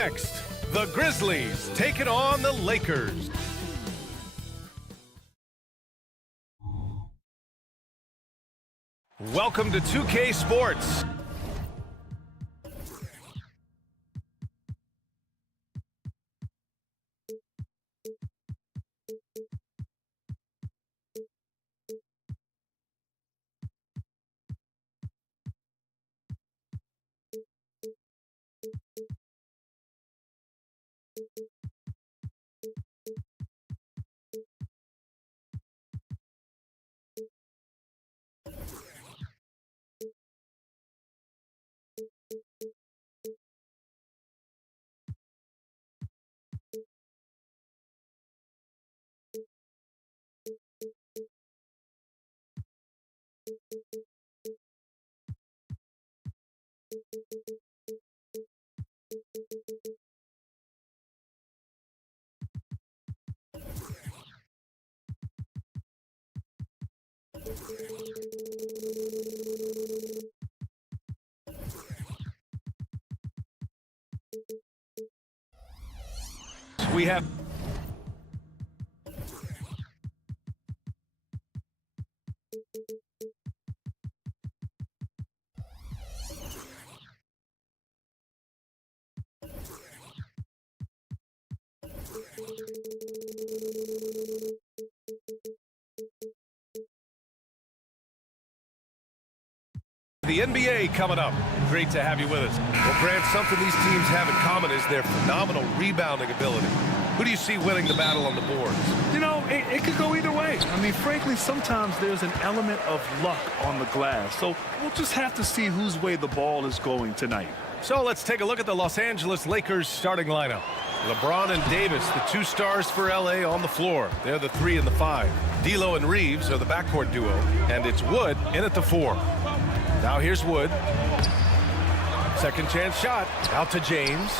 next, the Grizzlies taking on the Lakers. Welcome to 2K Sports. We have the NBA coming up. Great to have you with us. Well, Grant, something these teams have in common is their phenomenal rebounding ability. Who do you see winning the battle on the boards? You know, it could go either way. I mean, frankly, sometimes there's an element of luck on the glass. So we'll just have to see whose way the ball is going tonight. So let's take a look at the Los Angeles Lakers starting lineup. LeBron and Davis, the two stars for LA on the floor. They're the 3 and the 5. D'Lo and Reeves are the backcourt duo. And it's Wood in at the 4. Now here's Wood. Second chance shot. Out to James.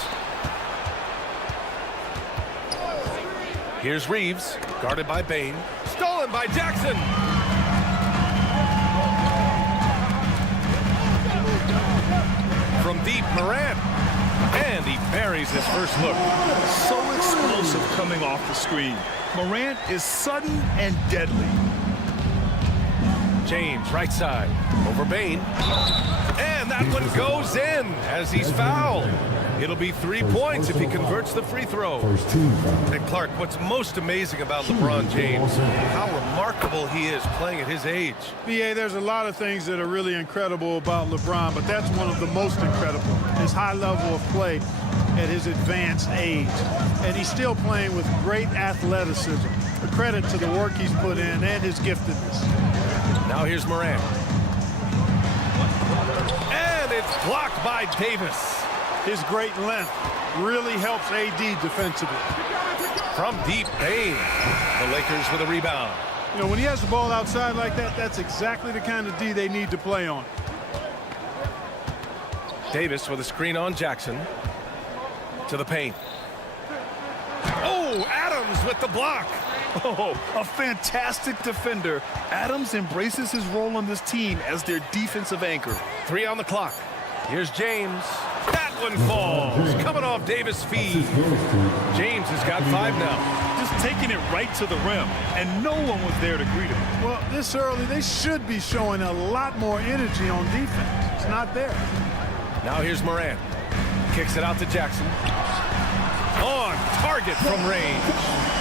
Here's Reeves. Guarded by Bane. Stolen by Jackson. From deep, Morant. And he buries his first look. So explosive coming off the screen. Morant is sudden and deadly. James, right side, over Bane. And that one goes in as he's fouled. It'll be 3 points if he converts the free throw. And Clark, what's most amazing about LeBron James, how remarkable he is playing at his age. BA, there's a lot of things that are really incredible about LeBron, but that's one of the most incredible, his high level of play at his advanced age. And he's still playing with great athleticism. A credit to the work he's put in and his giftedness. Now here's Morant. And it's blocked by Davis. His great length really helps AD defensively. From deep, Bane. The Lakers with a rebound. You know, when he has the ball outside like that, that's exactly the kind of D they need to play on. Davis with a screen on Jackson. To the paint. Oh, Adams with the block. Oh, a fantastic defender. Adams embraces his role on this team as their defensive anchor. 3 on the clock. Here's James. That one falls. Coming off Davis' feed. James has got 5 now. Just taking it right to the rim, and no one was there to greet him. Well, this early, they should be showing a lot more energy on defense. It's not there. Now here's Morant. Kicks it out to Jackson. On target from range.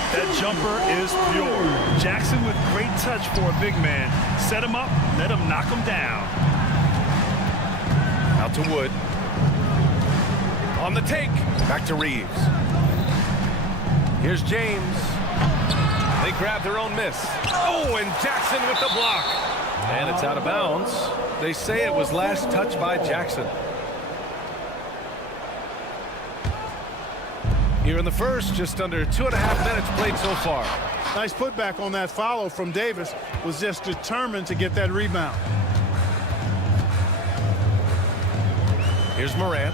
That jumper is pure. Jackson with great touch for a big man. Set him up, let him knock him down. Out to Wood. On the take. Back to Reeves. Here's James. They grab their own miss. Oh, and Jackson with the block. And it's out of bounds. They say it was last touched by Jackson. Here in the first, just under 2.5 minutes played so far. Nice putback on that follow from Davis. Was just determined to get that rebound. Here's Morant.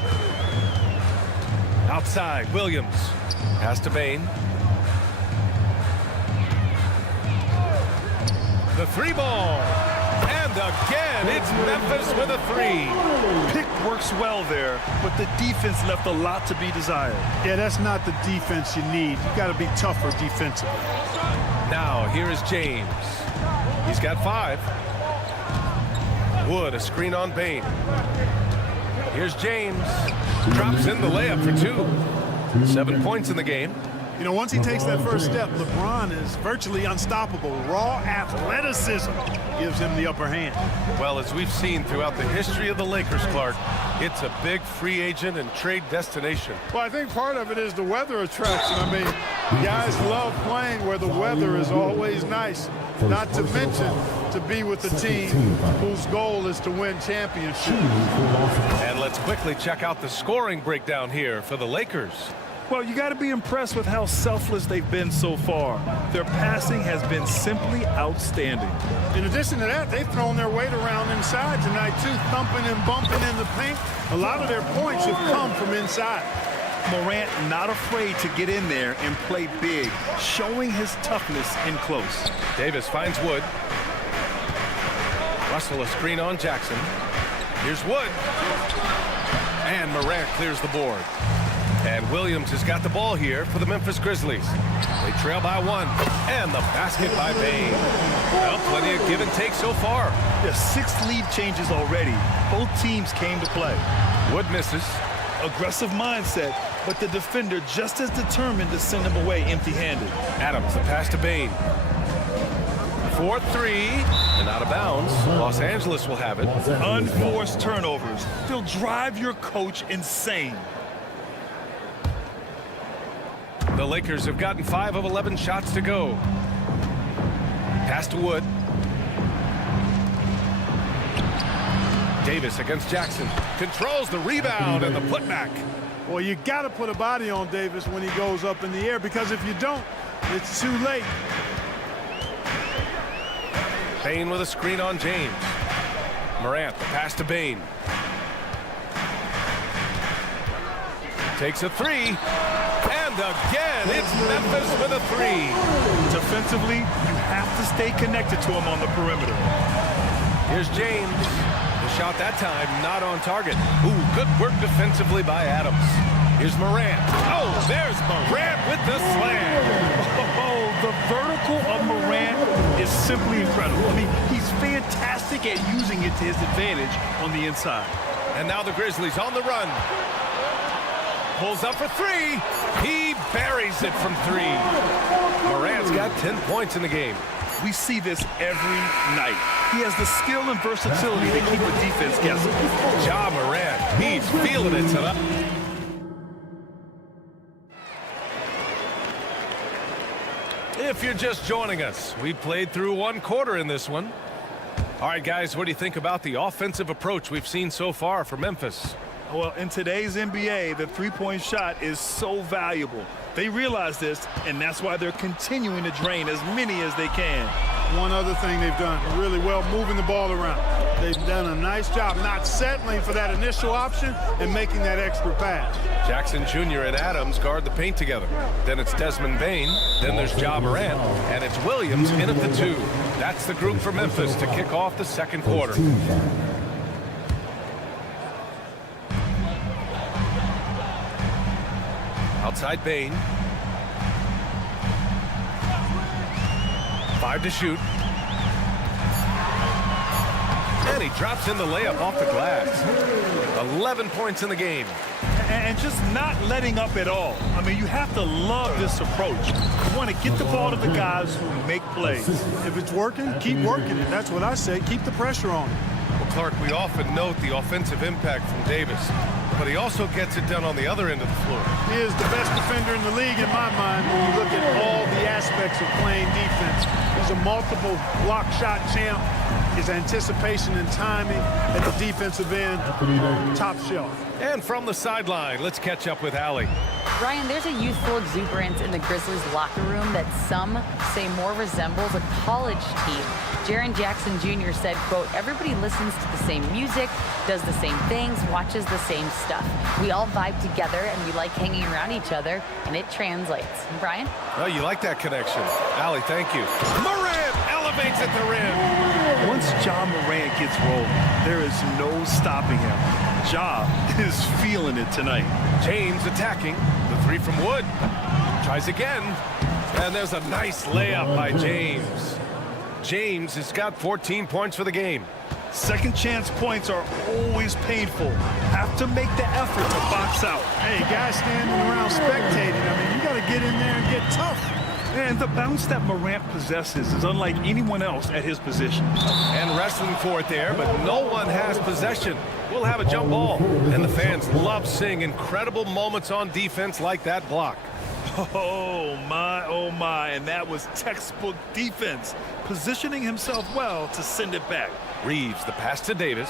Outside, Williams. Pass to Bane. The 3 ball. And again, it's Memphis with a three. Pick works well there, but the defense left a lot to be desired. Yeah, that's not the defense you need. You got to be tougher defensively. Now, here is James. He's got 5. Wood, a screen on Bain. Here's James. Drops in the layup for 2. 7 points in the game. You know, once he takes that first step, LeBron is virtually unstoppable. Raw athleticism gives him the upper hand. Well, as we've seen throughout the history of the Lakers, Clark, it's a big free agent and trade destination. Well, I think part of it is the weather attraction. I mean, guys love playing where the weather is always nice. Not to mention to be with the team whose goal is to win championships. And let's quickly check out the scoring breakdown here for the Lakers. Well, you got to be impressed with how selfless they've been so far. Their passing has been simply outstanding. In addition to that, they've thrown their weight around inside tonight, too, thumping and bumping in the paint. A lot of their points have come from inside. Morant not afraid to get in there and play big, showing his toughness in close. Davis finds Wood. Russell a screen on Jackson. Here's Wood. And Morant clears the board. And Williams has got the ball here for the Memphis Grizzlies. They trail by 1. And the basket by Bain. Well, plenty of give and take so far. There's 6 lead changes already. Both teams came to play. Wood misses. Aggressive mindset, but the defender just as determined to send him away empty-handed. Adams, the pass to Bain. 4-3, and out of bounds. Los Angeles will have it. Unforced turnovers. They'll drive your coach insane. The Lakers have gotten 5 of 11 shots to go. Pass to Wood. Davis against Jackson. Controls the rebound and the putback. Well, you got to put a body on Davis when he goes up in the air, because if you don't, it's too late. Bain with a screen on James. Morant, the pass to Bain. Takes a 3. And again, it's Memphis with a 3. Defensively, you have to stay connected to him on the perimeter. Here's James. The shot that time not on target. Ooh, good work defensively by Adams. Here's Morant. Oh, there's Morant with the slam. Oh, the vertical of Morant is simply incredible. I mean, he's fantastic at using it to his advantage on the inside. And now the Grizzlies on the run. Pulls up for 3. He buries it from 3. Morant's got 10 points in the game. We see this every night. He has the skill and versatility to keep a defense guessing. Ja Morant, he's feeling it tonight. If you're just joining us, we played through 1 quarter in this one. All right, guys, what do you think about the offensive approach we've seen so far for Memphis? Well, in today's NBA, the three-point shot is so valuable. They realize this, and that's why they're continuing to drain as many as they can. One other thing they've done really well, moving the ball around. They've done a nice job not settling for that initial option and making that extra pass. Jackson Jr. and Adams guard the paint together. Then it's Desmond Bain. Then there's Ja Morant. And it's Williams in at the 2. That's the group for Memphis to kick off the second quarter. Outside Bain. 5 to shoot. And he drops in the layup off the glass. 11 points in the game. And just not letting up at all. I mean, you have to love this approach. You want to get the ball to the guys who make plays. If it's working, keep working it. That's what I say. Keep the pressure on. Well, Clark, we often note the offensive impact from Davis, but he also gets it done on the other end of the floor. He is the best defender in the league in my mind when you look at all the aspects of playing defense. He's a multiple block shot champ. His anticipation and timing at the defensive end, top shelf. And from the sideline, let's catch up with Allie. Ryan, there's a youthful exuberance in the Grizzlies locker room that some say more resembles a college team. Jaren Jackson Jr. said, quote, "Everybody listens to the same music, does the same things, watches the same stuff. We all vibe together and we like hanging around each other, and it translates." Brian? Oh, you like that connection. Allie, thank you. Morant elevates at the rim. Once Ja Morant gets rolling, there is no stopping him. Ja is feeling it tonight. James attacking. The three from Wood. Tries again. And there's a nice layup by James. James has got 14 points for the game. Second chance points are always painful. Have to make the effort to box out. Hey, guys standing around spectating. I mean, you got to get in there and get tough. And the bounce that Morant possesses is unlike anyone else at his position. And wrestling for it there, but no one has possession. We'll have a jump ball. And the fans love seeing incredible moments on defense like that block. Oh my, and that was textbook defense. Positioning himself well to send it back. Reeves, the pass to Davis.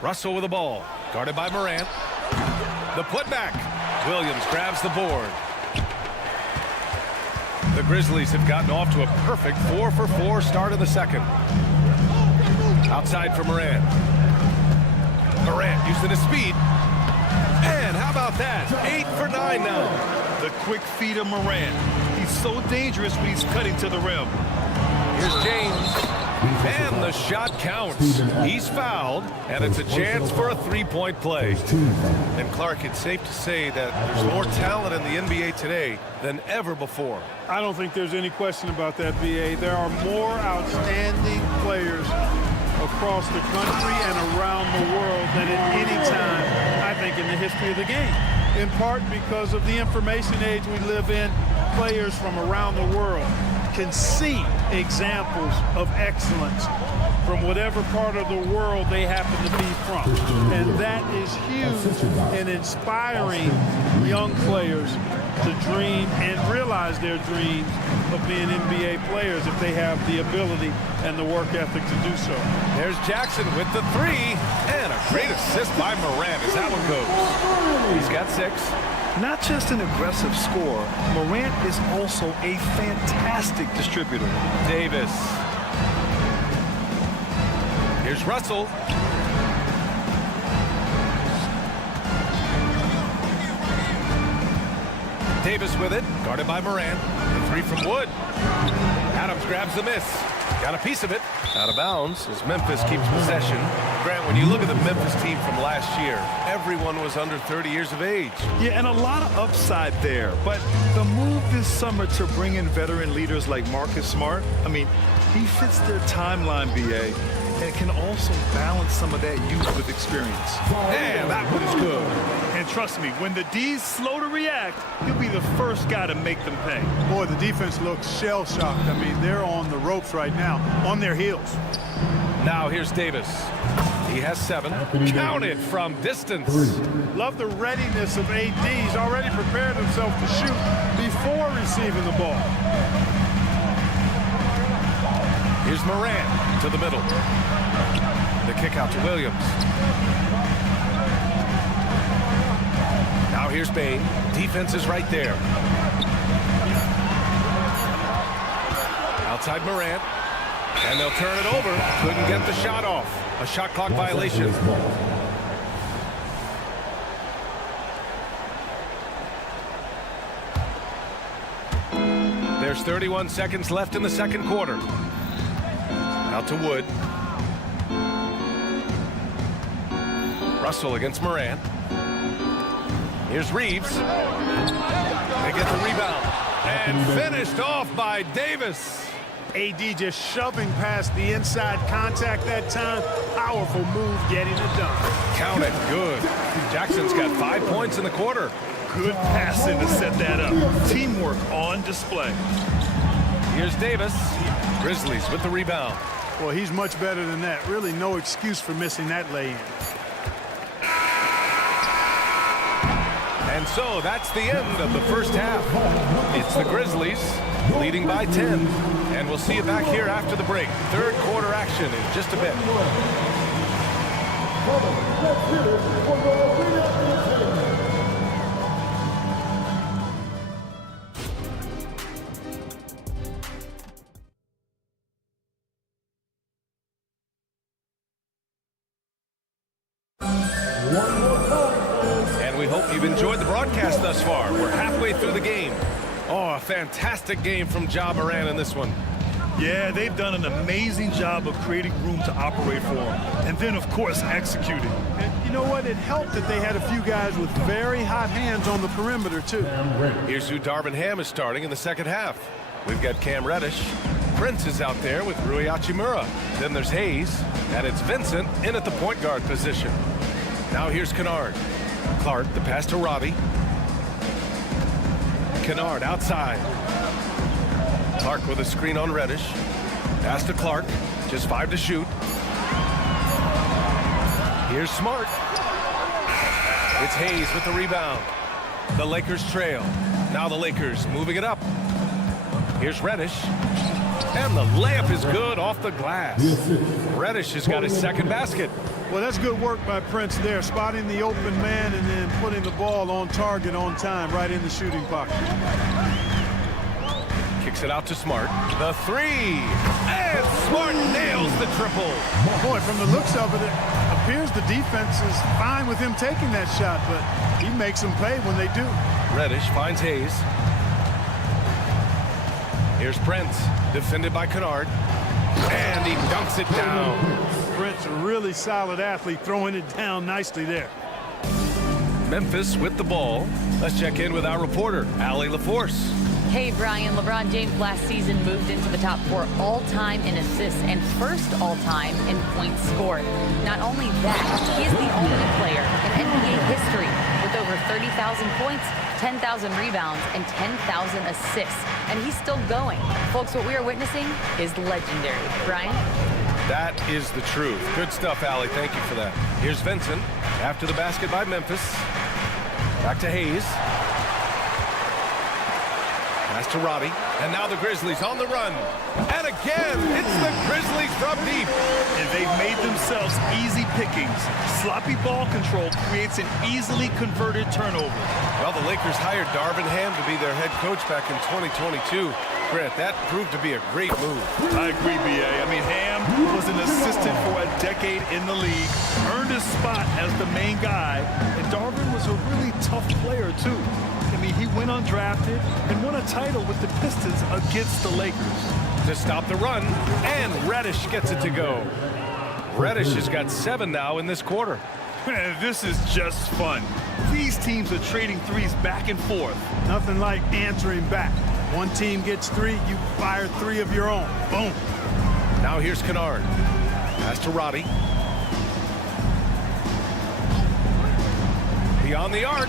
Russell with the ball, guarded by Morant. The putback. Williams grabs the board. The Grizzlies have gotten off to a perfect 4-for-4 start of the second. Outside for Morant. Morant using his speed. And how about that? 8 for 9 now. The quick feed of Morant. He's so dangerous when he's cutting to the rim. Here's James. And the shot counts. He's fouled, and it's a chance for a three-point play. And Clark, it's safe to say that there's more talent in the NBA today than ever before. I don't think there's any question about that, B.A. There are more outstanding players across the country and around the world than at any time, I think, in the history of the game. In part because of the information age we live in, players from around the world can see examples of excellence from whatever part of the world they happen to be from. And that is huge in inspiring young players to dream and realize their dreams of being NBA players if they have the ability and the work ethic to do so. There's Jackson with the three, and a great assist by Morant as that one goes. He's got 6. Not just an aggressive scorer, Morant is also a fantastic distributor. Davis. Here's Russell. Davis with it, guarded by Morant. The three from Wood. Adams grabs the miss. Got a piece of it. Out of bounds as Memphis keeps possession. Grant, when you look at the Memphis team from last year, everyone was under 30 years of age. Yeah, and a lot of upside there. But the move this summer to bring in veteran leaders like Marcus Smart, I mean, he fits their timeline, B.A., and can also balance some of that youth with experience. And that one is good. And trust me, when the D's slow to react, he'll be the first guy to make them pay. Boy, the defense looks shell-shocked. I mean, they're on the ropes right now, on their heels. Now here's Davis. He has 7. Count it from distance. Love the readiness of AD. He's already prepared himself to shoot before receiving the ball. Here's Morant to the middle. The kick out to Williams. Now here's Bain. Defense is right there. Outside Morant. And they'll turn it over. Couldn't get the shot off. A shot clock violation. There's 31 seconds left in the second quarter. Out to Wood. Russell against Morant. Here's Reeves. They get the rebound. And finished off by Davis. AD just shoving past the inside contact that time. Powerful move getting it done. Count it. Good. Jackson's got 5 points in the quarter. Good passing to set that up. Teamwork on display. Here's Davis. Grizzlies with the rebound. Well, he's much better than that. Really no excuse for missing that lay-in. And so that's the end of the first half. It's the Grizzlies leading by 10. And we'll see you back here after the break. Third quarter action in just a bit. And we hope you've enjoyed the broadcast thus far. We're halfway through the game. Oh, a fantastic game from Ja Morant in this one. Yeah, they've done an amazing job of creating room to operate for him. And then, of course, executing. And you know what? It helped that they had a few guys with very hot hands on the perimeter, too. Here's who Darvin Ham is starting in the second half. We've got Cam Reddish. Prince is out there with Rui Hachimura. Then there's Hayes, and it's Vincent in at the point guard position. Now here's Kennard. Clark, the pass to Robbie. Kennard outside. Clark with a screen on Reddish. Pass to Clark. Just 5 to shoot. Here's Smart. It's Hayes with the rebound. The Lakers trail. Now the Lakers moving it up. Here's Reddish. And the layup is good off the glass. Reddish has got his second basket. Well, that's good work by Prince there, spotting the open man and then putting the ball on target on time right in the shooting pocket. Kicks it out to Smart. The three. And Smart nails the triple. Boy, from the looks of it, it appears the defense is fine with him taking that shot, but he makes them pay when they do. Reddish finds Hayes. Here's Prince, defended by Kennard. And he dunks it down. Prince, a really solid athlete, throwing it down nicely there. Memphis with the ball. Let's check in with our reporter, Allie LaForce. Hey, Brian, LeBron James last season moved into the top 4 all-time in assists and first all-time in points scored. Not only that, he is the only player in NBA history with over 30,000 points, 10,000 rebounds, and 10,000 assists. And he's still going. Folks, what we are witnessing is legendary. Brian? That is the truth. Good stuff, Allie. Thank you for that. Here's Vincent after the basket by Memphis. Back to Hayes. Pass to Robbie. And now the Grizzlies on the run. And again, it's the Grizzlies from deep. And they've made themselves easy pickings. Sloppy ball control creates an easily converted turnover. Well, the Lakers hired Darvin Ham to be their head coach back in 2022. Grant, that proved to be a great move. I agree, B.A. I mean, Ham was an assistant for a decade in the league, earned his spot as the main guy, and Darvin was a really tough player, too. I mean, he went undrafted and won a title with the Pistons against the Lakers. To stop the run, and Reddish gets it to go. Reddish has got 7 now in this quarter. Man, this is just fun. These teams are trading threes back and forth. Nothing like answering back. One team gets 3, you fire 3 of your own. Boom. Now here's Kennard. Pass to Roddy. Beyond the arc.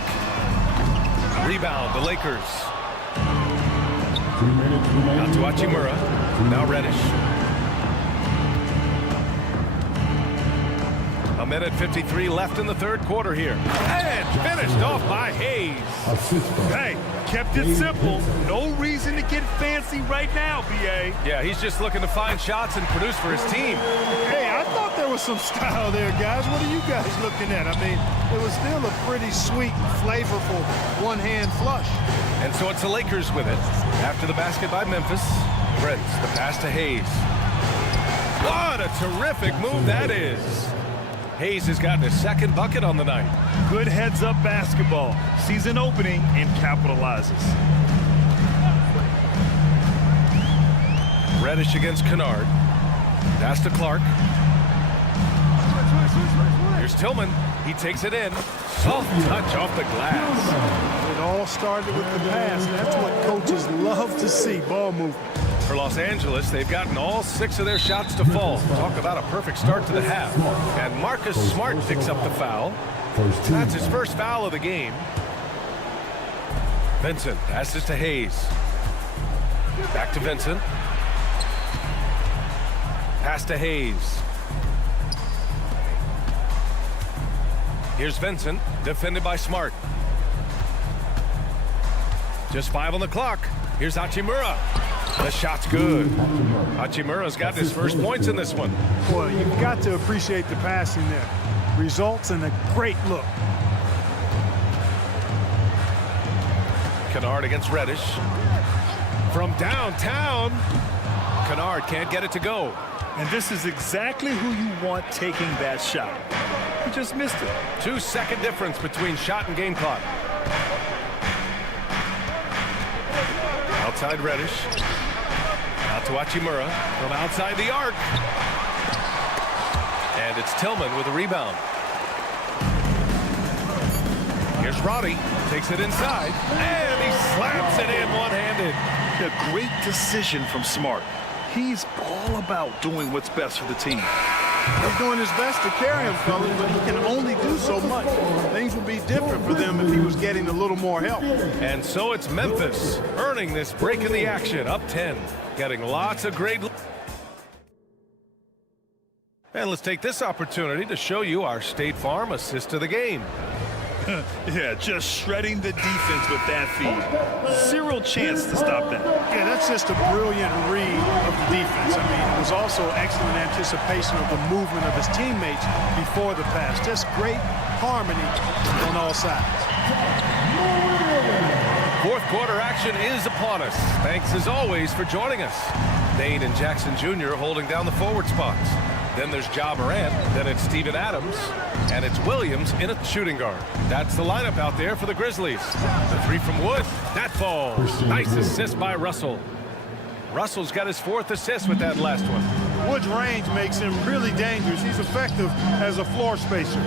Rebound, the Lakers. Out to Hachimura. Now Reddish. A minute 53 left in the third quarter here. And finished off by Hayes. Hey, kept it simple. No reason to get fancy right now, B.A. Yeah, he's just looking to find shots and produce for his team. Hey, I thought there was some style there, guys. What are you guys looking at? I mean, it was still a pretty sweet, flavorful one-hand flush. And so it's the Lakers with it. After the basket by Memphis, Prince, the pass to Hayes. What a terrific move that is. Hayes has gotten his second bucket on the night. Good heads-up basketball. Sees an opening and capitalizes. Reddish against Kennard. Pass to Clark. Here's Tillman. He takes it in. Soft touch off the glass. It all started with the pass. That's what coaches love to see, ball movement. For Los Angeles, they've gotten all 6 of their shots to fall. Talk about a perfect start to the half. And Marcus Smart picks up the foul. That's his first foul of the game. Vincent passes to Hayes. Back to Vincent. Pass to Hayes. Here's Vincent, defended by Smart. Just 5 on the clock. Here's Hachimura. The shot's good. Hachimura's gotten his first points in this one. Well, you've got to appreciate the passing there. Results in a great look. Kennard against Reddish. From downtown, Kennard can't get it to go. And this is exactly who you want taking that shot. He just missed it. 2-second difference between shot and game clock. Outside Reddish. Out to Hachimura from outside the arc. And it's Tillman with a rebound. Here's Roddy. Takes it inside. And he slams it in one-handed. A great decision from Smart. He's all about doing what's best for the team. He's doing his best to carry him, fellas, but he can only do so much. Things would be different for them if he was getting a little more help. And so it's Memphis earning this break in the action, up 10. Getting lots of great... And let's take this opportunity to show you our State Farm assist of the game. Yeah, just shredding the defense with that feed. Zero chance to stop that. Yeah, that's just a brilliant read of the defense. I mean, it was also excellent anticipation of the movement of his teammates before the pass. Just great harmony on all sides. Fourth quarter action is upon us. Thanks as always for joining us. Dane and Jackson Jr. holding down the forward spots. Then there's Ja Morant, then it's Steven Adams, and it's Williams in a shooting guard. That's the lineup out there for the Grizzlies. The three from Wood, that falls. Nice assist by Russell. Russell's got his fourth assist with that last one. Wood's range makes him really dangerous. He's effective as a floor spacer.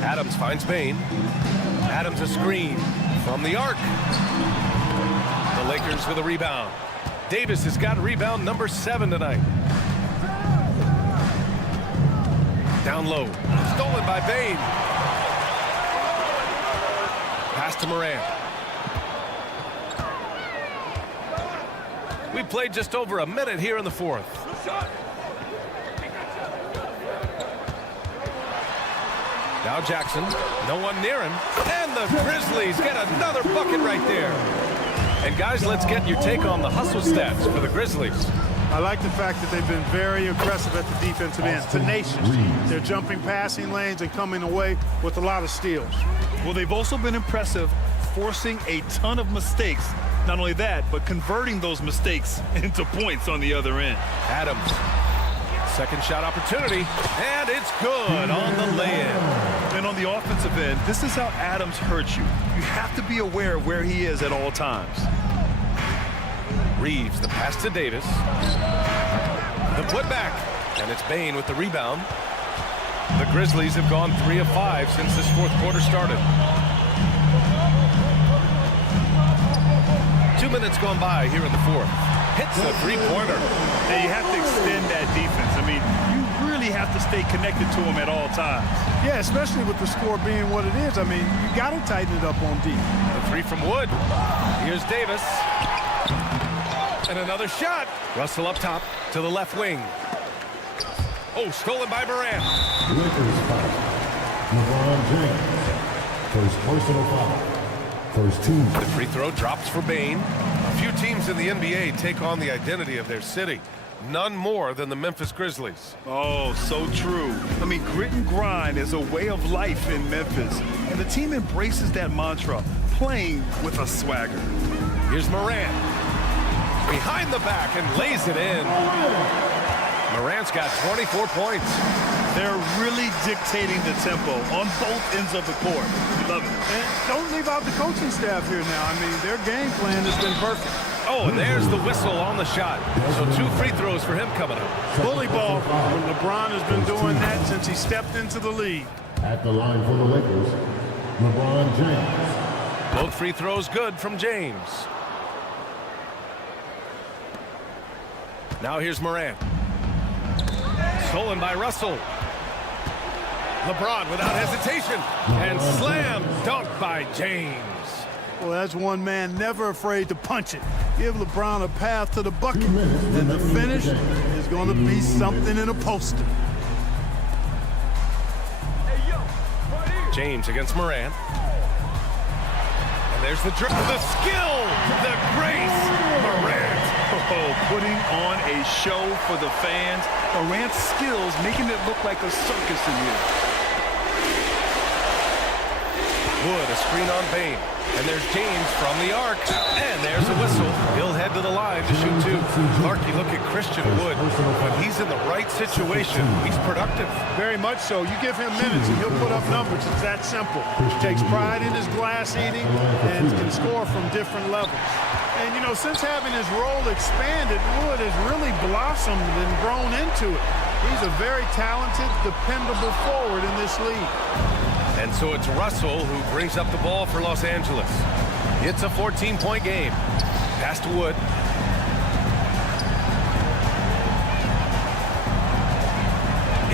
Adams finds Bain. Adams a screen from the arc. The Lakers with a rebound. Davis has got rebound number 7 tonight. Down low. Stolen by Bain. Pass to Morant. We played just over a minute here in the fourth. Now Jackson. No one near him. And the Grizzlies get another bucket right there. And guys, let's get your take on the hustle stats for the Grizzlies. I like the fact that they've been very aggressive at the defensive end, tenacious. They're jumping passing lanes and coming away with a lot of steals. Well, they've also been impressive, forcing a ton of mistakes. Not only that, but converting those mistakes into points on the other end. Adams. Second shot opportunity. And it's good on the lay-in. And on the offensive end, this is how Adams hurts you. You have to be aware of where he is at all times. Reeves, the pass to Davis. The putback. And it's Bain with the rebound. The Grizzlies have gone 3 of 5 since this fourth quarter started. 2 minutes gone by here in the fourth. Hits a three-pointer. And you have to extend that defense. I mean, you really have to stay connected to him at all times. Yeah, especially with the score being what it is. I mean, you got to tighten it up on D. The three from Wood. Here's Davis. And another shot. Russell up top to the left wing. Oh, stolen by Morant. Lakers foul. LeBron James. First personal foul. First team. The free throw drops for Bain. A few teams in the NBA take on the identity of their city. None more than the Memphis Grizzlies. Oh, so true. I mean, grit and grind is a way of life in Memphis. And the team embraces that mantra, playing with a swagger. Here's Morant. Behind the back and lays it in. Morant's got 24 points. They're really dictating the tempo on both ends of the court. Love it. And don't leave out the coaching staff here now. I mean, their game plan has been perfect. Oh, and there's the whistle on the shot. So 2 free throws for him coming up. Bully ball. LeBron has been doing that since he stepped into the league. At the line for the Lakers, LeBron James. Both free throws good from James. Now here's Morant. Stolen by Russell. LeBron without hesitation. And slam dunk by James. Well, that's one man never afraid to punch it. Give LeBron a path to the bucket. And the finish is going to be something in a poster. James against Morant. And there's the dribble, the skill, the grace. Morant. Oh, putting on a show for the fans. Morant's skills making it look like a circus in here. Wood, a screen on Bain. And there's James from the arc. And there's a whistle. He'll head to the line to shoot two. Clark, you look at Christian Wood. When he's in the right situation, he's productive. Very much so. You give him minutes and he'll put up numbers. It's that simple. Takes pride in his glass eating and can score from different levels. And, you know, since having his role expanded, Wood has really blossomed and grown into it. He's a very talented, dependable forward in this league. And so it's Russell who brings up the ball for Los Angeles. It's a 14-point game. Pass to Wood.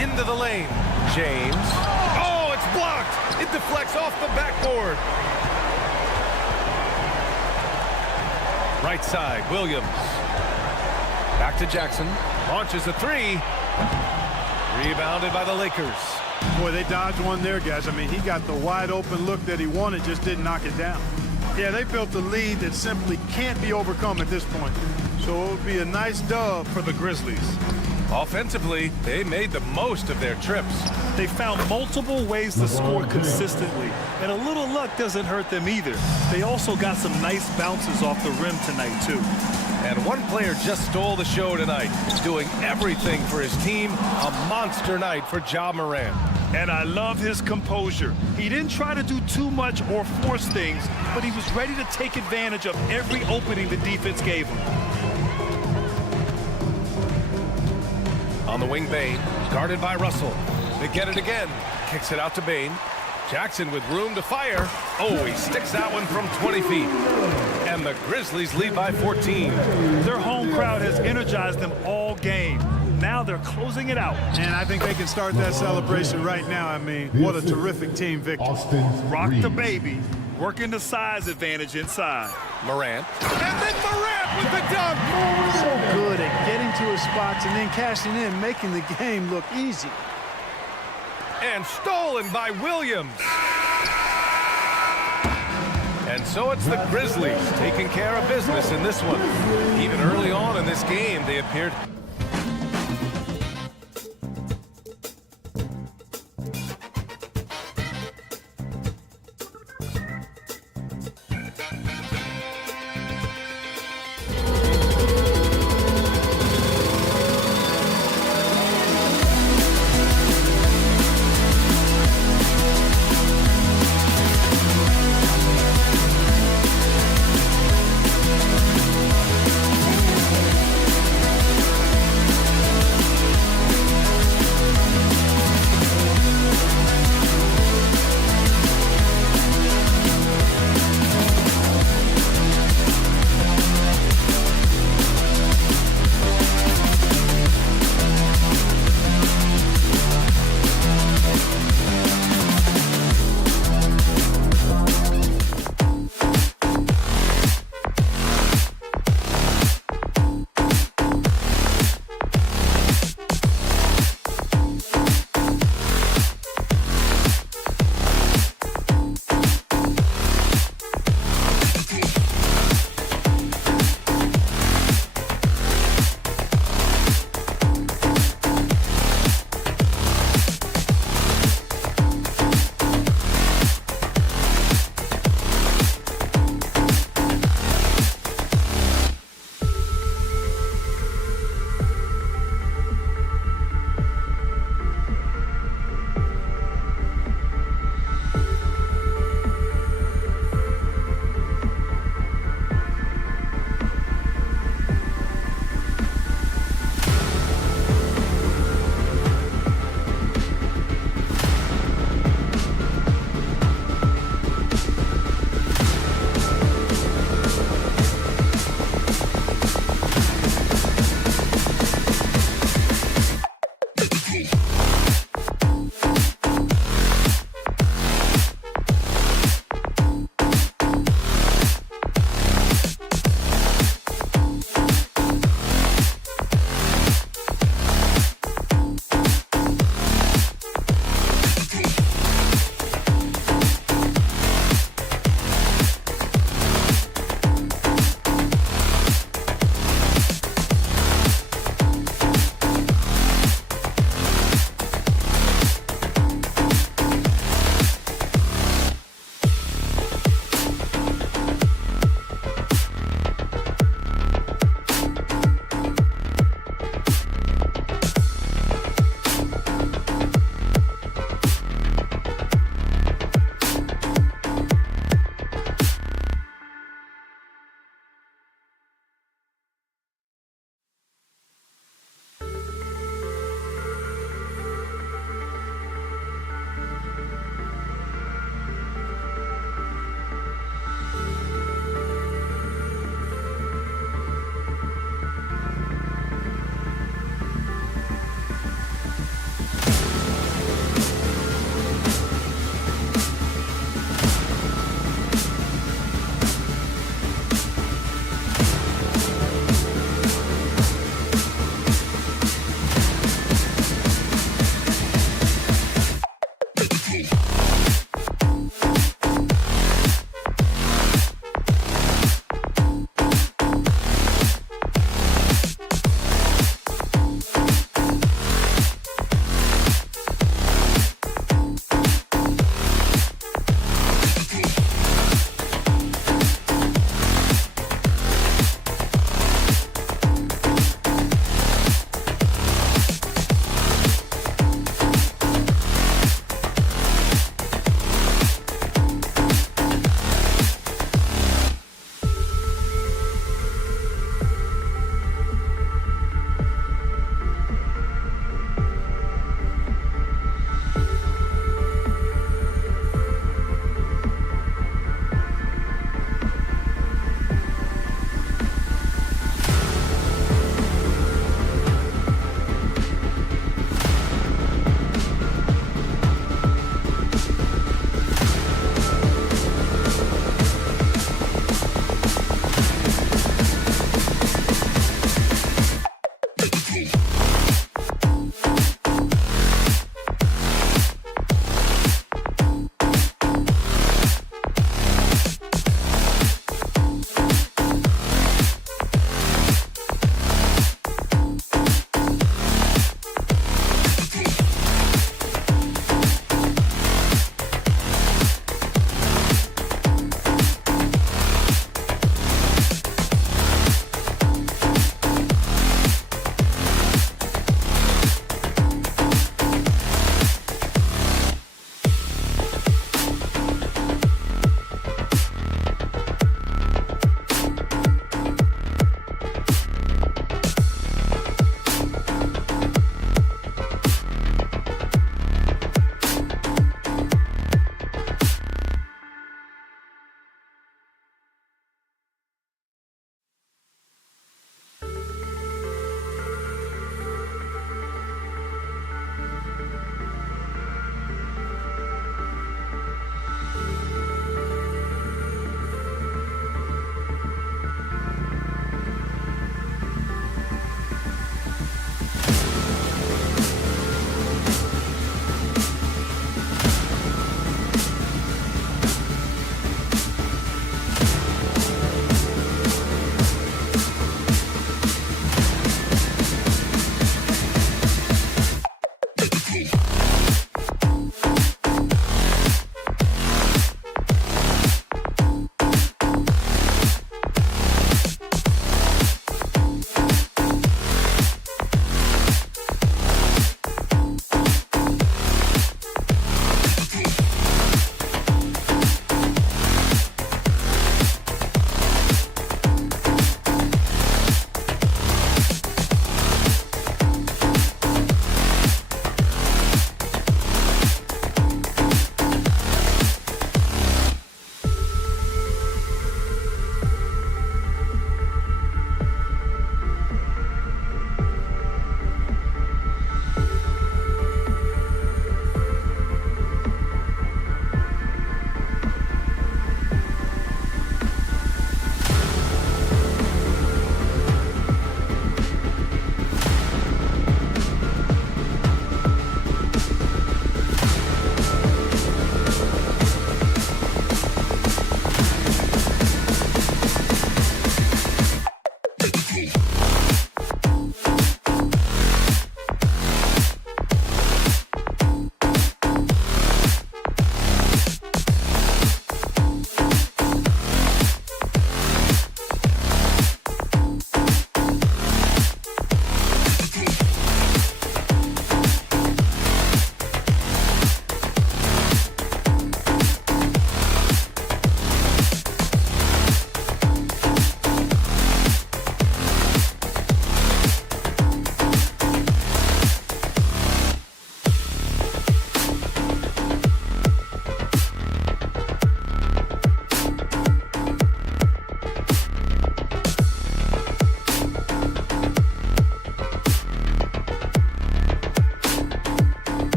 Into the lane. James. Oh, it's blocked. It deflects off the backboard. Right side, Williams. Back to Jackson. Launches a three. Rebounded by the Lakers. Boy, they dodged one there, guys. I mean, he got the wide open look that he wanted, just didn't knock it down. Yeah, they built a lead that simply can't be overcome at this point. So it would be a nice dub for the Grizzlies. Offensively, they made the most of their trips. They found multiple ways to score consistently, and a little luck doesn't hurt them either. They also got some nice bounces off the rim tonight, too. And one player just stole the show tonight, doing everything for his team. A monster night for Ja Morant. And I love his composure. He didn't try to do too much or force things, but he was ready to take advantage of every opening the defense gave him. On the wing, Bane, guarded by Russell. They get it again. Kicks it out to Bane. Jackson with room to fire. Oh, he sticks that one from 20 feet. And the Grizzlies lead by 14. Their home crowd has energized them all game. Now they're closing it out. And I think they can start that celebration right now. I mean, what a terrific team victory. Rock the baby, working the size advantage inside. Morant. And then Morant with the dunk. So good at getting to his spots and then cashing in, making the game look easy. And stolen by Williams. And so it's the Grizzlies taking care of business in this one. Even early on in this game, they appeared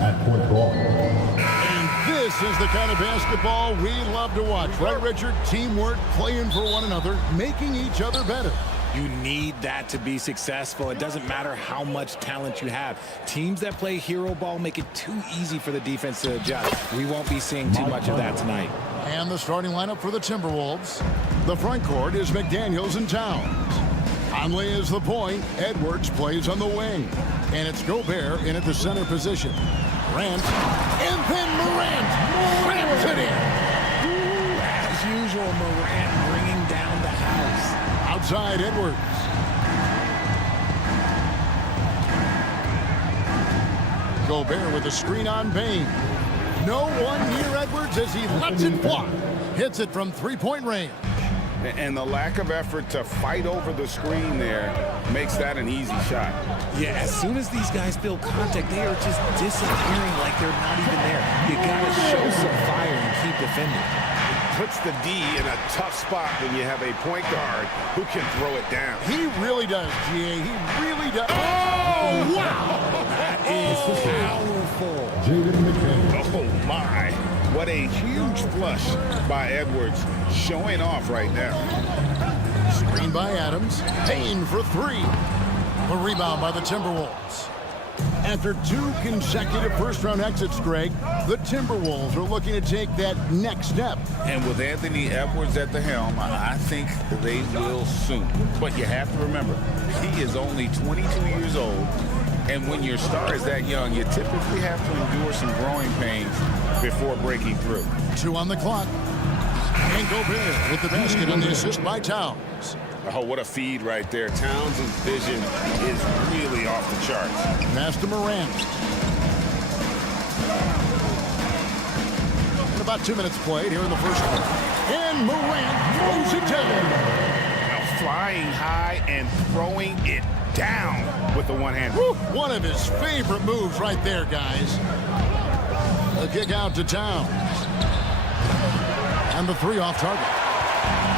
At point ball. And this is the kind of basketball we love to watch, right, Richard? Teamwork, playing for one another, making each other better. You need that to be successful. It doesn't matter how much talent you have. Teams that play hero ball make it too easy for the defense to adjust. We won't be seeing too much of that tonight. And the starting lineup for the Timberwolves. The front court is McDaniels and Towns. Conley is the point. Edwards plays on the wing. And it's Gobert in at the center position. Morant. And then Morant. Morant it in. As usual, Morant bringing down the house. Outside Edwards. Gobert with a screen on Bain. No one near Edwards as he lets it fly. Hits it from three-point range. And the lack of effort to fight over the screen there makes that an easy shot. Yeah, as soon as these guys feel contact, they are just disappearing like they're not even there. You got to show some fire and keep defending. Puts the D in a tough spot when you have a point guard who can throw it down. He really does, GA. He really does. Oh, wow! That is powerful. Oh, my. What a huge flush by Edwards, showing off right now. Screen by Adams. Payne for three. The rebound by the Timberwolves. After two consecutive first-round exits, Greg, the Timberwolves are looking to take that next step. And with Anthony Edwards at the helm, I think they will soon. But you have to remember, he is only 22 years old. And when your star is that young, you typically have to endure some growing pains before breaking through. 2 on the clock. And Gobert with the basket on the assist by Towns. Oh, what a feed right there. Towns' vision is really off the charts. Pass to Morant. And about 2 minutes played here in the first quarter. And Morant throws it down. Now flying high and throwing it down with the one hand. Woo, one of his favorite moves right there, guys. A kick out to Towns. And the three off target.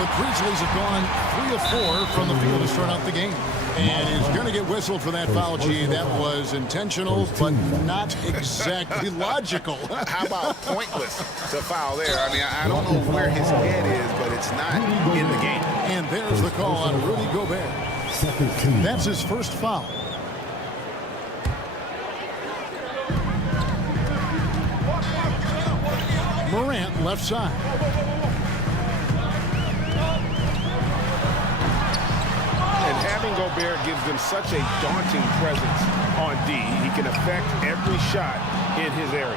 The Grizzlies have gone 3 of 4 from the field to start out the game. And he's going to get whistled for that foul, G. That was intentional, but not exactly logical. How about pointless to foul there? I mean, I don't know where his head is, but it's not in the game. And there's the call on Rudy Gobert. That's his first foul. Morant left side. And having Gobert gives them such a daunting presence on D. He can affect every shot in his area.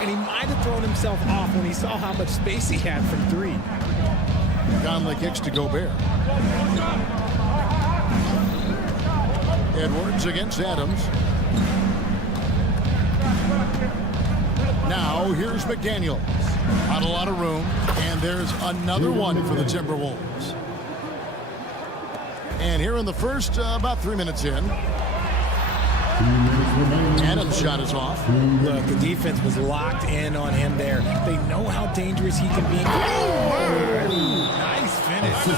And he might have thrown himself off when he saw how much space he had from three. Conley kicks to Gobert. Edwards against Adams. Now here's McDaniels. Not a lot of room. And there's another one for the Timberwolves. And here in the first, about 3 minutes in. Adams' shot is off. Look, the defense was locked in on him there. They know how dangerous he can be. Oh, nice finish.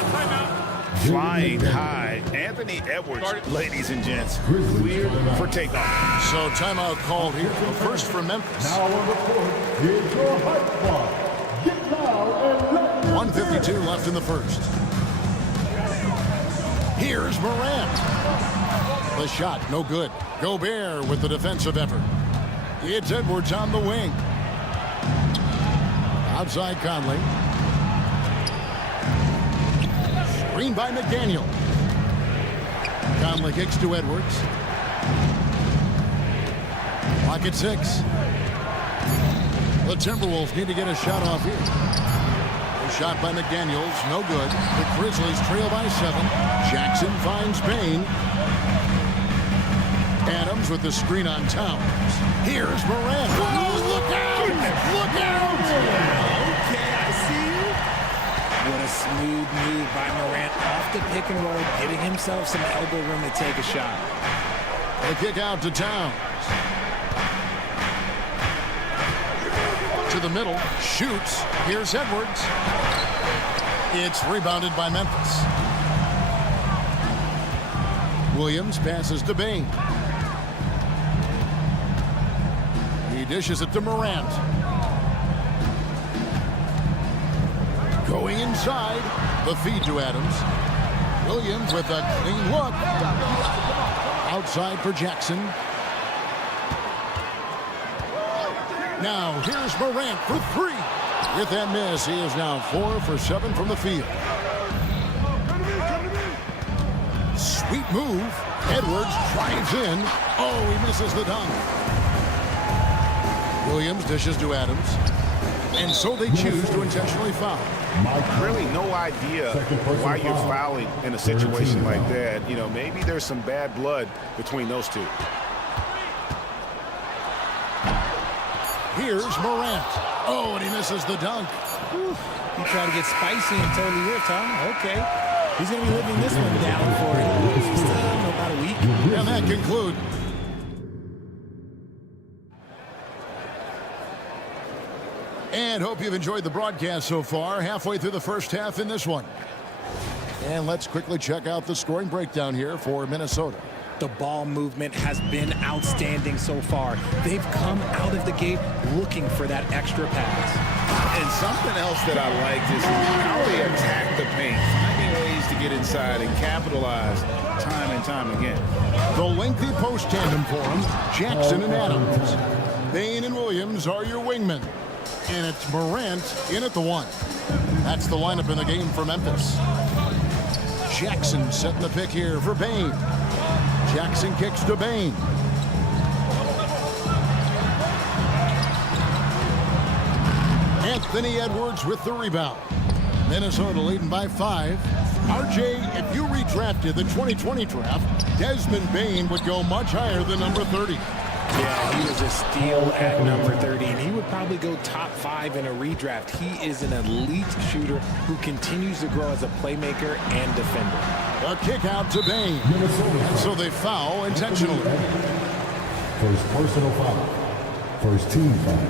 Flying high. Anthony Edwards, ladies and gents, cleared for takeoff. So timeout called here. The first for Memphis. Now on the court, here's your hype squad. Get down and let 1:52 left in the first. Here's Morant. The shot, no good. Gobert with the defensive effort. It's Edwards on the wing. Outside Conley. Screen by McDaniel. Conley kicks to Edwards. Clock at 6. The Timberwolves need to get a shot off here. A shot by McDaniels, no good. The Grizzlies trail by 7. Jackson finds Payne. Adams with the screen on Towns. Here's Morant. Whoa, look out! Look out! Okay, I see you. What a smooth move by Morant off the pick and roll, giving himself some elbow room to take a shot. A kick out to Towns. To the middle, shoots. Here's Edwards. It's rebounded by Memphis. Williams passes to Bain. He dishes it to Morant. Going inside, the feed to Adams. Williams with a clean look. Outside for Jackson. Now here's Morant for three. With that miss, he is now 4 for 7 from the field. Sweet move. Edwards drives in. Oh, he misses the dunk. Williams dishes to Adams. And so they choose to intentionally foul. Really no idea why you're fouling in a situation like that. You know, maybe there's some bad blood between those two. Here's Morant. Oh, and he misses the dunk. Whew. He tried to get spicy and totally ripped, huh? Okay. He's going to be living this one down for at least about a week. And that concludes. And hope you've enjoyed the broadcast so far. Halfway through the first half in this one. And let's quickly check out the scoring breakdown here for Minnesota. The ball movement has been outstanding so far. They've come out of the gate looking for that extra pass. And something else that I liked is how they attack the paint, finding ways to get inside and capitalize time and time again. The lengthy post tandem for them, Jackson and Adams. Bain and Williams are your wingmen. And it's Morant in at the 1. That's the lineup in the game for Memphis. Jackson setting the pick here for Bain. Jackson kicks to Bain. Anthony Edwards with the rebound. Minnesota leading by 5. RJ, if you redrafted the 2020 draft, Desmond Bain would go much higher than number 30. Yeah, he was a steal at number 30, and he would probably go top 5 in a redraft. He is an elite shooter who continues to grow as a playmaker and defender. A kick out to Bain. And so they foul intentionally. First personal foul. First team foul.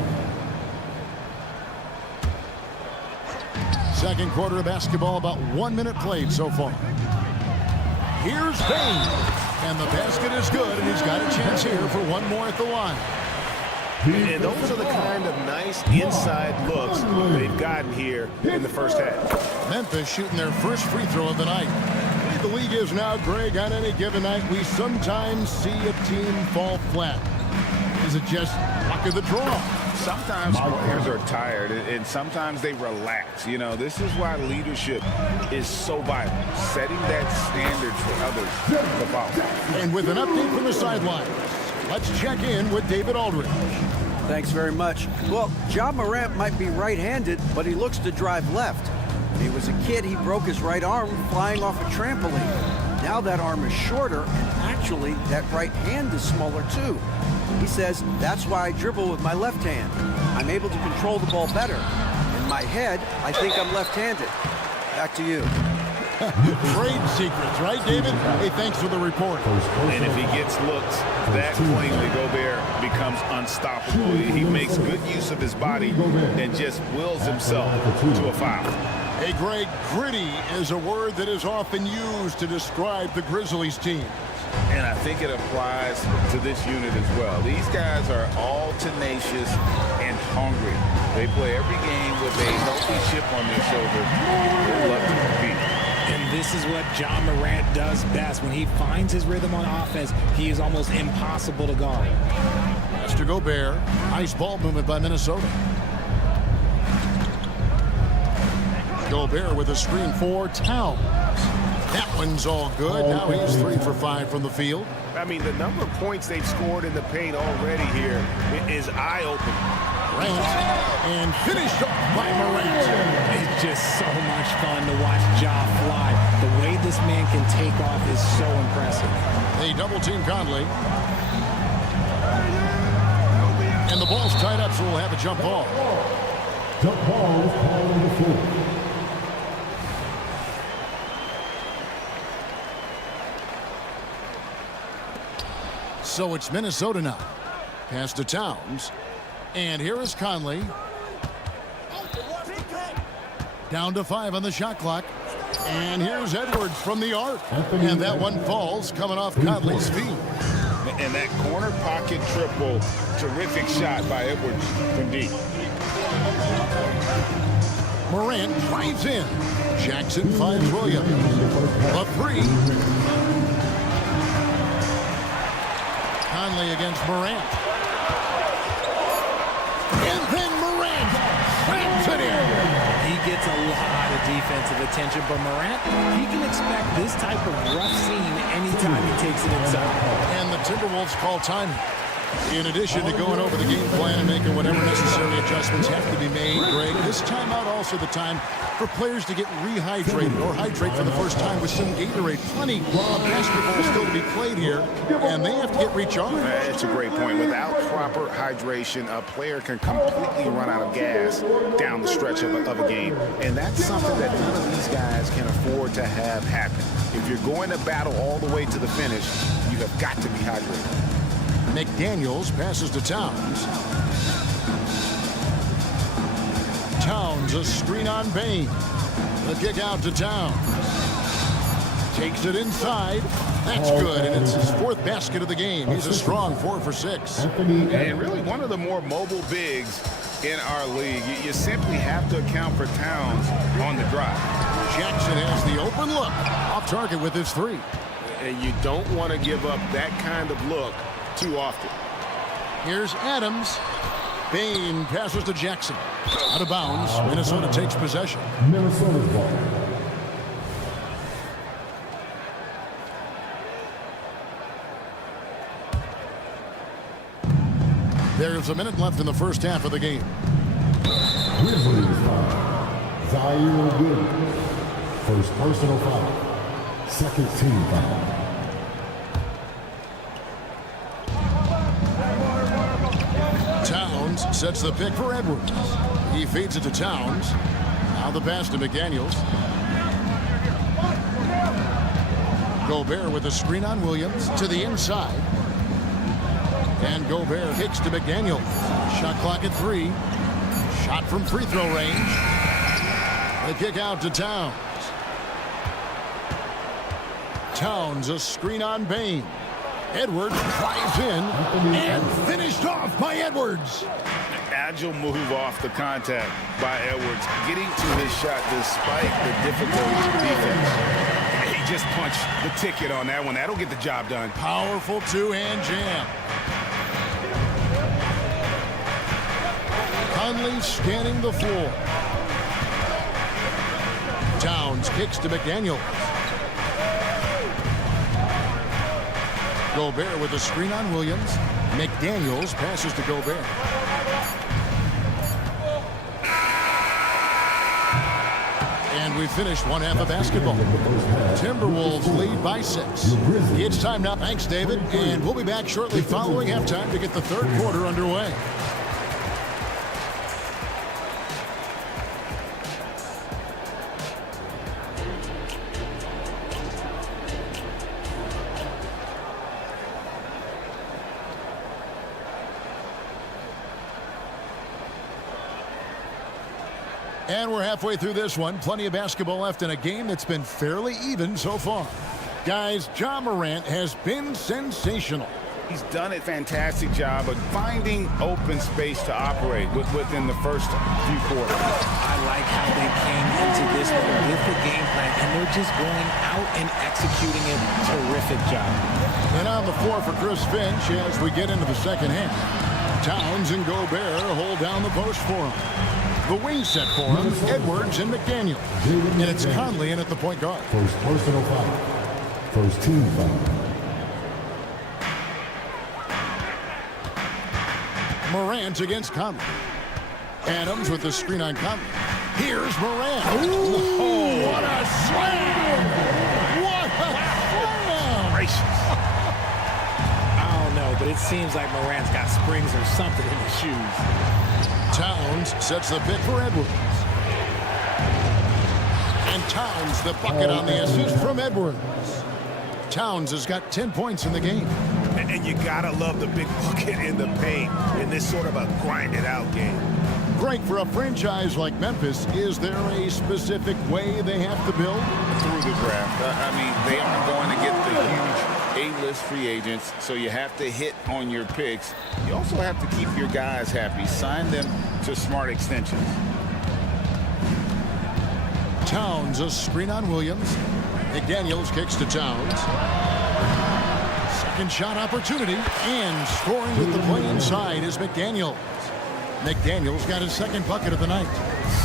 Second quarter of basketball, about 1 minute played so far. Here's Bain. And the basket is good, and he's got a chance here for one more at the line. And those are the kind of nice inside looks they've gotten here in the first half. Memphis shooting their first free throw of the night. The league is now, Greg, on any given night, we sometimes see a team fall flat. Is it just luck of the draw? Sometimes players are tired, and sometimes they relax. You know, this is why leadership is so vital, setting that standard for others to follow. And with an update from the sidelines, let's check in with David Aldridge. Thanks very much. Well, Ja Morant might be right-handed, but he looks to drive left. When he was a kid, he broke his right arm flying off a trampoline. Now that arm is shorter, and actually, that right hand is smaller too. He says, that's why I dribble with my left hand. I'm able to control the ball better. In my head, I think I'm left-handed. Back to you. Trade secrets, right, David? Hey, thanks for the report. And if he gets looks, that plainly Gobert becomes unstoppable. He makes good use of his body and just wills himself to a foul. Hey, Greg, gritty is a word that is often used to describe the Grizzlies team. And I think it applies to this unit as well. These guys are all tenacious and hungry. They play every game with a healthy chip on their shoulder. They love to compete. And this is what Ja Morant does best. When he finds his rhythm on offense, he is almost impossible to guard. Mr. Gobert, nice ball movement by Minnesota. Gobert with a screen for Towns. That one's all good. Now he's 3 for 5 from the field. I mean, the number of points they've scored in the paint already here is eye-opening. Morant, and finished off by Morant. It's just so much fun to watch Ja fly. The way this man can take off is so impressive. They double-team Conley. And the ball's tied up, so we'll have a jump ball. Jump ball is called on the floor. So it's Minnesota now. Pass to Towns. And here is Conley. Down to 5 on the shot clock. And here's Edwards from the arc. And that one falls coming off Conley's feet. And that corner pocket triple, terrific shot by Edwards from deep. Morant drives in. Jackson finds Williams. A three. Conley against Morant. And then Morant slams it in. He gets a lot of defensive attention, but Morant, he can expect this type of rough scene anytime he takes it inside. And the Timberwolves call time. In addition to going over the game plan and making whatever necessary adjustments have to be made, Greg, this timeout also the time for players to get rehydrated or hydrate for the first time with some Gatorade. Plenty of basketball still to be played here, and they have to get recharged. That's a great point. Without proper hydration, a player can completely run out of gas down the stretch of a game. And that's something that none of these guys can afford to have happen. If you're going to battle all the way to the finish, you have got to be hydrated. McDaniels passes to Towns. Towns, a screen on Bain. The kick out to Towns. Takes it inside. That's good, and it's his 4th basket of the game. He's a strong 4 for 6. And really one of the more mobile bigs in our league. You simply have to account for Towns on the drive. Jackson has the open look. Off target with his 3. And you don't want to give up that kind of look too often. Here's Adams. Bain passes to Jackson. Out of bounds. Minnesota takes possession. Minnesota's ball. There's a minute left in the first half of the game. Grizzlies foul. СLA-UA. First personal foul. Second team foul. Towns sets the pick for Edwards. He feeds it to Towns. Now the pass to McDaniels. Gobert with a screen on Williams to the inside. And Gobert kicks to McDaniels. Shot clock at 3. Shot from free throw range. The kick out to Towns. Towns, a screen on Bain. Edwards drives in and finished off by Edwards. Agile move off the contact by Edwards, getting to his shot despite the difficulties of defense. He just punched the ticket on that one. That'll get the job done. Powerful two-hand jam. Conley scanning the floor. Towns kicks to McDaniels. Gobert with a screen on Williams. McDaniels passes to Gobert. And we finished one half of basketball. Timberwolves lead by 6. It's time now. Thanks, David. And we'll be back shortly following halftime to get the third quarter underway. And we're halfway through this one. Plenty of basketball left in a game that's been fairly even so far. Guys, Ja Morant has been sensational. He's done a fantastic job of finding open space to operate within the first few quarters. I like how they came into this one with the game plan, and they're just going out and executing it. Terrific job. And on the floor for Chris Finch as we get into the second half. Towns and Gobert hold down the post for him. The wing set for him, Edwards and McDaniel. And it's Conley in at the point guard. First personal foul. First team foul. Morant against Conley. Adams with the screen on Conley. Here's Morant. Ooh, what a slam! What a slam! Gracious. I don't know, but it seems like Morant's got springs or something in his shoes. Towns sets the pick for Edwards. And Towns the bucket on the assist from Edwards. Towns has got 10 points in the game. And you gotta love the big bucket in the paint in this sort of a grind-it-out game. Greg, for a franchise like Memphis, is there a specific way they have to build? Through the draft. I mean, they aren't going to get the huge A-list free agents, so you have to hit on your picks. You also have to keep your guys happy. Sign them to smart extensions. Towns, a screen on Williams. McDaniels kicks to Towns. Second shot opportunity, and scoring with the play inside is McDaniels. McDaniels got his second bucket of the night.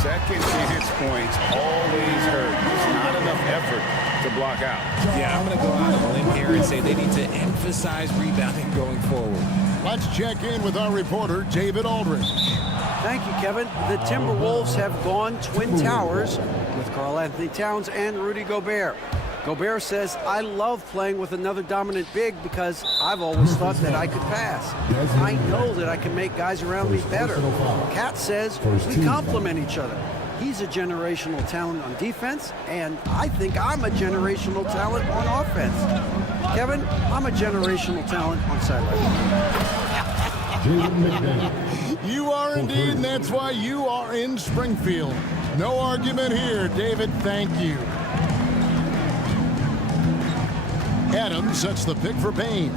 Second chance points always hurt. There's not enough effort to block out. Yeah, I'm going to go out on a limb here and say they need to emphasize rebounding going forward. Let's check in with our reporter, David Aldridge. Thank you, Kevin. The Timberwolves have gone Twin Towers with Karl-Anthony Towns and Rudy Gobert. Gobert says, I love playing with another dominant big because I've always thought that I could pass. I know that I can make guys around me better. Cat says, we complement each other. He's a generational talent on defense, and I think I'm a generational talent on offense. Kevin, I'm a generational talent on sideline. You are indeed, and that's why you are in Springfield. No argument here, David. Thank you. Adams sets the pick for Payne.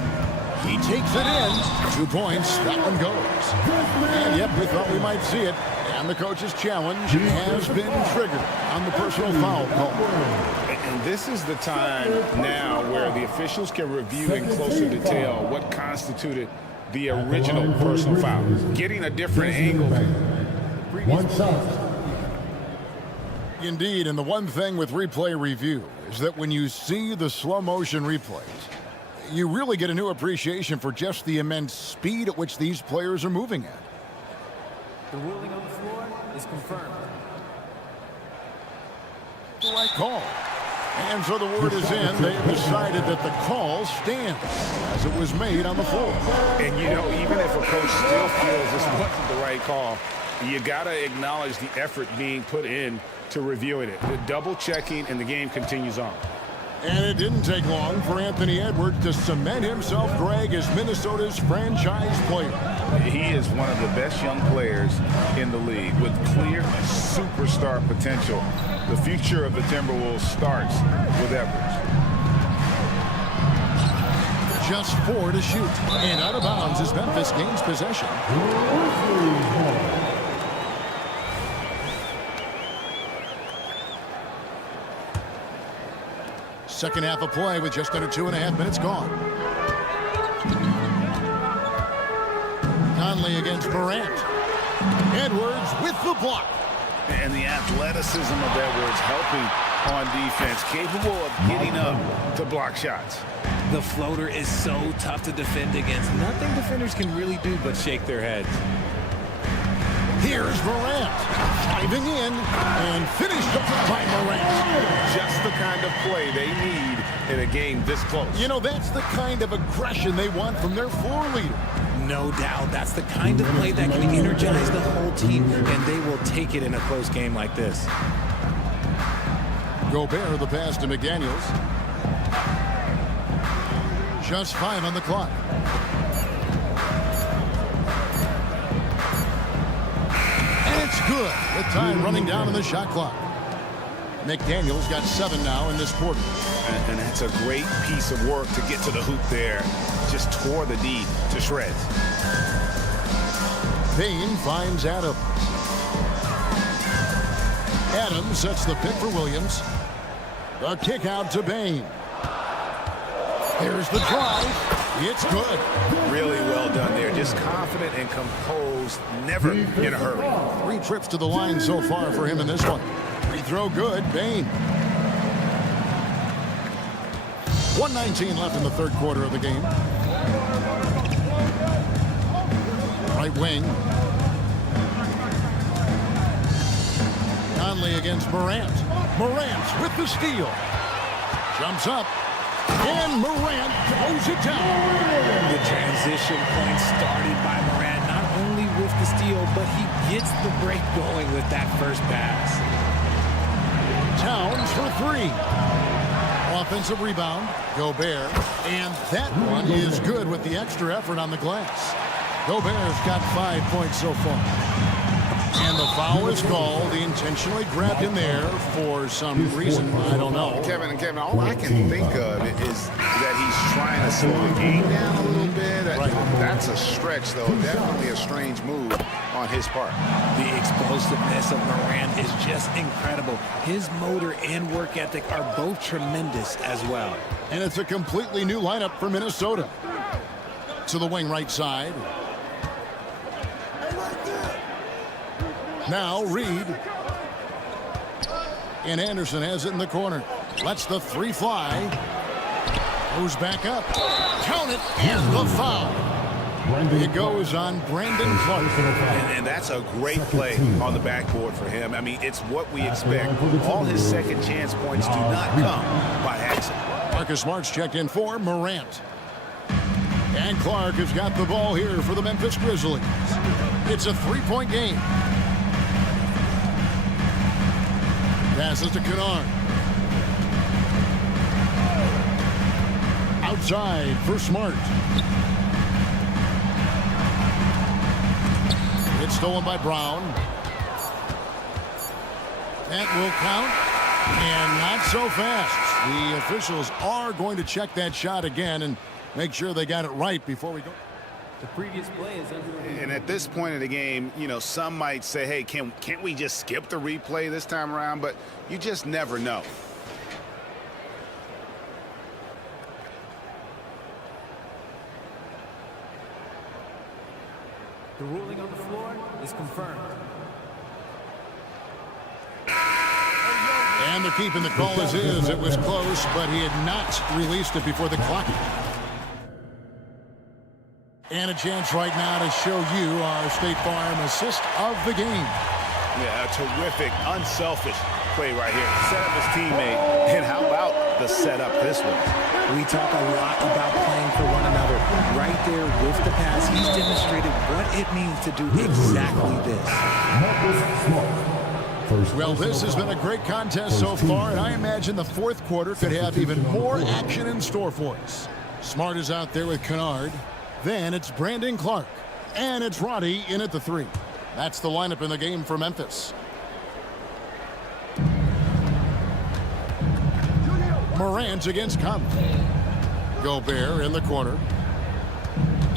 He takes it in. 2 points. That one goes. And yep, we thought we might see it. And the coach's challenge has been triggered on the personal foul call. And this is the time now where the officials can review in closer detail what constituted the original personal foul. Getting a different angle. One shot. Indeed, and the one thing with replay review is that when you see the slow motion replays, you really get a new appreciation for just the immense speed at which these players are moving at. The ruling on the floor is confirmed. The right call. And so the word is in. They've decided that the call stands as it was made on the floor. And you know, even if a coach still feels this wasn't the right call, you got to acknowledge the effort being put in to reviewing it. The double checking, and the game continues on. And it didn't take long for Anthony Edwards to cement himself, Greg, as Minnesota's franchise player. He is one of the best young players in the league with clear superstar potential. The future of the Timberwolves starts with Edwards. Just 4 to shoot. And out of bounds as Memphis gains possession. Second half of play with just under 2.5 minutes gone. Conley against Morant. Edwards with the block. And the athleticism of Edwards helping on defense, capable of getting up to block shots. The floater is so tough to defend against. Nothing defenders can really do but shake their heads. Here's Morant, diving in, and finished up by Morant. Just the kind of play they need in a game this close. You know, that's the kind of aggression they want from their floor leader. No doubt. That's the kind of play that can energize the whole team, and they will take it in a close game like this. Gobert, the pass to McDaniels. Just 5 on the clock. And it's good. With time running down on the shot clock. McDaniels got 7 now in this quarter. And that's a great piece of work to get to the hoop there. Just tore the D to shreds. Payne finds Adams. Adams sets the pick for Williams. The kick out to Payne. Here's the drive. It's good. Really well done there. Just confident and composed. Never in a hurry. 3 trips to the line so far for him in this one. Free throw good. Payne. 1:19 left in the third quarter of the game. Right wing. Conley against Morant. Morant with the steal. Jumps up. And Morant throws it down. The transition point started by Morant, not only with the steal, but he gets the break going with that first pass. Towns for 3. offensive rebound. Gobert. And that one is good with the extra effort on the glass. Gobert's got 5 points so far. And the foul is called. He intentionally grabbed him there for some reason. I don't know. Kevin, all I can think of is that he's trying to slow the game down a little bit. Right. That's a stretch, though. Definitely a strange move on his part. The explosiveness of Morant is just incredible. His motor and work ethic are both tremendous as well. And it's a completely new lineup for Minnesota. To the wing right side. Now Reed. And Anderson has it in the corner. Lets the three fly. Goes back up. Count it. And the foul. It goes on Brandon Clark. And that's a great play on the backboard for him. I mean, it's what we expect. All his second chance points do not come by accident. Marcus Smart's checked in for Morant. And Clark has got the ball here for the Memphis Grizzlies. It's a three-point game. Passes to Kennard. Outside for Smart. It's stolen by Brown. That will count. And not so fast. The officials are going to check that shot again and make sure they got it right before we go. The previous play is under review. And at this point of the game, you know, some might say, hey, can't we just skip the replay this time around? But you just never know. The ruling on the floor is confirmed. And they're keeping the call as is. It was close, but he had not released it before the clock. And a chance right now to show you our State Farm assist of the game. Yeah, a terrific, unselfish play right here. Set up his teammate. And how about the setup this one? We talk a lot about playing for one another. Right there with the pass, he's demonstrated what it means to do exactly this. Well, this has been a great contest so far, and I imagine the fourth quarter could have even more action in store for us. Smart is out there with Kennard. Then it's Brandon Clark. And it's Roddy in at the three. That's the lineup in the game for Memphis. Morant against Conley. Gobert in the corner.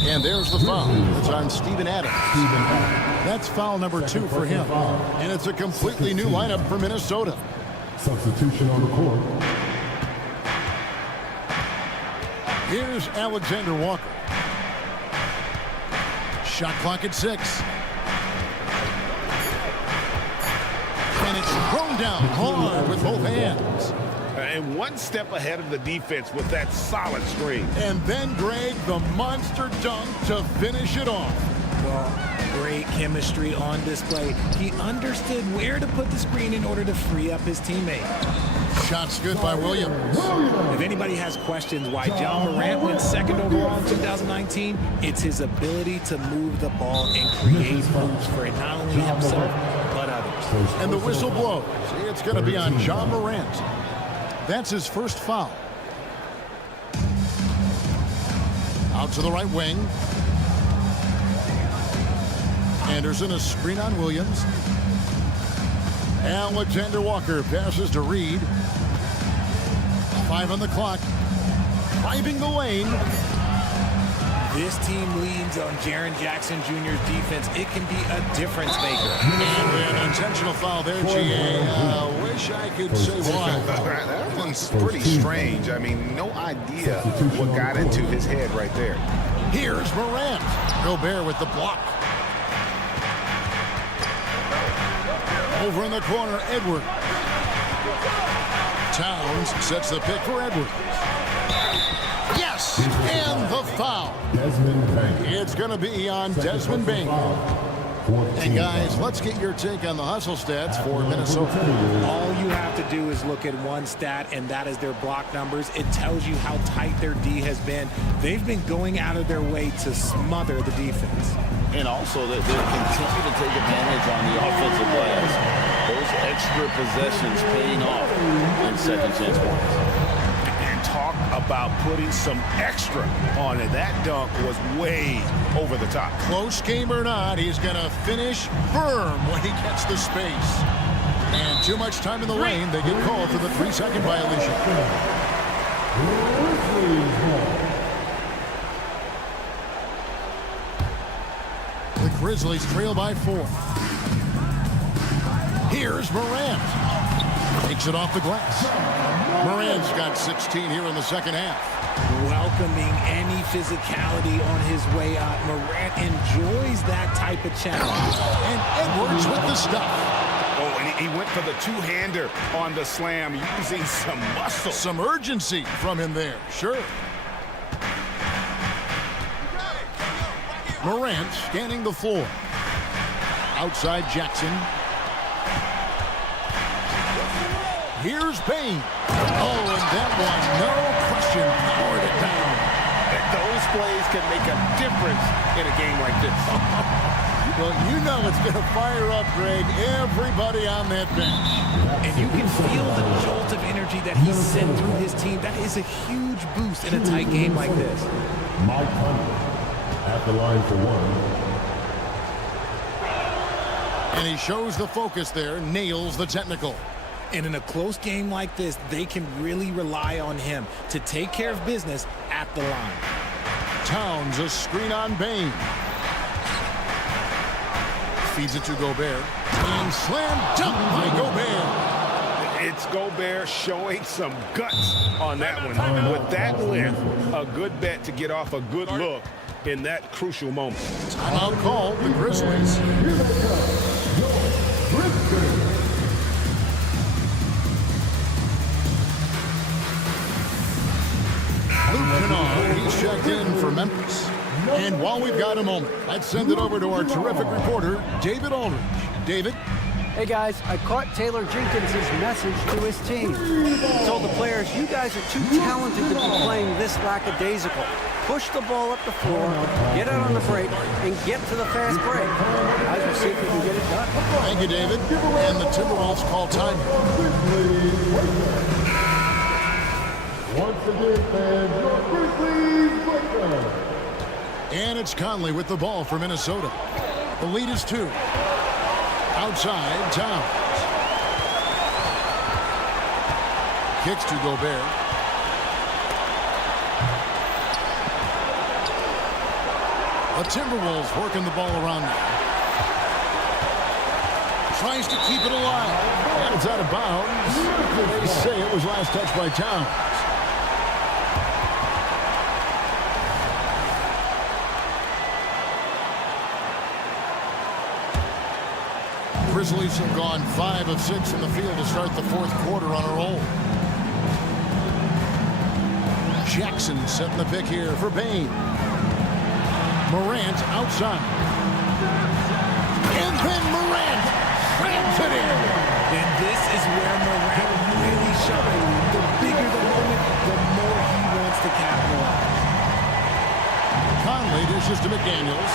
And there's the foul. It's on Steven Adams. That's foul number 2 for him. And it's a completely new lineup for Minnesota. Substitution on the court. Here's Alexander Walker. Shot clock at 6. And it's thrown down hard with both hands. And one step ahead of the defense with that solid screen. And then Greg, the monster dunk to finish it off. Well, great chemistry on display. He understood where to put the screen in order to free up his teammate. Shots good by Williams. If anybody has questions why John Morant went second overall in 2019, it's his ability to move the ball and create moves for not only himself, but others. And the whistle blows. It's going to be on John Morant. That's his first foul. Out to the right wing. Anderson, a screen on Williams. Alexander Walker passes to Reed. 5 on the clock. Driving the lane. This team leans on Jaren Jackson Jr.'s defense. It can be a difference maker. And an intentional foul there, G.A. Wish I could say why. That one's pretty strange. I mean, no idea what got into his head right there. Here's Morant. Gobert with the block. Over in the corner, Edwards. Towns sets the pick for Edwards. Yes, and the foul. It's going to be on Desmond Bain. And guys, let's get your take on the hustle stats for Minnesota. All you have to do is look at one stat, and that is their block numbers. It tells you how tight their D has been. They've been going out of their way to smother the defense. And also that they continue to take advantage on the offensive glass. Those extra possessions paying off in second chance points. talk about putting some extra on it. That dunk was way over the top. Close game or not, he's going to finish firm when he gets the space. And too much time in the lane. They get called for the 3-second violation. The Grizzlies trail by 4. Here's Morant. Takes it off the glass. Morant's got 16 here in the second half. Welcoming any physicality on his way out. Morant enjoys that type of challenge. And Edwards with the stuff. Oh, and he went for the two-hander on the slam, using some muscle. Some urgency from him there, sure. Morant scanning the floor. Outside Jackson. Here's Payne. Oh, and that one, no question, powered it down. Those plays can make a difference in a game like this. Well, you know it's going to fire up, Greg, everybody on that bench. And you can feel the jolt of energy that he sent through his team. That is a huge boost in a tight game like this. Mike Conley at the line for 1. And he shows the focus there, nails the technical. And in a close game like this, they can really rely on him to take care of business at the line. Towns, a screen on Bain. Feeds it to Gobert. And slam dunk by Gobert. It's Gobert showing some guts on that one. With that length, a good bet to get off a good look in that crucial moment. Timeout called, the Grizzlies. Luke Kennard, he's checked in for Memphis. And while we've got a moment, let's send it over to our terrific reporter, David Aldridge. David? Hey guys, I caught Taylor Jenkins' message to his team. He told the players, you guys are too talented to be playing this lackadaisical. Push the ball up the floor, get out on the break, and get to the fast break. Guys, we'll see if we can get it done. Thank you, David. And the Timberwolves call time. Once again, fans, your Grizzlies breakdown. And it's Conley with the ball for Minnesota. The lead is 2. Outside, Towns. Kicks to Gobert. The Timberwolves working the ball around now. Tries to keep it alive. And it's out of bounds. They say it was last touched by Towns. Grizzlies have gone 5 of 6 in the field to start the fourth quarter on a roll. Jackson setting the pick here for Bain. Morant outside. And then Morant slams it in. And this is where Morant really shines. The bigger the moment, the more he wants to capitalize. Conley dishes to McDaniels.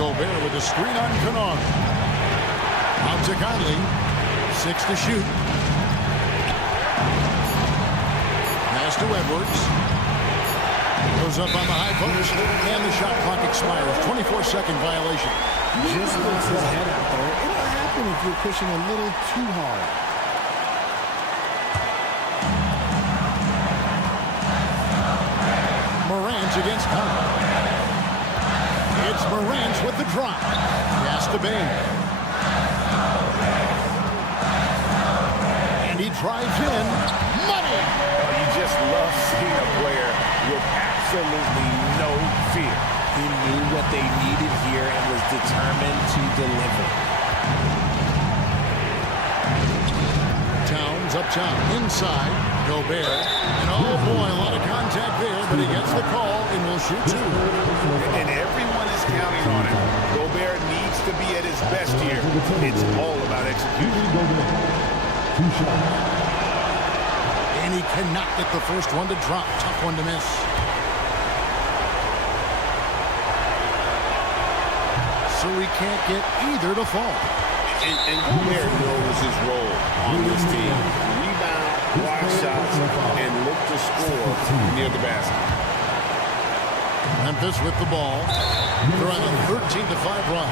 Gobert with the screen on Kennard. Out to Conley. 6 to shoot. Pass to Edwards. Goes up on the high post. And the shot clock expires. 24-second violation. Just lifts his head out there. It'll happen if you're pushing a little too hard. Morant against Conley. It's Morant with the drop. Pass to Bain. And he drives in. Money! Oh, you just love seeing a player with absolutely no fear. He knew what they needed here and was determined to deliver. Towns up top. Inside. Gobert. And oh boy, a lot of contact there, but he gets the call and will shoot 2. And everyone is counting on him. Gobert needs to be at his best here. It's all about execution. And he cannot get the first one to drop. Tough one to miss. So he can't get either to fall. And Gobert knows his role on this team. Rebound block shots, and look to score near the basket. Memphis with the ball. They're on a 13-5 run.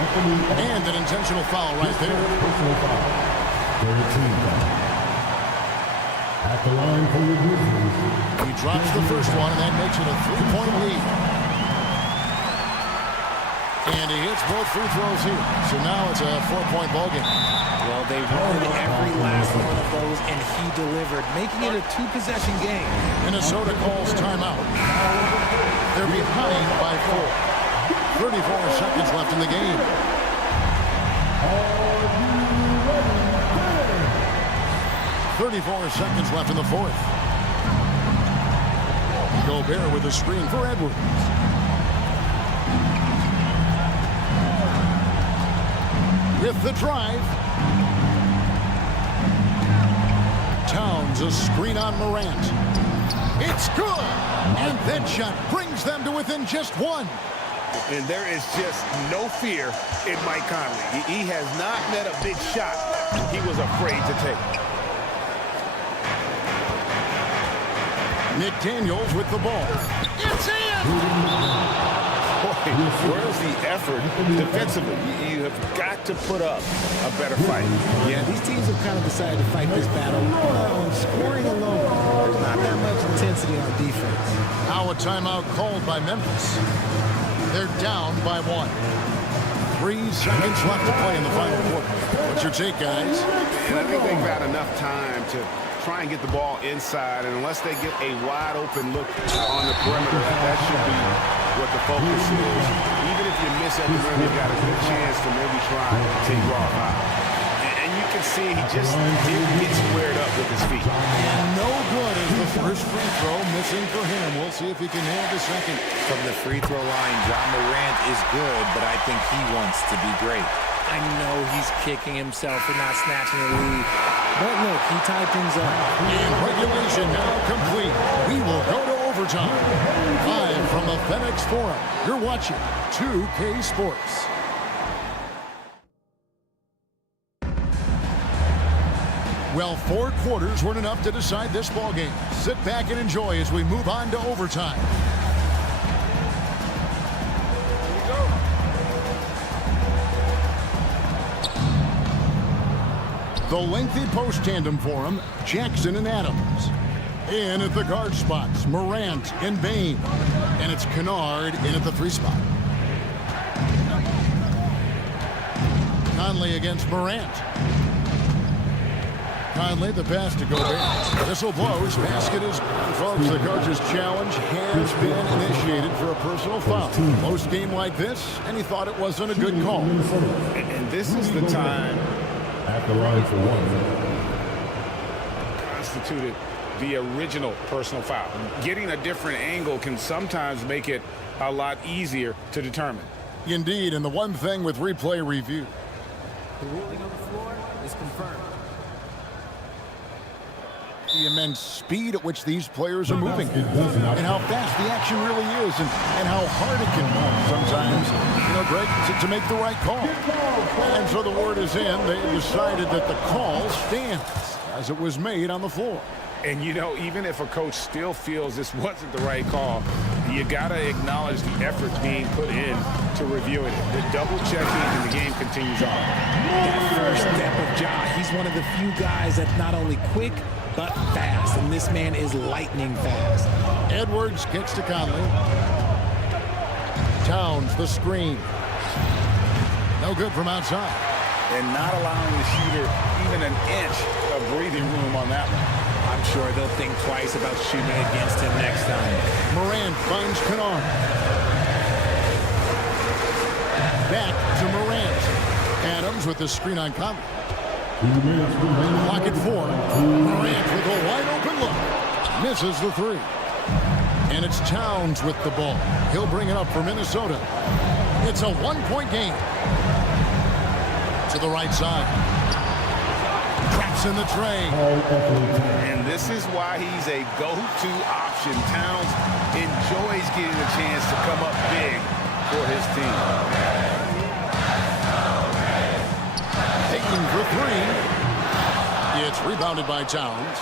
And an intentional foul right there. At the line for the Grizzlies. He drops the first one, and that makes it a 3-point lead. And he hits both free throws here. So now it's a 4-point ballgame. Well, they wanted every last one of those, and he delivered, making it a 2-possession game. Minnesota calls timeout. They're behind by 4. 34 seconds left in the game. 34 seconds left in the fourth. Gobert with a screen for Edwards. With the drive. Towns a screen on Morant. It's good! And that shot brings them to within just one. And there is just no fear in Mike Conley. He has not met a big shot he was afraid to take. McDaniels with the ball. It's in! Boy, where's the effort defensively? You have got to put up a better fight. Yeah, these teams have kind of decided to fight this battle on scoring alone. There's not that much intensity on defense. Now a timeout called by Memphis. They're down by 1. 3 seconds left to play in the final quarter. What's your take, guys? And I think they've got enough time to try and get the ball inside, and unless they get a wide open look on the perimeter, that should be what the focus is. Even if you miss at the rim, you've got a good chance to maybe try to take off out. And you can see he just didn't get squared up with his feet. And no good as the first free throw missing for him. We'll see if he can have the second. From the free throw line, John Morant is good, but I think he wants to be great. I know he's kicking himself for not snatching the lead. But look, he tied things up. And regulation now complete. We will go to overtime. Live from the FedEx Forum, you're watching 2K Sports. Well, 4 quarters weren't enough to decide this ballgame. Sit back and enjoy as we move on to overtime. The lengthy post tandem for him, Jackson and Adams. In at the guard spots, Morant and Bain. And it's Kennard in at the 3 spot. Conley against Morant. Conley, the pass to Gobert. Whistle blows. Basket is, folks, the coach's challenge has been initiated for a personal foul. Most game like this, and he thought it wasn't a good call. And this is the time At the line for 1. constituted the original personal foul. Getting a different angle can sometimes make it a lot easier to determine. Indeed, and the one thing with replay review. The ruling on the floor is confirmed. The immense speed at which these players are moving and how fast the action really is and how hard it can move sometimes, Greg, to make the right call. And so the word is in. They decided that the call stands as it was made on the floor. And, even if a coach still feels this wasn't the right call, you got to acknowledge the effort being put in to reviewing it. The double checking and the game continues on. That first step of Ja, he's one of the few guys that's not only quick, but fast, and this man is lightning fast. Edwards gets to Conley. Towns, the screen. No good from outside. And not allowing the shooter even an inch of breathing room on that one. I'm sure they'll think twice about shooting against him next time. Morant finds Kennard. Back to Morant. Adams with the screen on Conley. 2 minutes remaining. Clock at 4. Morant with a wide open look. Misses the 3. And it's Towns with the ball. He'll bring it up for Minnesota. It's a 1-point game. To the right side. Traps in the tray. And this is why he's a go-to option. Towns enjoys getting a chance to come up big for his team. Taking for 3. It's rebounded by Towns.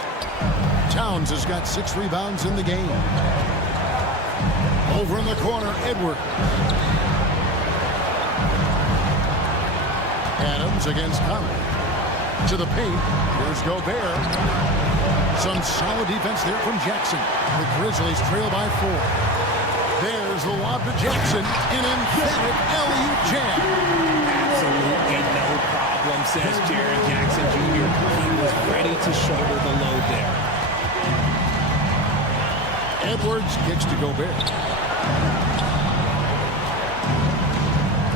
Towns has got 6 rebounds in the game. Over in the corner, Edwards. Adams against Conley. To the paint. Here's Gobert. Some solid defense there from Jackson. The Grizzlies trail by 4. There's the lob to Jackson. An emphatic alley-oop jam. Absolutely no problem, says Jaren Jackson Jr. He was ready to shoulder the load there. Edwards kicks to Gobert.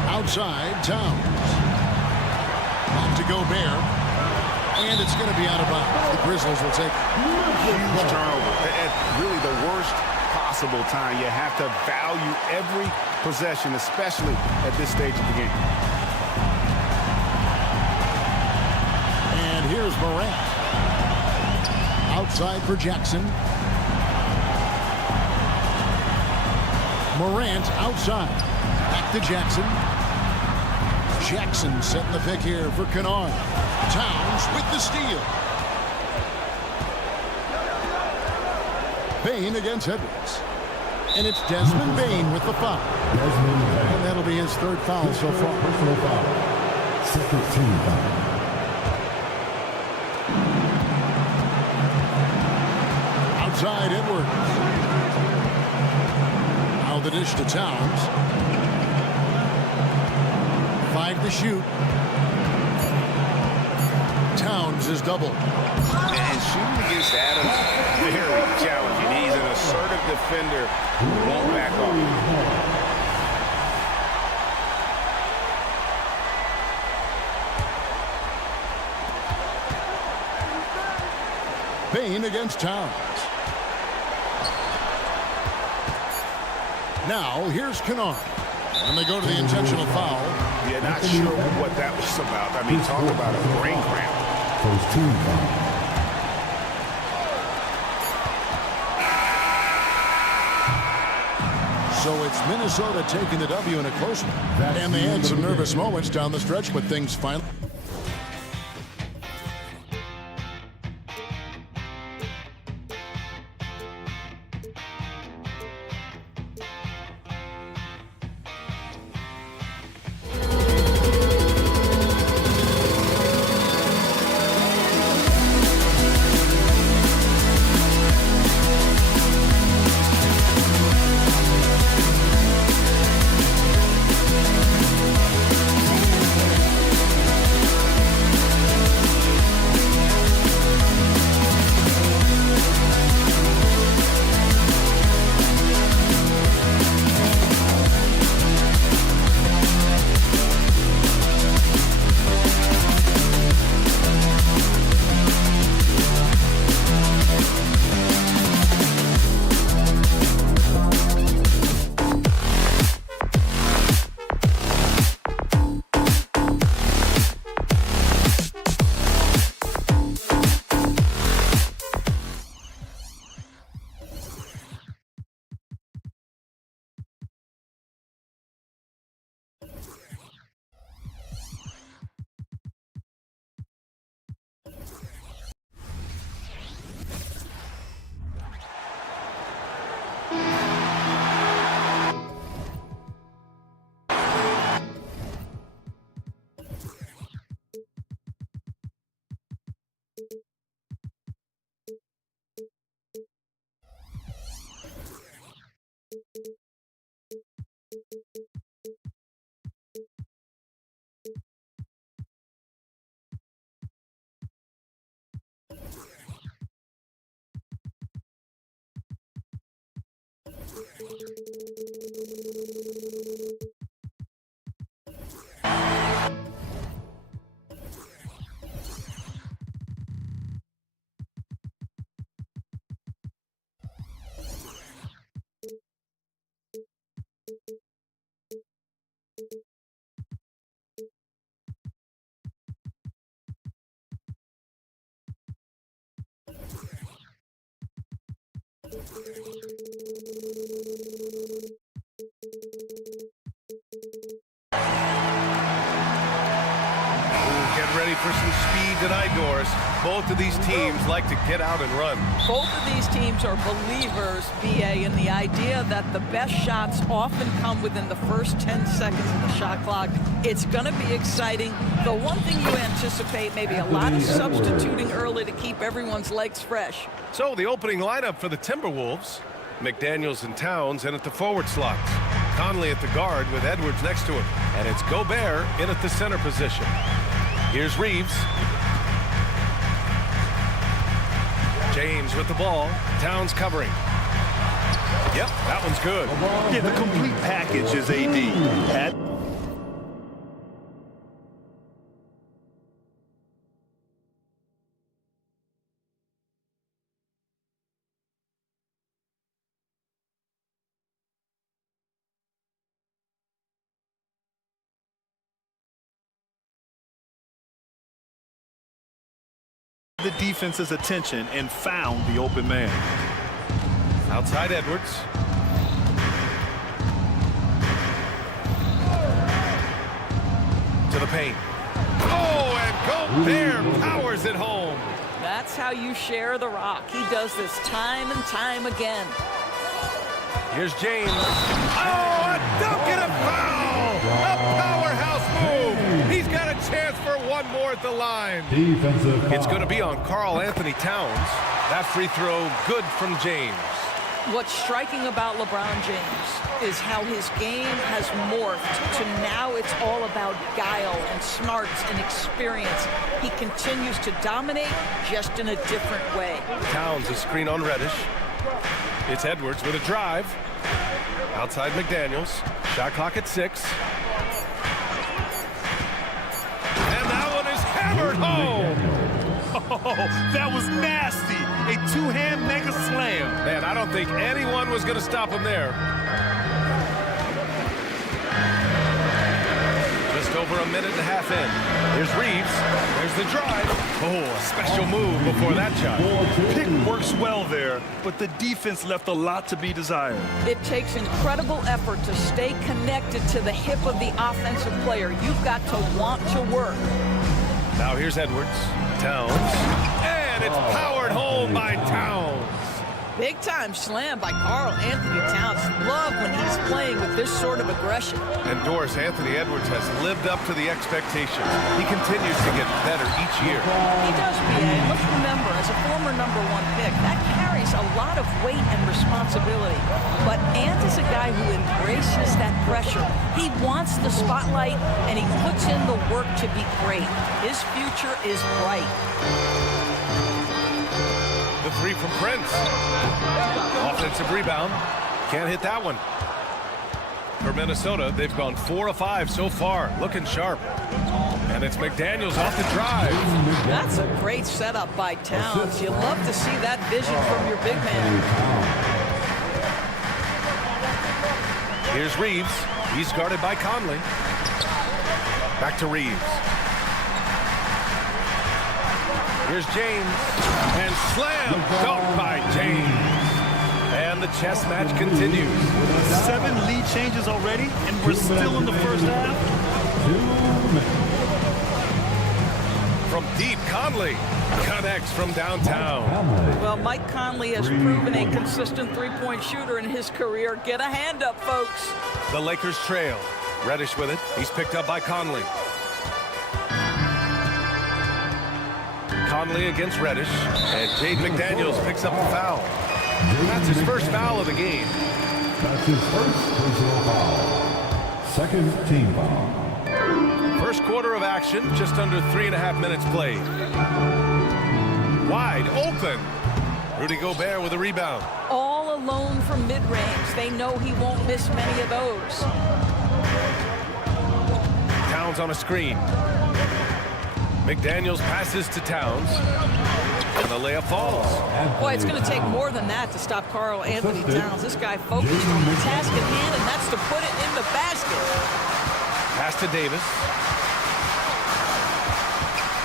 Outside, Towns. On to Gobert. And it's going to be out of bounds. The Grizzlies will take Huge turnover. At really the worst possible time. You have to value every possession, especially at this stage of the game. And here's Morant. Outside for Jackson. Morant outside. Back to Jackson. Jackson setting the pick here for Kennard. Towns with the steal. Bane against Edwards. And it's Desmond Bane with the foul. And that'll be his 3rd foul so far. Personal foul. Second team foul. Outside Edwards. Now the dish to Towns. 5 to shoot. Towns is double. And shooting against Adams, very challenging. He's an assertive defender who won't back off. Bane against Towns. Now here's Kennard. And they go to the intentional foul. Yeah, not sure what that was about. I mean, talk about a brain cramp. First team foul. So it's Minnesota taking the W in a close one. And they had some nervous moments down the stretch, but things finally... Get ready for some speed tonight, Doris. Both of these teams like to get out and run. Both of these teams are believers, BA, in the idea that the best shots often come within the first 10 seconds of the shot clock. It's going to be exciting. The one thing you anticipate, maybe a lot of substituting early to keep everyone's legs fresh. So the opening lineup for the Timberwolves: McDaniels and Towns in at the forward slots. Conley at the guard with Edwards next to him. And it's Gobert in at the center position. Here's Reeves. James with the ball. Towns covering. Yep, that one's good. Yeah, the complete package is AD. The defense's attention and found the open man. Outside Edwards. To the paint. Oh, and Gobert powers it home. That's how you share the rock. He does this time and time again. Here's James. Oh, a dunk and a foul! A powerhouse move. He's got a chance for one more at the line. It's going to be on Karl Anthony Towns. That free throw good from James. What's striking about LeBron James is how his game has morphed to now it's all about guile and smarts and experience. He continues to dominate just in a different way. Towns a screen on Reddish. It's Edwards with a drive. Outside McDaniels. Shot clock at 6. And that one is hammered home. Oh, that was nasty. A two-hand mega slam. Man, I don't think anyone was going to stop him there. Just over a minute and a half in. Here's Reeves. There's the drive. Oh, a special move before that shot. Pick works well there, but the defense left a lot to be desired. It takes incredible effort to stay connected to the hip of the offensive player. You've got to want to work. Now here's Edwards. Towns. And it's powered home by Towns. Big time slam by Karl Anthony Towns. Love when he's playing with this sort of aggression. And Doris, Anthony Edwards has lived up to the expectations. He continues to get better each year. He does, BA. Let's remember, as a former #1 pick, that carries a lot of weight and responsibility. But Ant is a guy who embraces that pressure. He wants the spotlight, and he puts in the work to be great. His future is bright. The three from Prince. Offensive rebound. Can't hit that one. For Minnesota, they've gone 4 of 5 so far. Looking sharp. And it's McDaniels off the drive. That's a great setup by Towns. You love to see that vision from your big man. Here's Reeves. He's guarded by Conley. Back to Reeves. Here's James. And slam dunk by James. And the chess match continues. 7 lead changes already, and we're still in the first half. From deep, Conley connects from downtown. Well, Mike Conley has proven a consistent three-point shooter in his career. Get a hand up, folks. The Lakers trail. Reddish with it. He's picked up by Conley. Conley against Reddish. And Jade McDaniels picks up the foul. That's his first foul of the game. That's his first personal foul. Second team foul. First quarter of action, just under 3.5 minutes played. Wide open. Rudy Gobert with a rebound. All alone from mid-range. They know he won't miss many of those. Towns on a screen. McDaniels passes to Towns. And the layup falls. Boy, it's going to take more than that to stop Karl Anthony Towns. This guy focused on the task at hand, and that's to put it in the basket. Pass to Davis.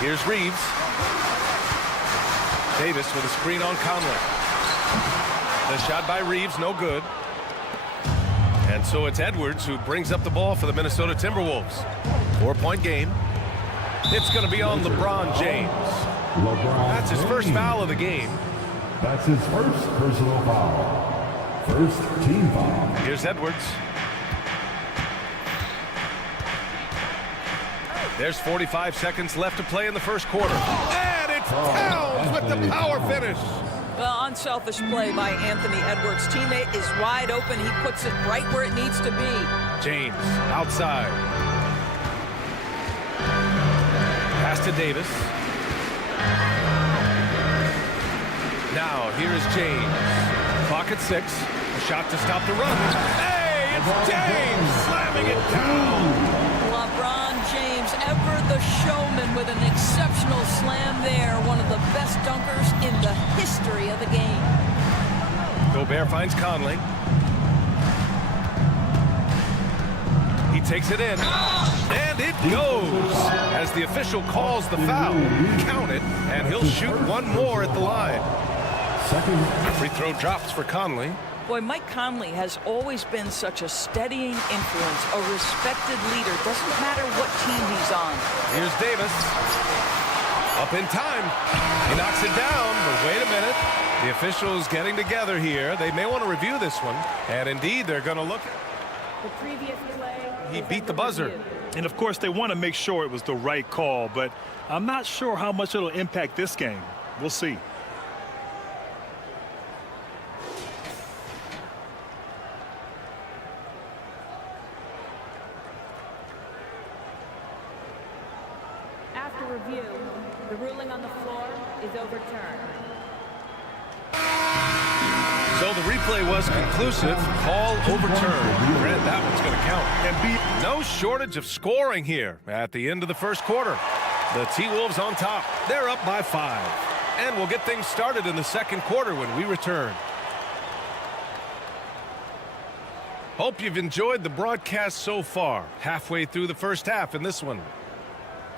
Here's Reeves. Davis with a screen on Conley. The shot by Reeves, no good. And so it's Edwards who brings up the ball for the Minnesota Timberwolves. 4-point game. It's going to be on LeBron James. That's his first foul of the game. That's his first personal foul. First team foul. Here's Edwards. There's 45 seconds left to play in the first quarter. And it's Towns with the power finish. Well, unselfish play by Anthony Edwards. Teammate is wide open. He puts it right where it needs to be. James outside. Pass to Davis. Now, here is James. Clock at 6. A shot to stop the run. Hey, it's James slamming it down. LeBron James, ever the showman, with an exceptional slam there. One of the best dunkers in the history of the game. Gobert finds Conley. He takes it in. And it goes. As the official calls the foul, count it, and he'll shoot one more at the line. Free throw drops for Conley. Boy, Mike Conley has always been such a steadying influence, a respected leader. Doesn't matter what team he's on. Here's Davis. Up in time. He knocks it down, but wait a minute. The officials getting together here. They may want to review this one. And indeed, they're going to look. The previous play. He beat the buzzer. And of course, they want to make sure it was the right call, but I'm not sure how much it'll impact this game. We'll see. After review, the ruling on the floor is overturned. So the replay was conclusive. Call overturned. Grant, that one's going to count. And no shortage of scoring here at the end of the first quarter. The T-Wolves on top. They're up by 5. And we'll get things started in the second quarter when we return. Hope you've enjoyed the broadcast so far. Halfway through the first half in this one.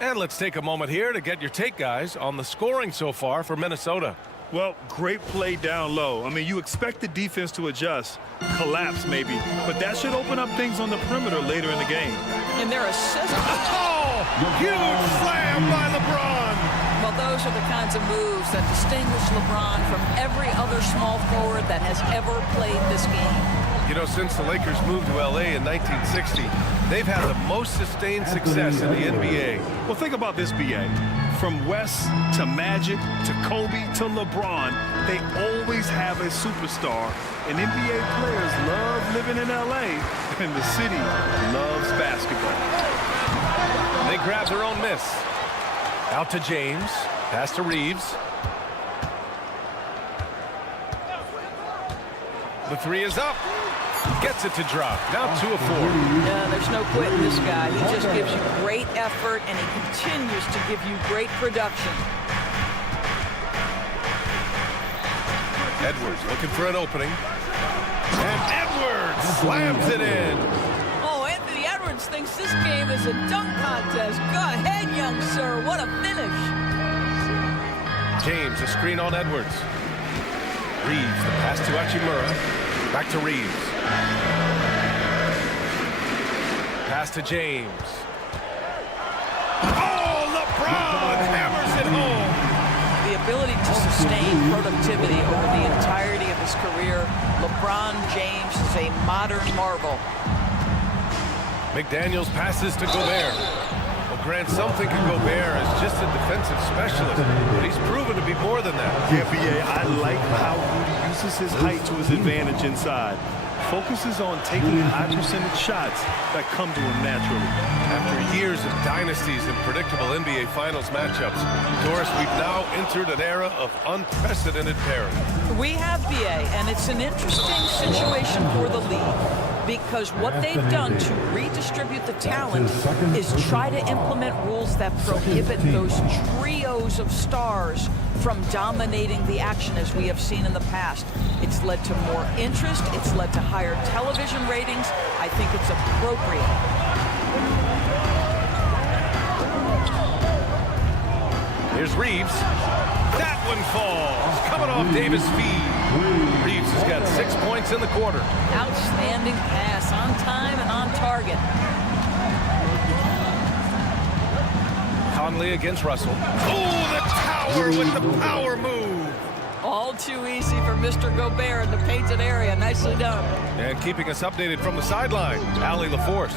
And let's take a moment here to get your take, guys, on the scoring so far for Minnesota. Well, great play down low. I mean, you expect the defense to adjust, collapse maybe, but that should open up things on the perimeter later in the game. And their assist. Oh, huge slam by LeBron. Well, those are the kinds of moves that distinguish LeBron from every other small forward that has ever played this game. You know, since the Lakers moved to L.A. in 1960, they've had the most sustained success in the NBA. Well, think about this, B.A. From West to Magic to Kobe to LeBron, they always have a superstar. And NBA players love living in L.A., and the city loves basketball. They grab their own miss. Out to James. Pass to Reeves. The three is up. Gets it to drop. Now 2 of 4. Yeah, there's no quitting this guy. He just gives you great effort, and he continues to give you great production. Edwards looking for an opening. And Edwards slams it in. Oh, Anthony Edwards thinks this game is a dunk contest. Go ahead, young sir. What a finish. James, a screen on Edwards. Reeves, the pass to Hachimura. Back to Reeves. Pass to James. Oh, LeBron hammers it home. The ability to sustain productivity over the entirety of his career. LeBron James is a modern marvel. McDaniels passes to Gobert. Well, Grant, some think of Gobert as just a defensive specialist, but he's proven to be more than that. Yeah, B.A., I like how Rudy uses his height to his advantage inside. Focuses on taking high percentage shots that come to him naturally. After years of dynasties and predictable NBA Finals matchups, Doris, we've now entered an era of unprecedented pairing. We have, BA, and it's an interesting situation for the league, because what they've done to redistribute the talent is try to implement rules that prohibit those trios of stars from dominating the action as we have seen in the past. It's led to more interest. It's led to higher television ratings. I think it's appropriate. Here's Reeves. That one falls. Coming off Davis' feed. Reeves has got 6 points in the quarter. Outstanding pass, on time and on target. Conley Conley against Russell. Oh, the tower with the power move. All too easy for Mr. Gobert in the painted area. Nicely done. And keeping us updated from the sideline, Allie LaForce.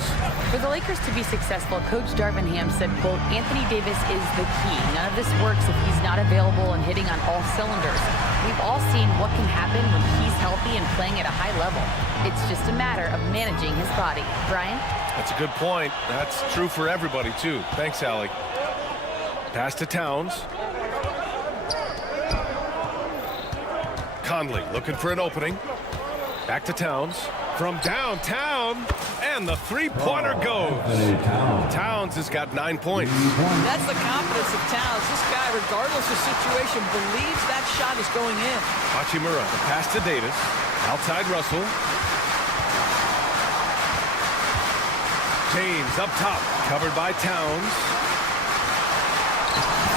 For the Lakers to be successful, Coach Darvin Ham said, quote, Anthony Davis is the key. None of this works if he's not available and hitting on all cylinders. We've all seen what can happen when he's healthy and playing at a high level. It's just a matter of managing his body. Brian? That's a good point. That's true for everybody, too. Thanks, Allie. Pass to Towns. Conley looking for an opening. Back to Towns. From downtown, and the three-pointer goes. Towns has got 9 points. That's the confidence of Towns. This guy, regardless of situation, believes that shot is going in. Hachimura, the pass to Davis. Outside Russell. James up top, covered by Towns.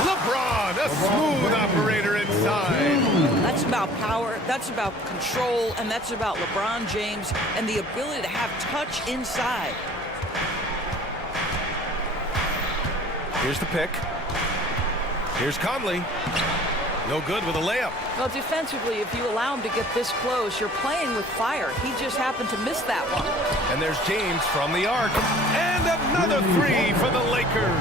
LeBron, a smooth operator inside. That's about power, that's about control, and that's about LeBron James and the ability to have touch inside. Here's the pick. Here's Conley. No good with a layup. Well, defensively, if you allow him to get this close, you're playing with fire. He just happened to miss that one. And there's James from the arc. And another three for the Lakers.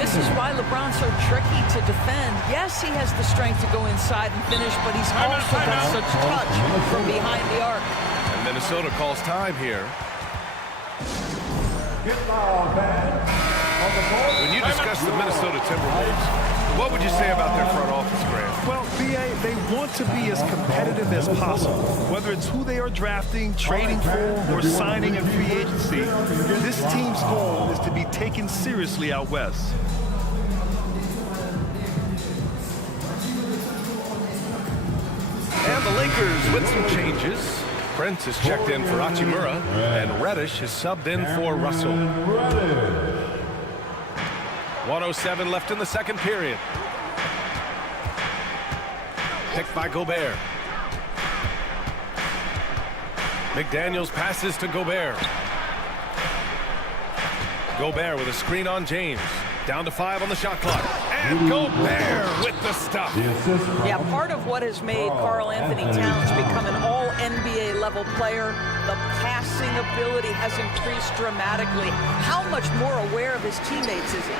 This is why LeBron's so tricky to defend. Yes, he has the strength to go inside and finish, but he's also got such touch from behind the arc. And Minnesota calls time here. When you discuss the Minnesota Timberwolves, what would you say about their front office, Grant? Well, B.A., they want to be as competitive as possible. Whether it's who they are drafting, trading for, or signing in free agency, this team's goal is to be taken seriously out west. And the Lakers with some changes. Prince is checked in for Hachimura, and Reddish is subbed in for Russell. 1:07 left in the second period. Picked by Gobert. McDaniels passes to Gobert. Gobert with a screen on James. Down to 5 on the shot clock. And Gobert with the stuff. Yeah, part of what has made Karl Anthony Towns become an all-NBA level player, the passing ability has increased dramatically. How much more aware of his teammates is he?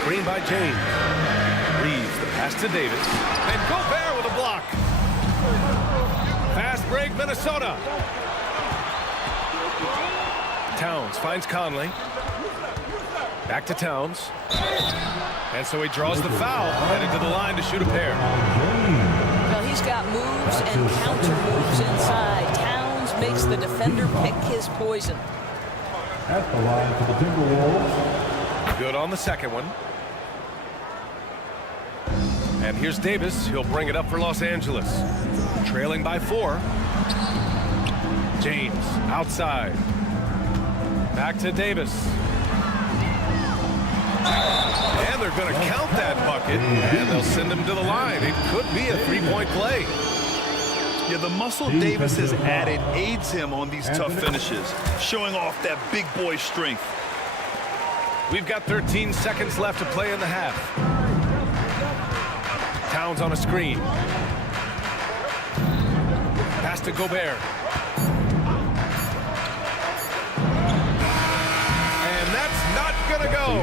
Screen by James. Reeves the pass to Davis. And Gobert with a block. Fast break, Minnesota. Towns finds Conley. Back to Towns. And so he draws the foul, headed to the line to shoot a pair. Well, he's got moves and counter moves inside. Towns makes the defender pick his poison. At the line for the Timberwolves. Good on the second one. And here's Davis. He'll bring it up for Los Angeles. Trailing by 4. James outside. Back to Davis. And they're going to count that bucket, and they'll send him to the line. It could be a three-point play. Yeah, the muscle Davis has added aids him on these tough finishes, showing off that big boy strength. We've got 13 seconds left to play in the half. Towns on a screen. Pass to Gobert. And that's not going to go.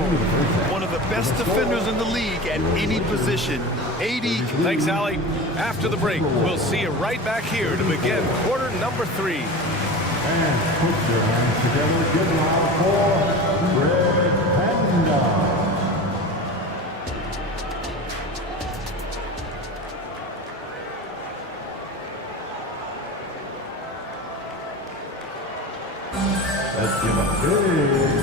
One of the best defenders in the league at any position. AD. Thanks, Allie. After the break, we'll see you right back here to begin quarter number 3. And put your hands together. Give loud for Red Panda.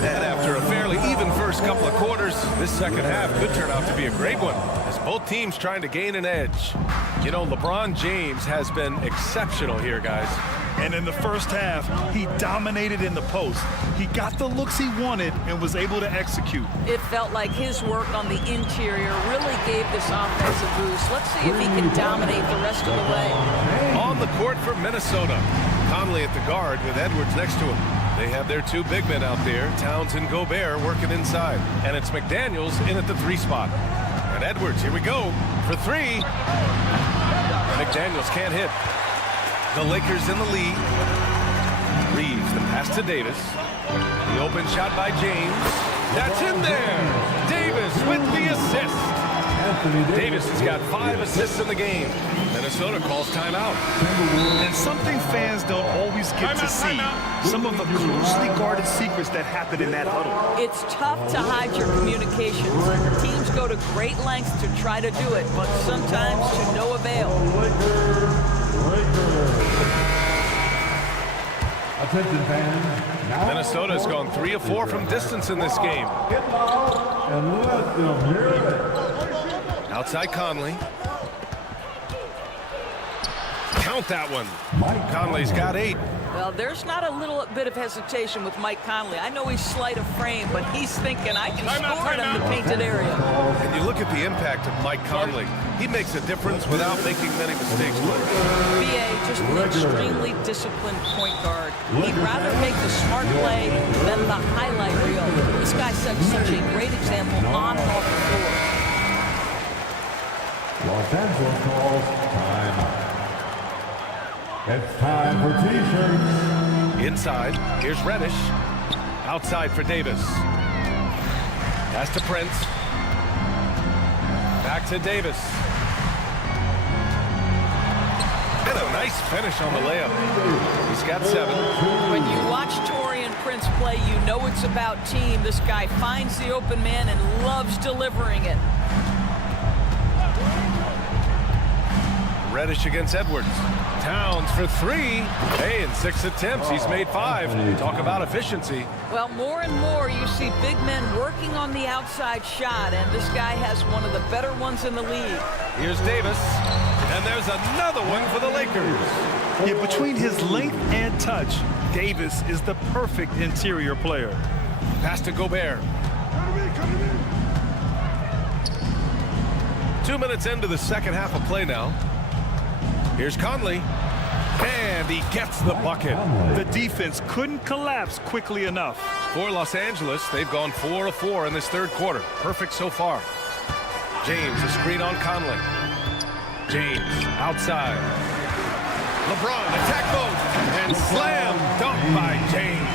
And after a fairly even first couple of quarters, this second half could turn out to be a great one, as both teams trying to gain an edge. You know, LeBron James has been exceptional here, guys. And in the first half, he dominated in the post. He got the looks he wanted and was able to execute. It felt like his work on the interior really gave this offense a boost. Let's see if he can dominate the rest of the way. On the court for Minnesota. Conley at the guard with Edwards next to him. They have their two big men out there, Towns and Gobert, working inside. And it's McDaniels in at the 3 spot. And Edwards, here we go, for 3. McDaniels can't hit. The Lakers in the lead. Reeves, the pass to Davis. The open shot by James. That's in there. Davis with the assist. Davis has got 5 assists in the game. Minnesota calls timeout. And something fans don't always get to see. Some of the closely guarded secrets that happen in that huddle. It's tough to hide your communications. Teams go to great lengths to try to do it, but sometimes to no avail. Attention fans. Minnesota has gone 3 of 4 from distance in this game. And let them hear it. Outside Conley. Count that one. Conley's got 8. Well, there's not a little bit of hesitation with Mike Conley. I know he's slight of frame, but he's thinking I can score it in the painted area. And you look at the impact of Mike Conley. He makes a difference without making many mistakes. BA, just an extremely disciplined point guard. He'd rather make the smart play than the highlight reel. This guy sets such a great example on and off the floor. Los Angeles calls timeout. It's time for T-shirts. Inside, here's Reddish. Outside for Davis. Pass to Prince. Back to Davis. And a nice finish on the layup. He's got 7. When you watch Taurean Prince play, you know it's about team. This guy finds the open man and loves delivering it. Reddish against Edwards. Towns for 3. Hey, in 6 attempts, he's made 5. Talk about efficiency. Well, more and more you see big men working on the outside shot, and this guy has one of the better ones in the league. Here's Davis, and there's another one for the Lakers. Yeah, between his length and touch, Davis is the perfect interior player. Pass to Gobert. 2 minutes into the second half of play now. Here's Conley, and he gets the bucket. The defense couldn't collapse quickly enough. For Los Angeles, they've gone 4 of 4 in this third quarter. Perfect so far. James, a screen on Conley. James, outside. LeBron, attack mode, and slam dunk by James.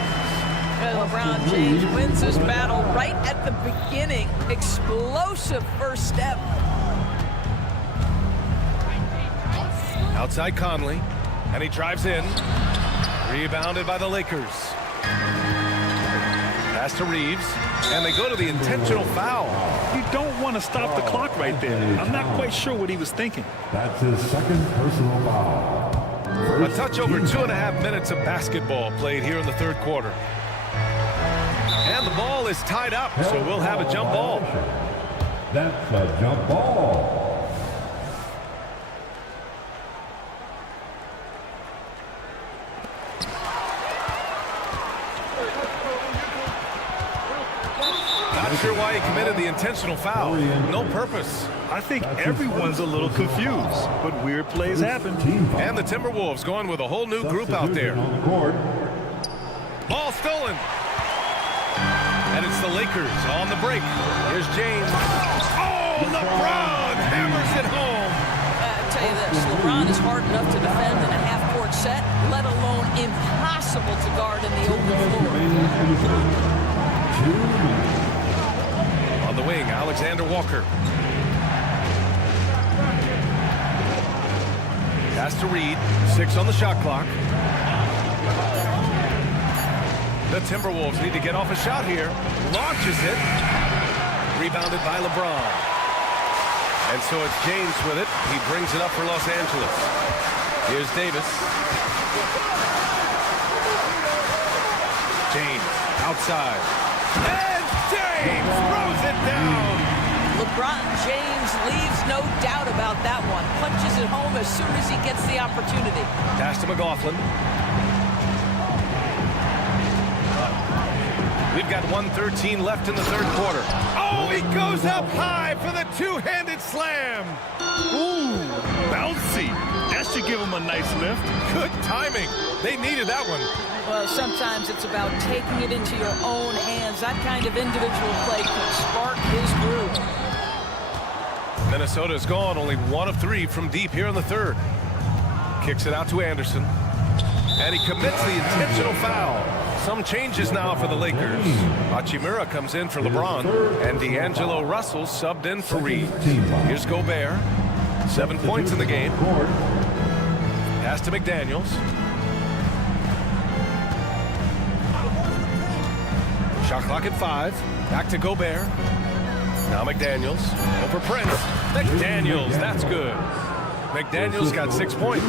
And LeBron James wins this battle right at the beginning. Explosive first step. Outside Conley, and he drives in. Rebounded by the Lakers. Pass to Reeves, and they go to the intentional foul. You don't want to stop the clock right there. I'm not quite sure what he was thinking. That's his second personal foul. A touch over 2.5 minutes of basketball played here in the third quarter. And the ball is tied up, so we'll have a jump ball. That's a jump ball. Not sure why he committed the intentional foul. No purpose. I think everyone's a little confused, but weird plays happen. And the Timberwolves going with a whole new group out there. Ball stolen. And it's the Lakers on the break. Here's James. Oh, LeBron hammers it home. I'll tell you this, LeBron is hard enough to defend in a half-court set, let alone impossible to guard in the open floor. On the wing, Alexander Walker. Pass to Reed. 6 on the shot clock. The Timberwolves need to get off a shot here. Launches it. Rebounded by LeBron. And so it's James with it. He brings it up for Los Angeles. Here's Davis. James outside. And James throws it down. LeBron James leaves no doubt about that one. Punches it home as soon as he gets the opportunity. Pass to McLaughlin. We've got 1:13 left in the third quarter. Oh, he goes up high for the two-handed slam. Ooh, bouncy. That should give him a nice lift. Good timing. They needed that one. Well, sometimes it's about taking it into your own hands. That kind of individual play can spark his groove. Minnesota's gone only 1 of 3 from deep here in the third. Kicks it out to Anderson. And he commits the intentional foul. Some changes now for the Lakers. Hachimura comes in for LeBron. And D'Angelo Russell subbed in for Reeves. Here's Gobert. 7 points in the game. Pass to McDaniels. Shot clock at 5. Back to Gobert. Now McDaniels. Over Prince. McDaniels, that's good. McDaniels got 6 points.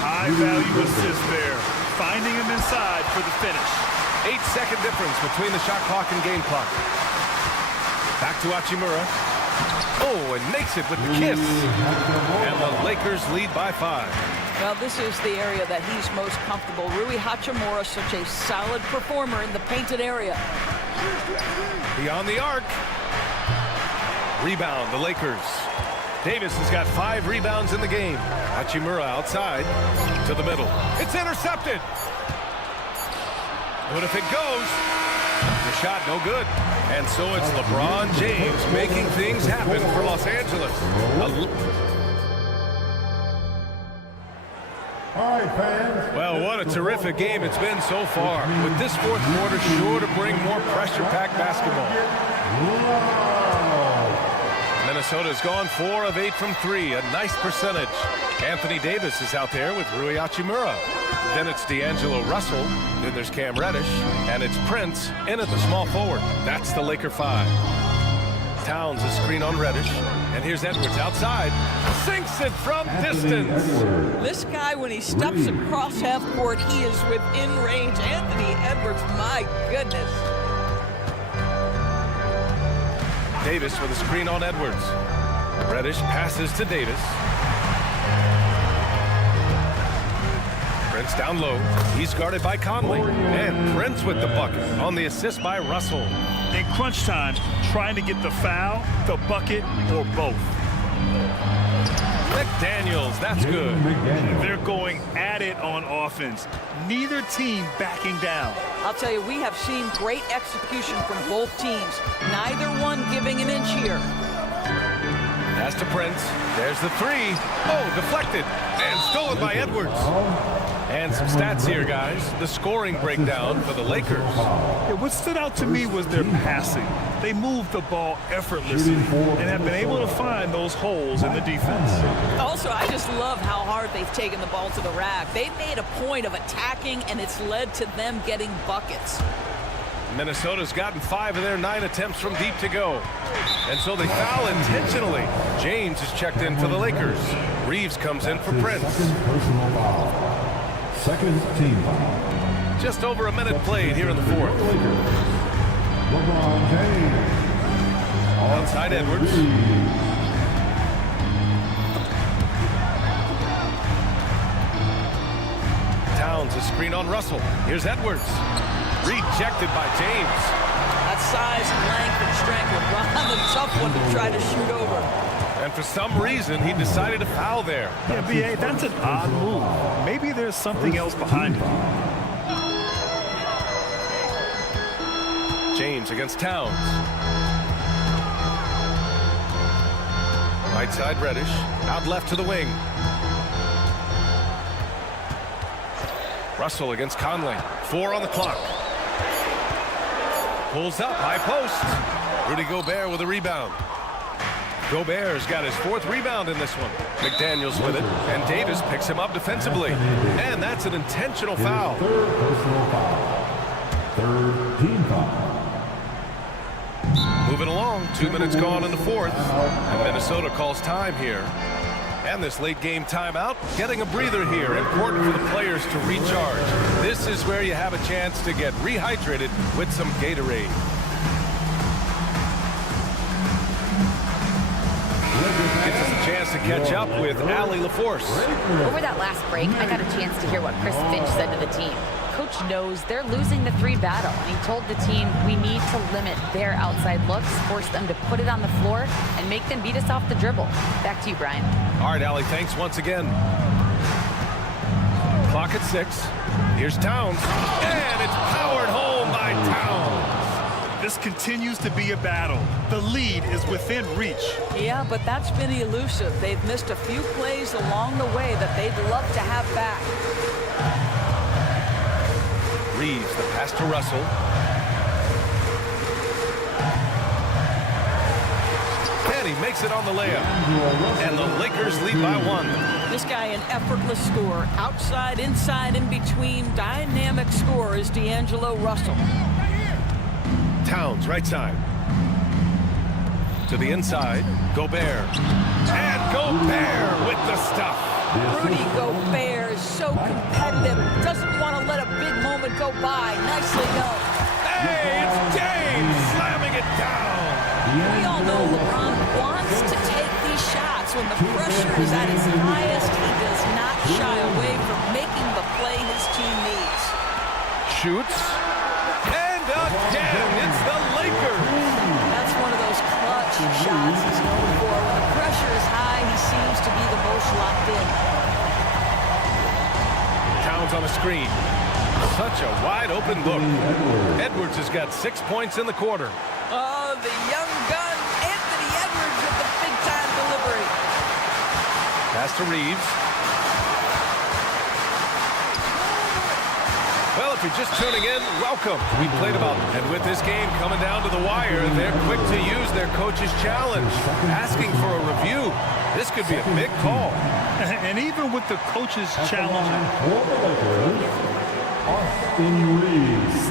High value assist there. Finding him inside for the finish. 8-second difference between the shot clock and game clock. Back to Hachimura. Oh, and makes it with the kiss. And the Lakers lead by 5. Well, this is the area that he's most comfortable. Rui Hachimura, such a solid performer in the painted area. Beyond the arc. Rebound, the Lakers. Davis has got 5 rebounds in the game. Hachimura outside to the middle. It's intercepted. But if it goes, the shot no good. And so it's LeBron James making things happen for Los Angeles. All right, fans. Well, what a terrific game it's been so far. With this fourth quarter sure to bring more pressure-packed basketball. Minnesota's gone 4 of 8 from 3, a nice percentage. Anthony Davis is out there with Rui Hachimura. Then it's D'Angelo Russell. Then there's Cam Reddish. And it's Prince in at the small forward. That's the Laker 5. Towns a screen on Reddish. And here's Edwards outside. Sinks it from distance. This guy, when he steps across half court, he is within range. Anthony Edwards, my goodness. Davis with a screen on Edwards. Reddish passes to Davis. Prince down low. He's guarded by Conley. And Prince with the bucket on the assist by Russell. In crunch time, trying to get the foul, the bucket, or both. McDaniels, that's good. They're going at it on offense. Neither team backing down. I'll tell you, we have seen great execution from both teams. Neither one giving an inch here. Pass to Prince. There's the 3. Oh, deflected. And stolen by Edwards. And some stats here, guys. The scoring breakdown for the Lakers. Yeah, what stood out to me was their passing. They moved the ball effortlessly and have been able to find those holes in the defense. Also, I just love how hard they've taken the ball to the rack. They've made a point of attacking, and it's led to them getting buckets. Minnesota's gotten 5 of their 9 attempts from deep to go. And so they foul intentionally. James is checked in for the Lakers. Reeves comes in for Prince. Second team foul. Just over a minute played here in the fourth. LeBron James. Outside Edwards. Towns a screen on Russell. Here's Edwards. Rejected by James. That size and length and strength would run the tough one to try to shoot over. And for some reason, he decided to foul there. Yeah, B.A., that's an odd move. Maybe there's something else behind it. James against Towns. Right side Reddish. Out left to the wing. Russell against Conley. 4 on the clock. Pulls up, high post. Rudy Gobert with a rebound. Gobert's got his 4th rebound in this one. McDaniels with it, and Davis picks him up defensively. And that's an intentional foul. Third personal foul. Third team foul. Moving along, 2 minutes gone in the fourth. And Minnesota calls time here. And this late game timeout, getting a breather here. Important for the players to recharge. This is where you have a chance to get rehydrated with some Gatorade. Gives us a chance to catch up with Allie LaForce. Over that last break, I got a chance to hear what Chris Finch said to the team. Coach knows they're losing the 3 battle, and he told the team we need to limit their outside looks, force them to put it on the floor, and make them beat us off the dribble. Back to you, Brian. All right, Allie, thanks once again. Clock at 6. Here's Towns, and it's powered home by Towns. This continues to be a battle. The lead is within reach. Yeah, but that's been elusive. They've missed a few plays along the way that they'd love to have back. Reeves, the pass to Russell. And he makes it on the layup. And the Lakers lead by 1. This guy an effortless scorer. Outside, inside, in between. Dynamic scorer is D'Angelo Russell. Towns, right side. To the inside, Gobert. And Gobert with the stuff. Rudy Gobert is so competitive. Doesn't want to let a big moment go by. Nicely done. Hey, it's James slamming it down. We all know LeBron wants to take these shots. When the pressure is at its highest, he does not shy away from making the play his team needs. Shoots. And again, it's the Lakers. That's one of those clutch shots he's known for. When the pressure is high, he seems to be the most locked in. Towns on the screen. Such a wide open look. Edwards has got 6 points in the quarter. Oh, the young gun, Anthony Edwards with the big-time delivery. Pass to Reeves. Well, if you're just tuning in, welcome. We played about, and with this game coming down to the wire, they're quick to use their coach's challenge, asking for a review. This could be a big call. And even with the coach's challenge,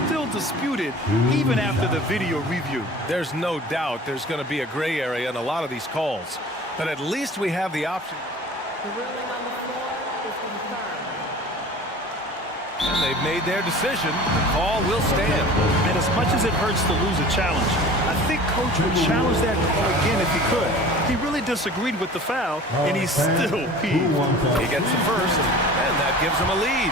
still disputed even after the video review. There's no doubt there's going to be a gray area in a lot of these calls, but at least we have the option. The ruling on the floor is confirmed. And they've made their decision. The call will stand. And as much as it hurts to lose a challenge, I think Coach would challenge that call again if he could. He really disagreed with the foul, and he's still peeved. He gets the first, and that gives him a lead.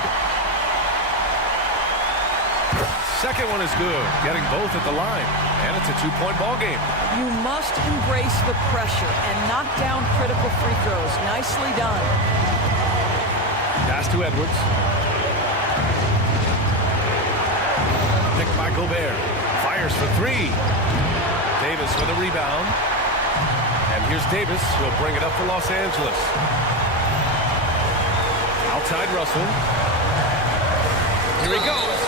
Second one is good, getting both at the line, and it's a 2-point ball game. You must embrace the pressure and knock down critical free throws. Nicely done. Pass to Edwards. Picked by Gobert. Fires for 3. Davis with a rebound. And here's Davis, who'll bring it up for Los Angeles. Outside Russell. Here he goes.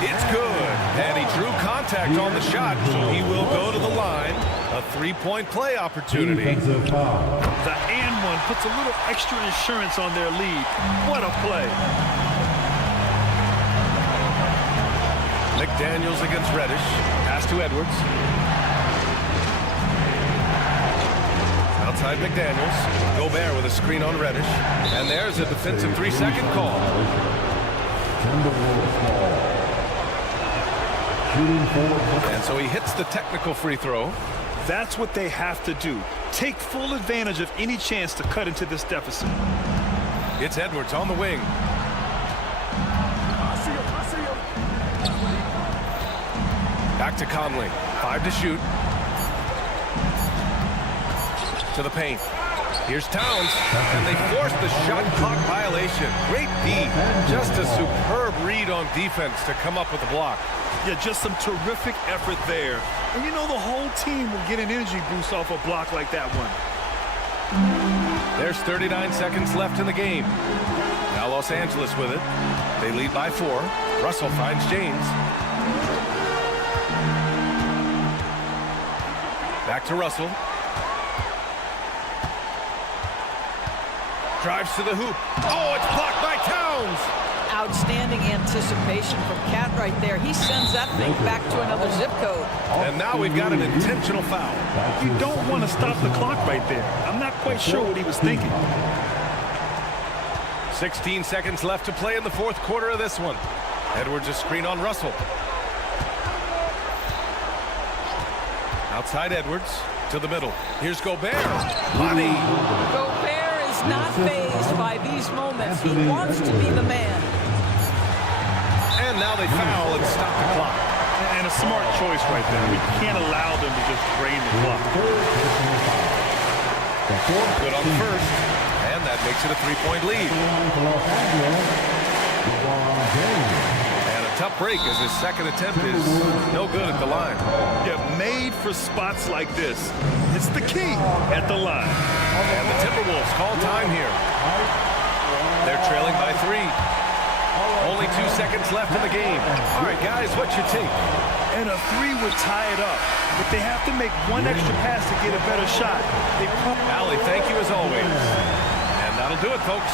It's good. And he drew contact on the shot, so he will go to the line. A 3-point play opportunity. The and one puts a little extra insurance on their lead. What a play. McDaniels against Reddish. Pass to Edwards. Outside McDaniels. Gobert with a screen on Reddish. And there's a defensive 3-second call. And so he hits the technical free throw. That's what they have to do. Take full advantage of any chance to cut into this deficit. It's Edwards on the wing. Back to Conley. 5 to shoot. To the paint. Here's Towns, and they force the shot clock violation. Great D. Just a superb read on defense to come up with the block. Yeah, just some terrific effort there. And you know the whole team will get an energy boost off a block like that one. There's 39 seconds left in the game. Now Los Angeles with it. They lead by 4. Russell finds James. Back to Russell. Drives to the hoop. Oh, it's blocked by Towns. Outstanding anticipation from Cat right there. He sends that thing back to another zip code. And now we've got an intentional foul. You don't want to stop the clock right there. I'm not quite sure what he was thinking. 16 seconds left to play in the fourth quarter of this one. Edwards a screen on Russell. Outside Edwards to the middle. Here's Gobert. Money. Gobert is not fazed by these moments. He wants to be the man. And now they foul and stop the clock. And a smart choice right there. We can't allow them to just drain the clock. Good on the first. And that makes it a 3-point lead. And a tough break as his second attempt is no good at the line. Yeah, made for spots like this. It's the key at the line. And the Timberwolves call time here. They're trailing by 3. Only 2 seconds left in the game. All right, guys, what's your take? And a 3 would tie it up. But they have to make one extra pass to get a better shot. Allie, thank you as always. And that'll do it, folks.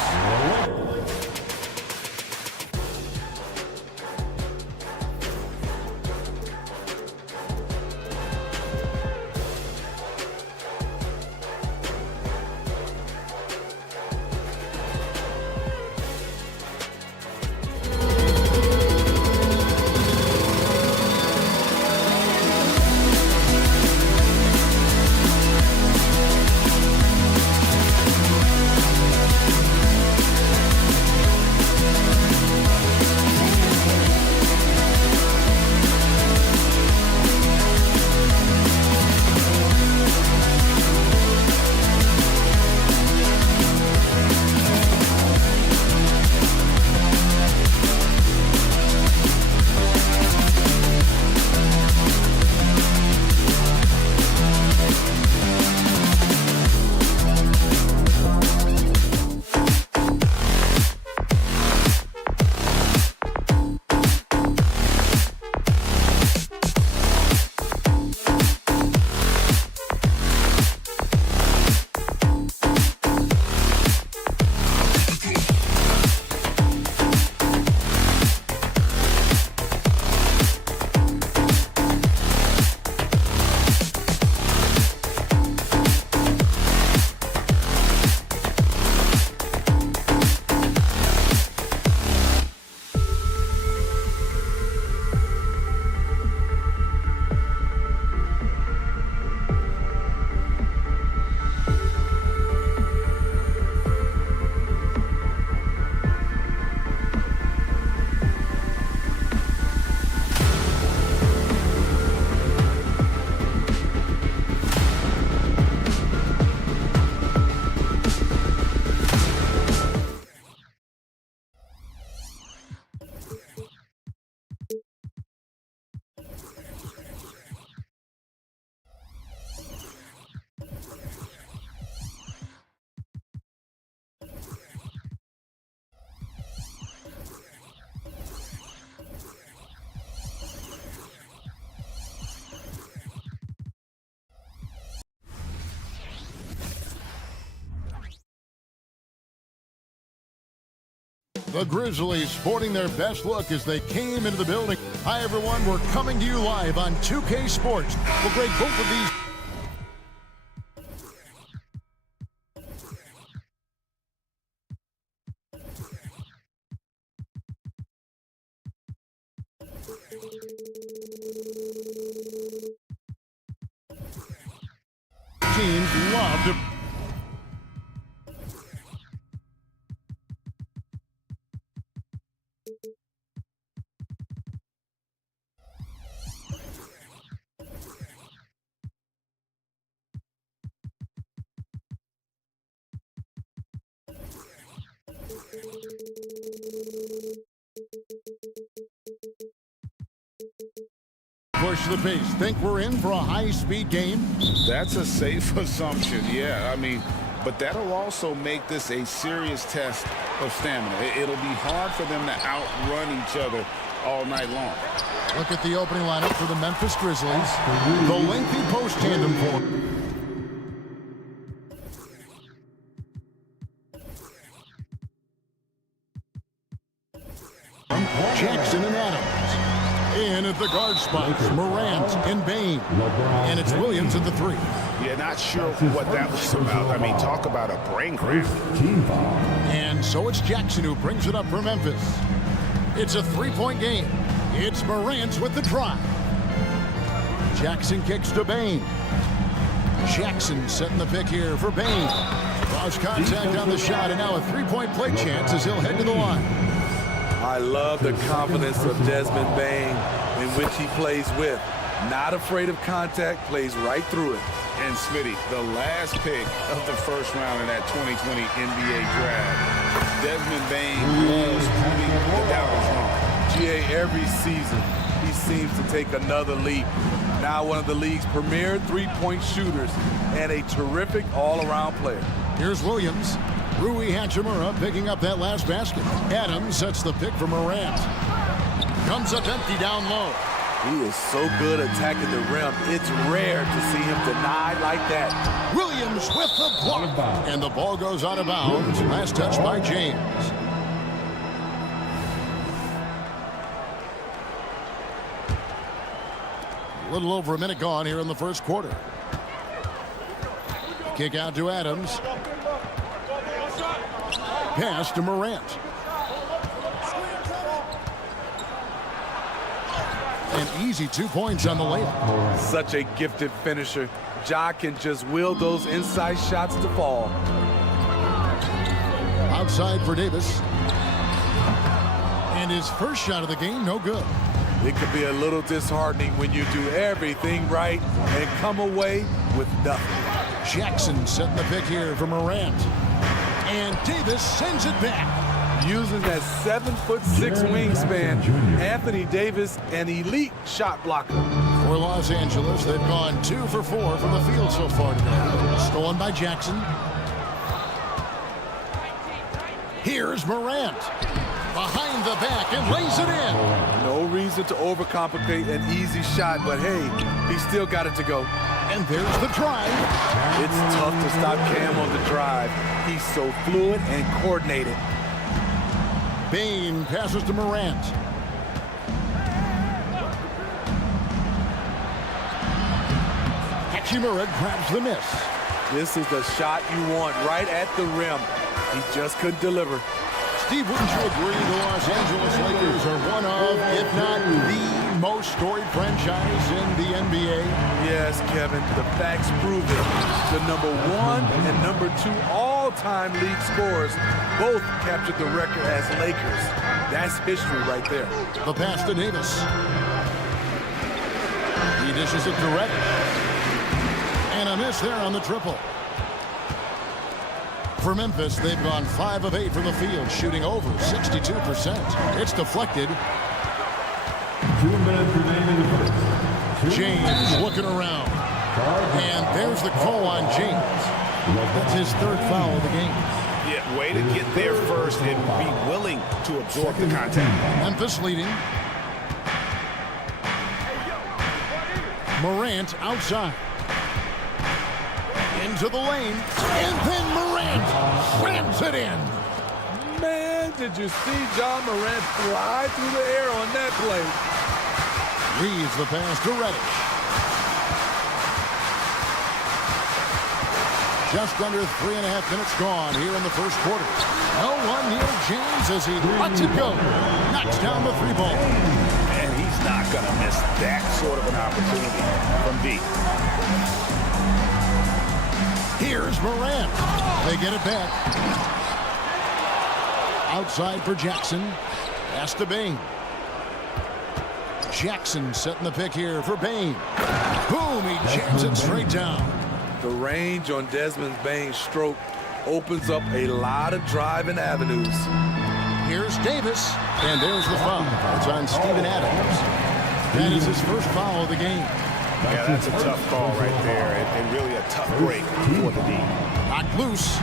The Grizzlies sporting their best look as they came into the building. Hi, everyone. We're coming to you live on 2K Sports. We'll grade both of these. Teams love to... push the pace. Think we're in for a high-speed game? That's a safe assumption, yeah. I mean, but that'll also make this a serious test of stamina. It'll be hard for them to outrun each other all night long. Look at the opening lineup for the Memphis Grizzlies. The lengthy post tandem form. Jackson and Adams. In at the guard spots, Morant and Bain. And it's Williams at the 3. Yeah, not sure what that was about. I mean, talk about a brain cramp. And so it's Jackson who brings it up for Memphis. It's a 3-point game. It's Morant with the drive. Jackson kicks to Bain. Jackson setting the pick here for Bain. Lost contact on the shot, and now a 3-point play chance as he'll head to the line. I love the confidence of Desmond Bain in which he plays with. Not afraid of contact, plays right through it. And Smitty, the last pick of the first round in that 2020 NBA draft, Desmond Bain loves proving the doubters wrong. GA, every season, he seems to take another leap. Now one of the league's premier three-point shooters and a terrific all-around player. Here's Williams. Rui Hachimura picking up that last basket. Adams sets the pick for Morant. Comes up empty down low. He is so good attacking the rim. It's rare to see him denied like that. Williams with the block. And the ball goes out of bounds. Last touch by James. A little over a minute gone here in the first quarter. Kick out to Adams. Pass to Morant. An easy 2 points on the layup. Such a gifted finisher. Ja can just will those inside shots to fall. Outside for Davis. And his first shot of the game, no good. It could be a little disheartening when you do everything right and come away with nothing. Jackson setting the pick here for Morant. And Davis sends it back. Using that 7'6" wingspan, Anthony Davis, an elite shot blocker. For Los Angeles, they've gone 2 for 4 from the field so far today. Stolen by Jackson. Here's Morant. Behind the back and lays it in. No reason to overcomplicate an easy shot, but hey, he still got it to go. And there's the drive. It's tough to stop Cam on the drive. He's so fluid and coordinated. Bain passes to Morant. Hachimura grabs the miss. This is the shot you want right at the rim. He just couldn't deliver. Steve, wouldn't you agree the Los Angeles Lakers are one of, if not the most storied franchise in the NBA? Yes, Kevin, the facts prove it. The #1 and #2 all-time league scorers both captured the record as Lakers. That's history right there. The pass to Davis. He dishes it to Reddish. And a miss there on the triple. For Memphis, they've gone 5 of 8 from the field, shooting over 62%. It's deflected. 2 minutes remaining in the first. James looking around. And there's the call on James. That's his 3rd foul of the game. Yeah, way to get there first and be willing to absorb the contact. Memphis leading. Morant outside. Into the lane, and then Morant slams it in. Man, did you see John Morant fly through the air on that play? Reaves the pass to Reddish. Just under 3.5 minutes gone here in the first quarter. No one near James as he lets it go. Knocks down the 3 ball. And he's not going to miss that sort of an opportunity from deep. Here's Morant. They get it back. Outside for Jackson. Pass to Bain. Jackson setting the pick here for Bain. Boom, he jams it straight down. The range on Desmond Bain's stroke opens up a lot of driving avenues. Here's Davis. And there's the foul. It's on Steven Adams. That is his first foul of the game. Yeah, that's a tough call right there, and really a tough break for the D. Knocked loose.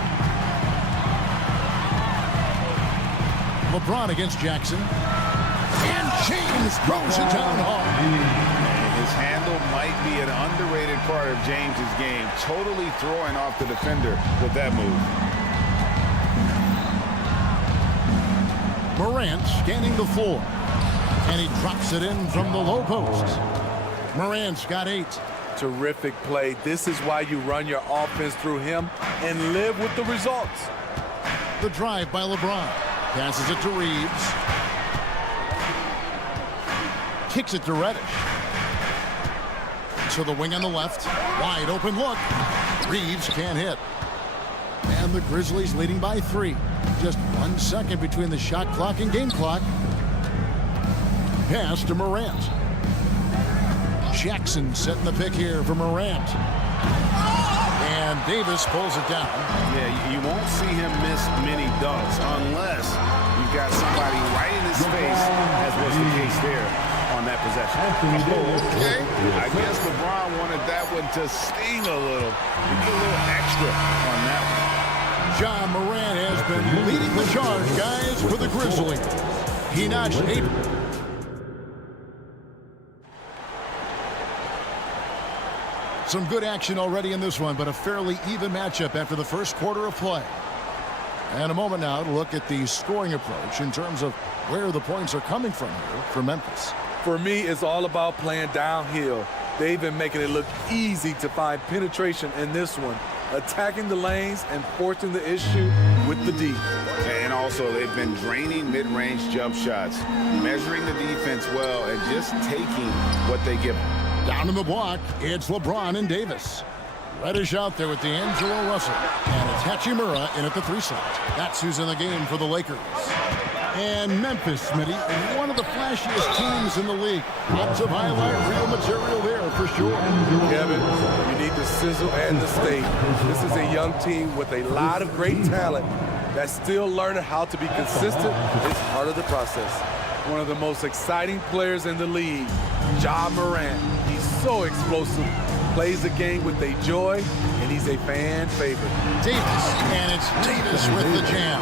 LeBron against Jackson. And James throws it down hard. His handle might be an underrated part of James's game, totally throwing off the defender with that move. Morant scanning the floor. And he drops it in from the low post. Morant's got 8. Terrific play. This is why you run your offense through him and live with the results. The drive by LeBron. Passes it to Reeves. Kicks it to Reddish. To the wing on the left. Wide open look. Reeves can't hit. And the Grizzlies leading by 3. Just 1 second between the shot clock and game clock. Pass to Morant. Jackson setting the pick here for Morant. And And Davis pulls it down. Yeah, you won't see him miss many dunks unless you've got somebody right in his face, as was the case there on that possession. Okay. I guess LeBron wanted that one to sting a little. He did a little extra on that one. Ja Morant has been leading the charge, guys, for the Grizzlies. He notched 8. Some good action already in this one, but a fairly even matchup after the first quarter of play. And a moment now to look at the scoring approach in terms of where the points are coming from here for Memphis. For me, it's all about playing downhill. They've been making it look easy to find penetration in this one, attacking the lanes and forcing the issue with the D. And also, they've been draining mid-range jump shots, measuring the defense well, and just taking what they give them. Down in the block, it's LeBron and Davis. Reddish out there with D'Angelo Russell. And it's Hachimura in at the 3 slot. That's who's in the game for the Lakers. And Memphis, Smitty, one of the flashiest teams in the league. Lots of highlight reel material there for sure. Kevin, you need the sizzle and the state. This is a young team with a lot of great talent that's still learning how to be consistent. It's part of the process. One of the most exciting players in the league, Ja Morant. He's so explosive, plays the game with a joy, and he's a fan favorite. Davis, and it's Davis with the jam.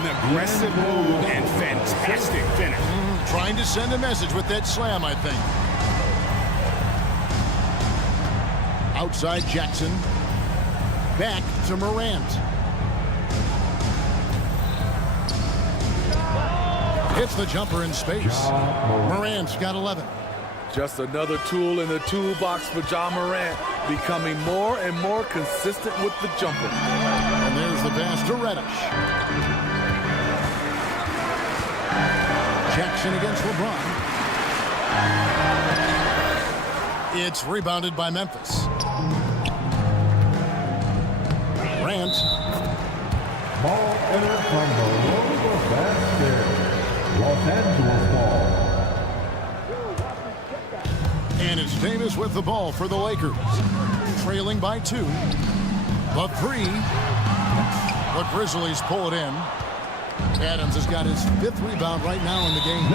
An aggressive move and fantastic finish. Trying to send a message with that slam, I think. Outside Jackson. Back to Morant. Hits the jumper in space. Morant's got 11. Just another tool in the toolbox for Ja Morant, becoming more and more consistent with the jumper. And there's the pass to Reddish. Jackson against LeBron. It's rebounded by Memphis. Grant. Ball entered from the lower basket. Los Angeles ball. And it's Davis with the ball for the Lakers. Trailing by 2. The 3. The Grizzlies pull it in. Adams has got his 5th rebound right now in the game.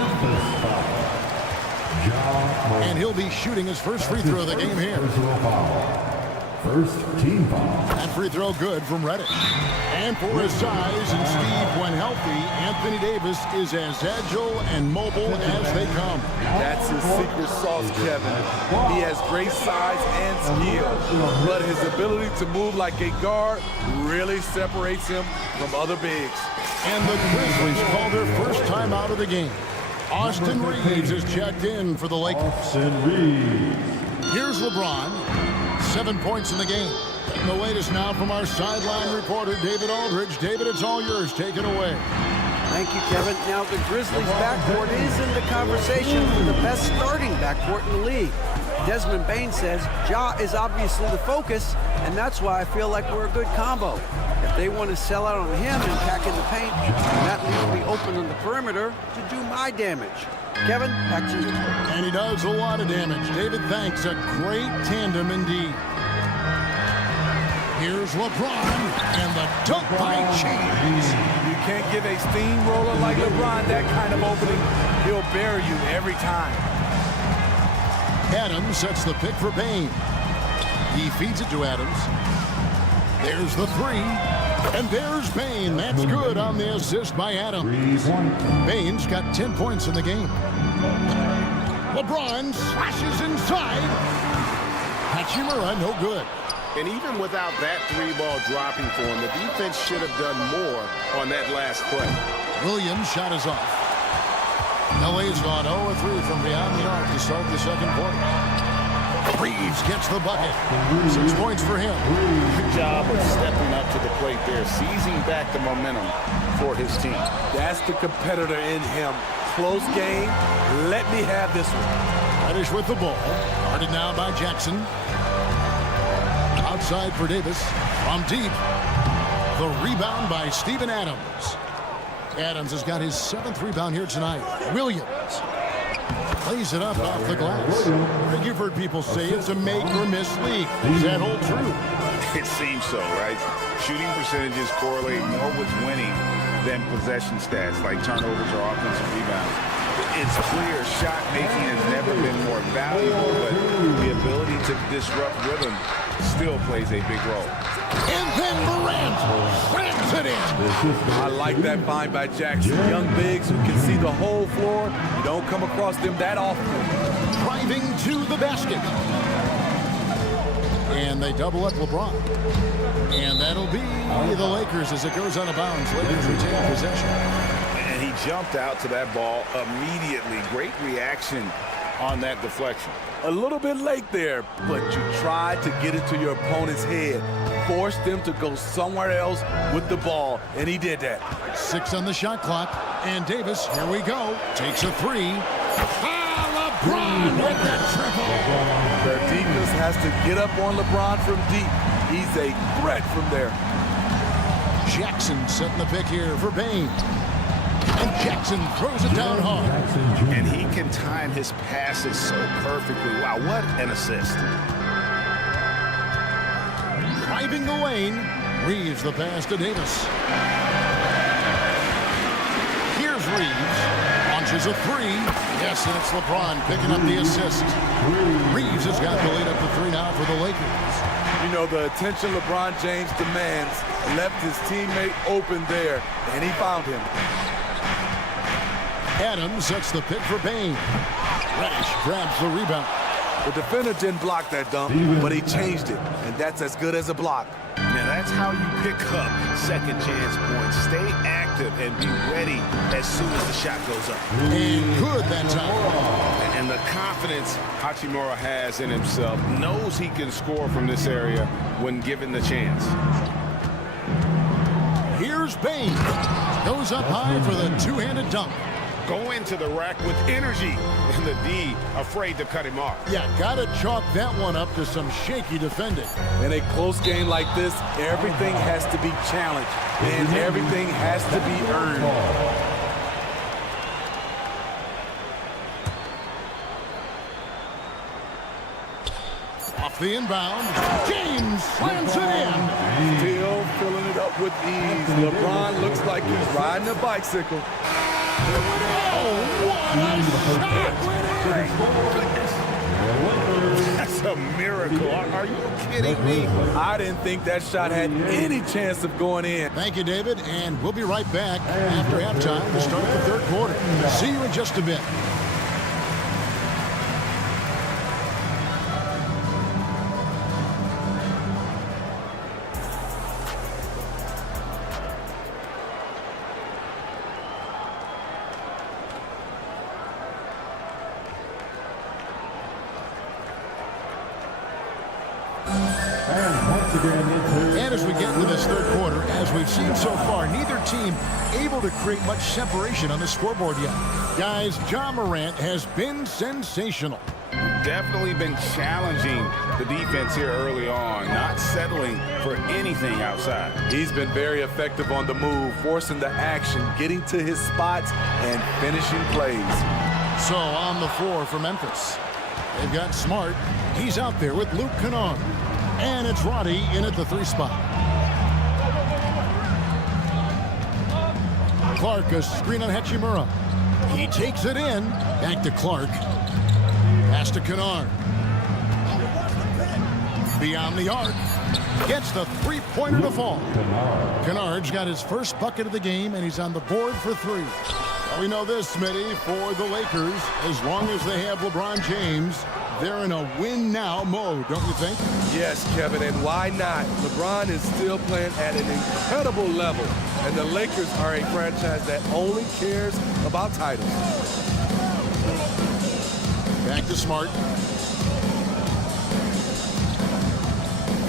And he'll be shooting his first free throw of the game here. First team foul. That free throw good from Reddish. And for his size and Steve, when healthy, Anthony Davis is as agile and mobile as they come. That's his secret sauce, Kevin. He has great size and skill, but his ability to move like a guard really separates him from other bigs. And the Grizzlies call their first time out of the game. Austin Reeves is checked in for the Lakers. Austin Reeves. Here's LeBron. 7 points in the game. And the latest now from our sideline reporter, David Aldridge. David, it's all yours. Take it away. Thank you, Kevin. Now, the Grizzlies' backcourt is in the conversation for the best starting backcourt in the league. Desmond Bain says Ja is obviously the focus, and that's why I feel like we're a good combo. If they want to sell out on him and pack in the paint, that leaves me open on the perimeter to do my damage. Kevin, back to you. And he does a lot of damage. David, thanks. A great tandem indeed. Here's LeBron, and the dunk by James. You can't give a steamroller like LeBron that kind of opening. He'll bury you every time. Adams sets the pick for Bain. He feeds it to Adams. There's the 3. And there's Bain. That's good on the assist by Adams. Bain's got 10 points in the game. LeBron slashes inside. Hachimura, no good. And even without that 3-ball dropping for him, the defense should have done more on that last play. Williams' shot is off. LA's gone 0-3 from beyond the arc to start the second quarter. Reeves gets the bucket. 6 points for him. Good job of stepping up to the plate there, seizing back the momentum for his team. That's the competitor in him. Close game. Let me have this one. Reddish with the ball. Guarded now by Jackson. Outside for Davis. From deep. The rebound by Steven Adams. Adams has got his 7th rebound here tonight. Williams. Lays it up off the glass. I think you've heard people say it's a make-or-miss league. Does that hold true? It seems so, right? Shooting percentages correlate more with winning than possession stats like turnovers or offensive rebounds. It's clear shot making has never been more valuable, but the ability to disrupt rhythm still plays a big role. And then Morant slams it in. I like that find by Jackson. Young bigs who can see the whole floor. You don't come across them that often. Driving to the basket. And they double up LeBron. And that'll be the Lakers as it goes out of bounds. Lakers retain possession. And he jumped out to that ball immediately. Great reaction on that deflection. A little bit late there, but you tried to get into your opponent's head. Forced them to go somewhere else with the ball, and he did that. 6 on the shot clock. And Davis, here we go, takes a 3. LeBron with that triple. Their defense has to get up on LeBron from deep. He's a threat from there. Jackson setting the pick here for Bain. And Jackson throws it down hard. And he can time his passes so perfectly. Wow, what an assist. Driving the lane. Reeves the pass to Davis. Here's Reeves. Launches a 3. Yes, and it's LeBron picking up the assist. Reeves has got the lead up to 3 now for the Lakers. You know, the attention LeBron James demands left his teammate open there, and he found him. Adams sets the pick for Bain. Reddish grabs the rebound. The defender didn't block that dunk, but he changed it, and that's as good as a block. Now that's how you pick up second chance points. Stay active and be ready as soon as the shot goes up. And good that time. And the confidence Hachimura has in himself, knows he can score from this area when given the chance. Here's Bain. Goes up high for the two-handed dunk. Go into the rack with energy, and the D afraid to cut him off. Yeah, gotta chalk that one up to some shaky defending. In a close game like this, everything has to be challenged, and everything has to be earned. Off the inbound, James slams it in. Still filling it up with ease. LeBron looks like he's riding a bicycle. Oh, what a shot! That's a miracle. Are you kidding me? I didn't think that shot had any chance of going in. Thank you, David, and we'll be right back after halftime to start the third quarter. See you in just a bit. And as we get into this third quarter, as we've seen so far, neither team able to create much separation on the scoreboard yet. Guys, Ja Morant has been sensational. Definitely been challenging the defense here early on, not settling for anything outside. He's been very effective on the move, forcing the action, getting to his spots, and finishing plays. So on the floor for Memphis, they've got Smart. He's out there with Luke Kennard. And it's Roddy in at the 3 spot. Clark, a screen on Hachimura. He takes it in. Back to Clark. Pass to Kennard. Beyond the arc. Gets the 3-pointer to fall. Kennard's got his first bucket of the game, and he's on the board for 3. Well, we know this, Smitty, for the Lakers, as long as they have LeBron James, they're in a win-now mode, don't you think? Yes, Kevin, and why not? LeBron is still playing at an incredible level, and the Lakers are a franchise that only cares about titles. Back to Smart.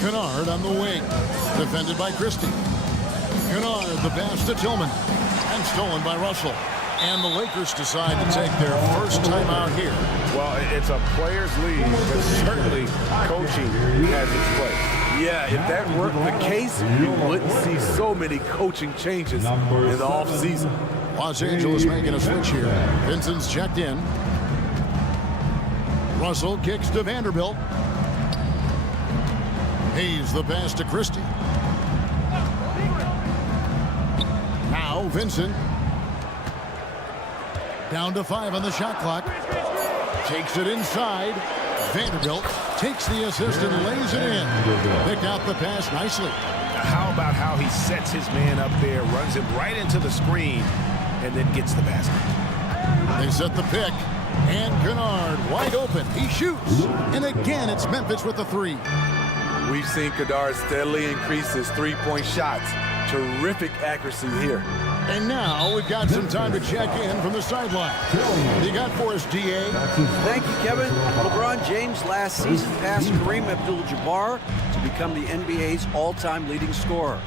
Kennard on the wing. Defended by Christie. Kennard, the pass to Tillman. And stolen by Russell. And the Lakers decide to take their first timeout here. Well, it's a players' league, but certainly coaching has its place. Yeah, if that were the case, you wouldn't see so many coaching changes in the offseason. Los Angeles making a switch here. Vincent's checked in. Russell kicks to Vanderbilt. Hayes the pass to Christie. Now Vincent. Down to 5 on the shot clock. Takes it inside. Vanderbilt takes the assist and lays it in. Picked out the pass nicely. How about how he sets his man up there, runs him right into the screen, and then gets the basket. They set the pick. And Kennard wide open. He shoots. And again, it's Memphis with the 3. We've seen Kennard steadily increase his three-point shots. Terrific accuracy here. And now we've got some time to check in from the sideline. You got for us, DA. Thank you, Kevin. LeBron James last season passed Kareem Abdul-Jabbar to become the NBA's all-time leading scorer.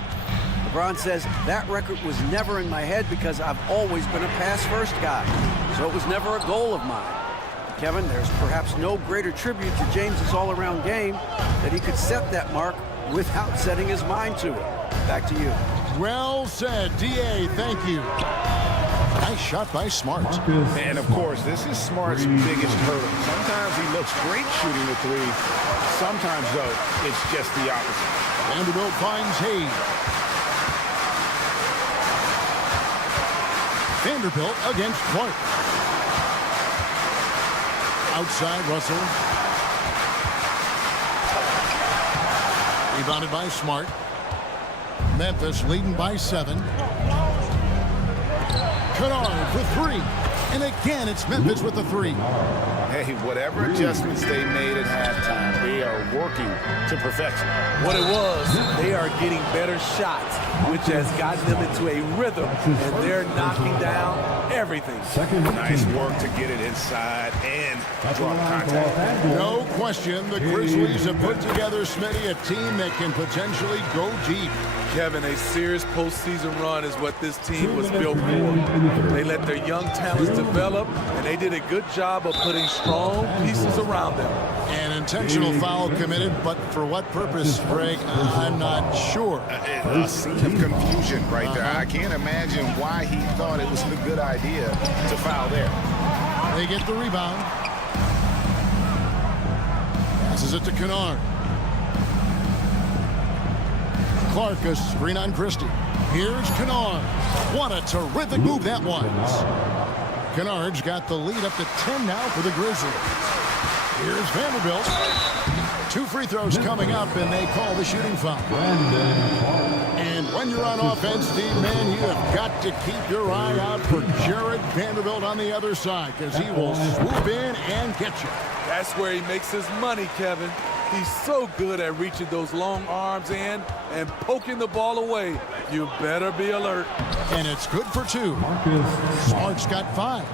LeBron says, that record was never in my head because I've always been a pass-first guy. So it was never a goal of mine. Kevin, there's perhaps no greater tribute to James's all-around game that he could set that mark without setting his mind to it. Back to you. Well said, DA. Thank you. Nice shot by Smart. And, of course, this is Smart's biggest hurdle. Sometimes he looks great shooting the 3. Sometimes, though, it's just the opposite. Vanderbilt finds Hayes. Vanderbilt against Clark. Outside Russell. Rebounded by Smart. Memphis leading by 7. Kennard for 3. And again, it's Memphis with the 3. Hey, whatever adjustments they made at halftime, they are working to perfection. What it was, they are getting better shots, which has gotten them into a rhythm, and they're knocking down everything. Nice work to get it inside and draw contact. No question, the Grizzlies have put together, Smitty, a team that can potentially go deep. Kevin, a serious postseason run is what this team was built for. They let their young talents develop, and they did a good job of putting strong pieces around them. An intentional foul committed, but for what purpose, Greg? I'm not sure. A scene of confusion right there. I can't imagine why he thought it was a good idea to foul there. They get the rebound. Passes it to Kennard. Clark, a screen on Christie. Here's Kennard. What a terrific move that was. Kennard's got the lead up to 10 now for the Grizzlies. Here's Vanderbilt. 2 free throws coming up, and they call the shooting foul. And when you're on offense, Steve, man, you have got to keep your eye out for Jared Vanderbilt on the other side, because he will swoop in and get you. That's where he makes his money, Kevin. He's so good at reaching those long arms in and poking the ball away. You better be alert. And it's good for 2. Smart's got 5.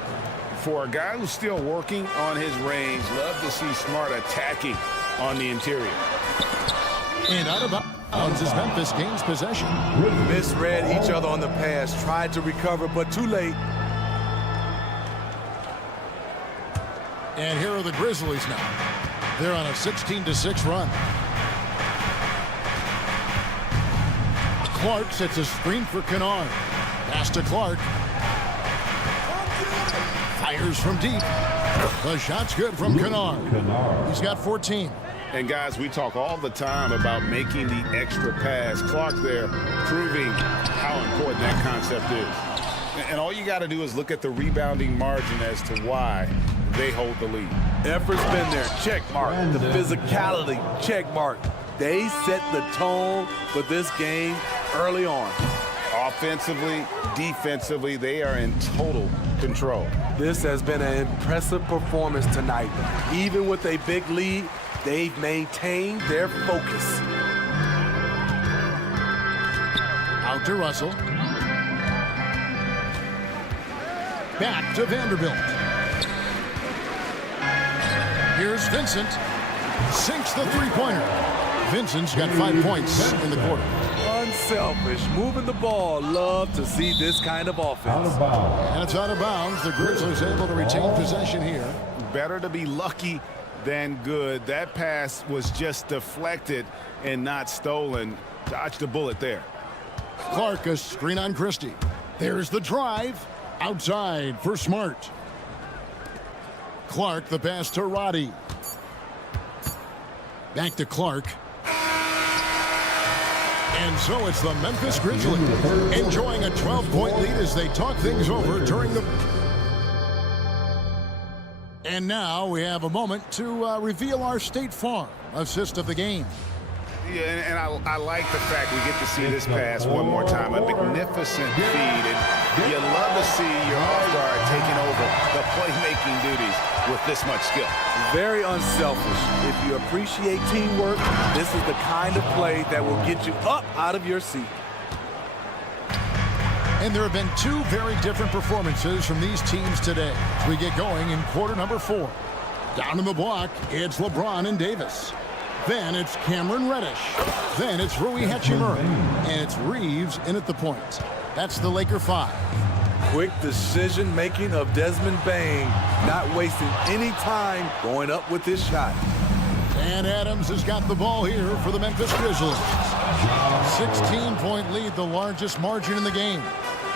For a guy who's still working on his range, love to see Smart attacking on the interior. And out of bounds as Memphis gains possession. Misread each other on the pass, tried to recover, but too late. And here are the Grizzlies now. They're on a 16-6 run. Clark sets a screen for Kennard. Pass to Clark. Fires from deep. The shot's good from Kennard. He's got 14. And guys, we talk all the time about making the extra pass. Clark there proving how important that concept is. And all you got to do is look at the rebounding margin as to why they hold the lead. Effort's been there, check mark. The physicality, check mark. They set the tone for this game early on. Offensively, defensively, they are in total control. This has been an impressive performance tonight. Even with a big lead, they've maintained their focus. Out to Russell. Back to Vanderbilt. Here's Vincent. Sinks the three-pointer. Vincent's got 5 points in the quarter. Unselfish, moving the ball. Love to see this kind of offense. And it's out of bounds. The Grizzlies able to retain possession here. Better to be lucky than good. That pass was just deflected and not stolen. Dodged a bullet there. Clark, a screen on Christie. There's the drive. Outside for Smart. Clark, the pass to Roddy. Back to Clark. And so it's the Memphis Grizzlies enjoying a 12-point lead as they talk things over during the... And now we have a moment to reveal our State Farm assist of the game. Yeah, and I like the fact we get to see this pass one more time. A magnificent feed, and you love to see your off-guard taking over the playmaking duties with this much skill. Very unselfish. If you appreciate teamwork, this is the kind of play that will get you up out of your seat. And there have been two very different performances from these teams today as we get going in quarter number 4. Down in the block, it's LeBron and Davis. Then it's Cameron Reddish. Then it's Rui Hachimura. And it's Reeves in at the point. That's the Laker 5. Quick decision-making of Desmond Bain, not wasting any time going up with this shot. And Adams has got the ball here for the Memphis Grizzlies. 16-point lead, the largest margin in the game.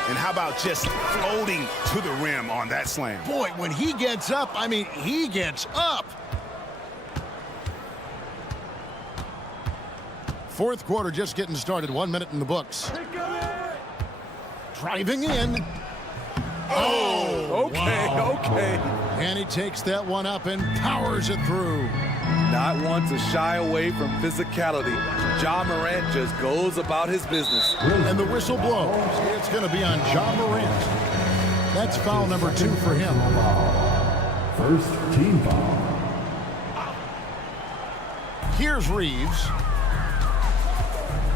And how about just floating to the rim on that slam? Boy, when he gets up, I mean, he gets up. Fourth quarter just getting started. 1 minute in the books. Driving in. Oh, okay. And he takes that one up and powers it through. Not one to shy away from physicality. Ja Morant just goes about his business. And the whistle blows. It's going to be on Ja Morant. That's foul number 2 for him. First team foul. Here's Reeves.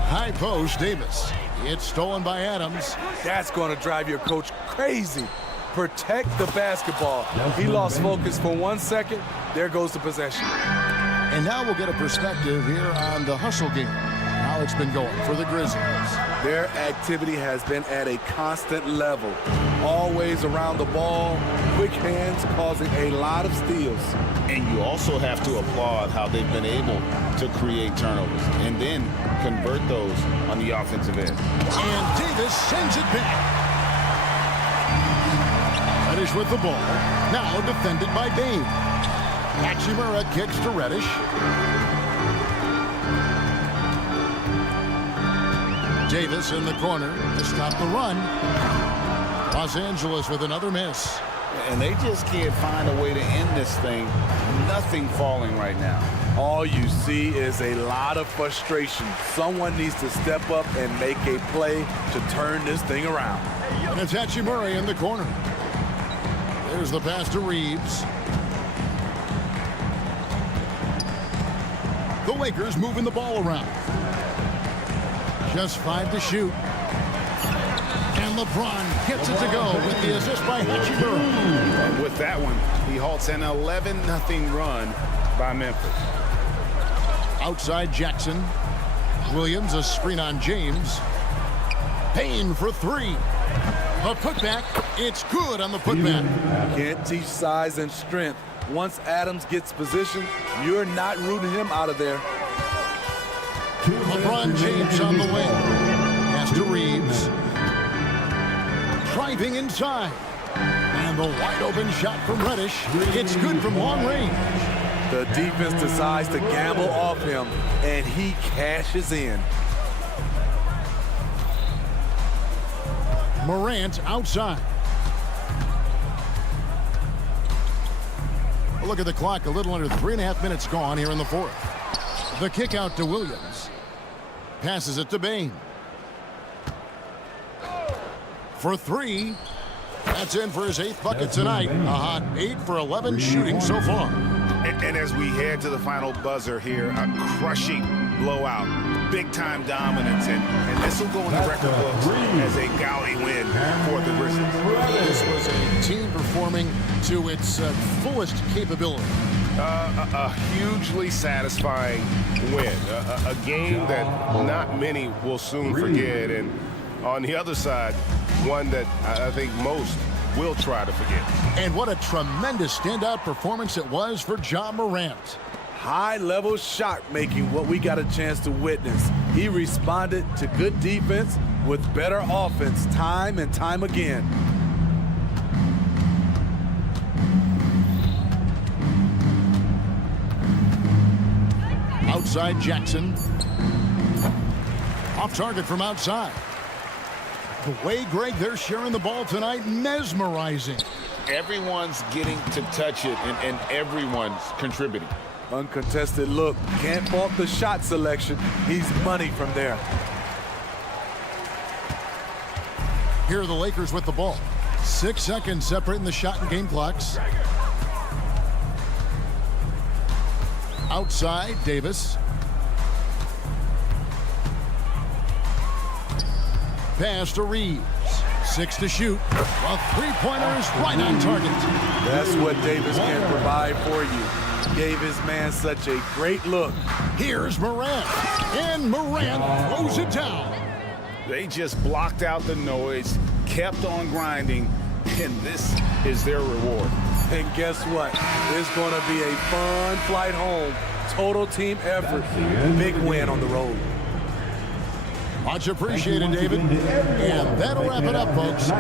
High post, Davis. It's stolen by Adams. That's going to drive your coach crazy. Protect the basketball. He lost focus for 1 second. There goes the possession. And now we'll get a perspective here on the hustle game. How it's been going for the Grizzlies. Their activity has been at a constant level. Always around the ball. Quick hands causing a lot of steals. And you also have to applaud how they've been able to create turnovers and then convert those on the offensive end. And Davis sends it back. Reddish with the ball. Now defended by Bain. Hachimura kicks to Reddish. Davis in the corner to stop the run. Los Angeles with another miss. And they just can't find a way to end this thing. Nothing falling right now. All you see is a lot of frustration. Someone needs to step up and make a play to turn this thing around. And it's Hachimura in the corner. There's the pass to Reeves. The Lakers moving the ball around. Just 5 to shoot. And LeBron gets it to go with the assist by Hachimura. And with that one, he halts an 11-0 run by Memphis. Outside Jackson. Williams, a screen on James. Payne for 3. A putback. It's good on the putback. Can't teach size and strength. Once Adams gets position, you're not rooting him out of there. LeBron James on the wing. Pass to Reeves. Driving inside. And the wide open shot from Reddish. It's good from long range. The defense decides to gamble off him, and he cashes in. Morant outside. Look at the clock. A little under 3.5 minutes gone here in the fourth. The kick out to Williams. Passes it to Bain. For 3. That's in for his 8th bucket tonight. A hot 8 for 11 shooting so far. And as we head to the final buzzer here, a crushing blowout, big-time dominance, and this will go in the record books as a gaudy win for the Grizzlies. This was a team performing to its fullest capability. A hugely satisfying win, a game that not many will soon forget, and on the other side, one that I think most will try to forget. And what a tremendous standout performance it was for Ja Morant. High-level shot making, what we got a chance to witness. He responded to good defense with better offense time and time again. outside Jackson. Off target from outside. The way, Greg, they're sharing the ball tonight, mesmerizing. Everyone's getting to touch it, and everyone's contributing. Uncontested look. Can't fault the shot selection. He's money from there. Here are the Lakers with the ball. 6 seconds separating the shot and game clocks. Outside, Davis. Pass to Reeves. 6 to shoot. A three-pointer is right on target. That's what Davis can provide for you. Gave his man such a great look. Here's Morant. And Morant throws it down. They just blocked out the noise, kept on grinding, and this is their reward. And guess what? It's going to be a fun flight home. Total team effort. Big win on the road. Much appreciated, David. And that'll wrap it up, folks.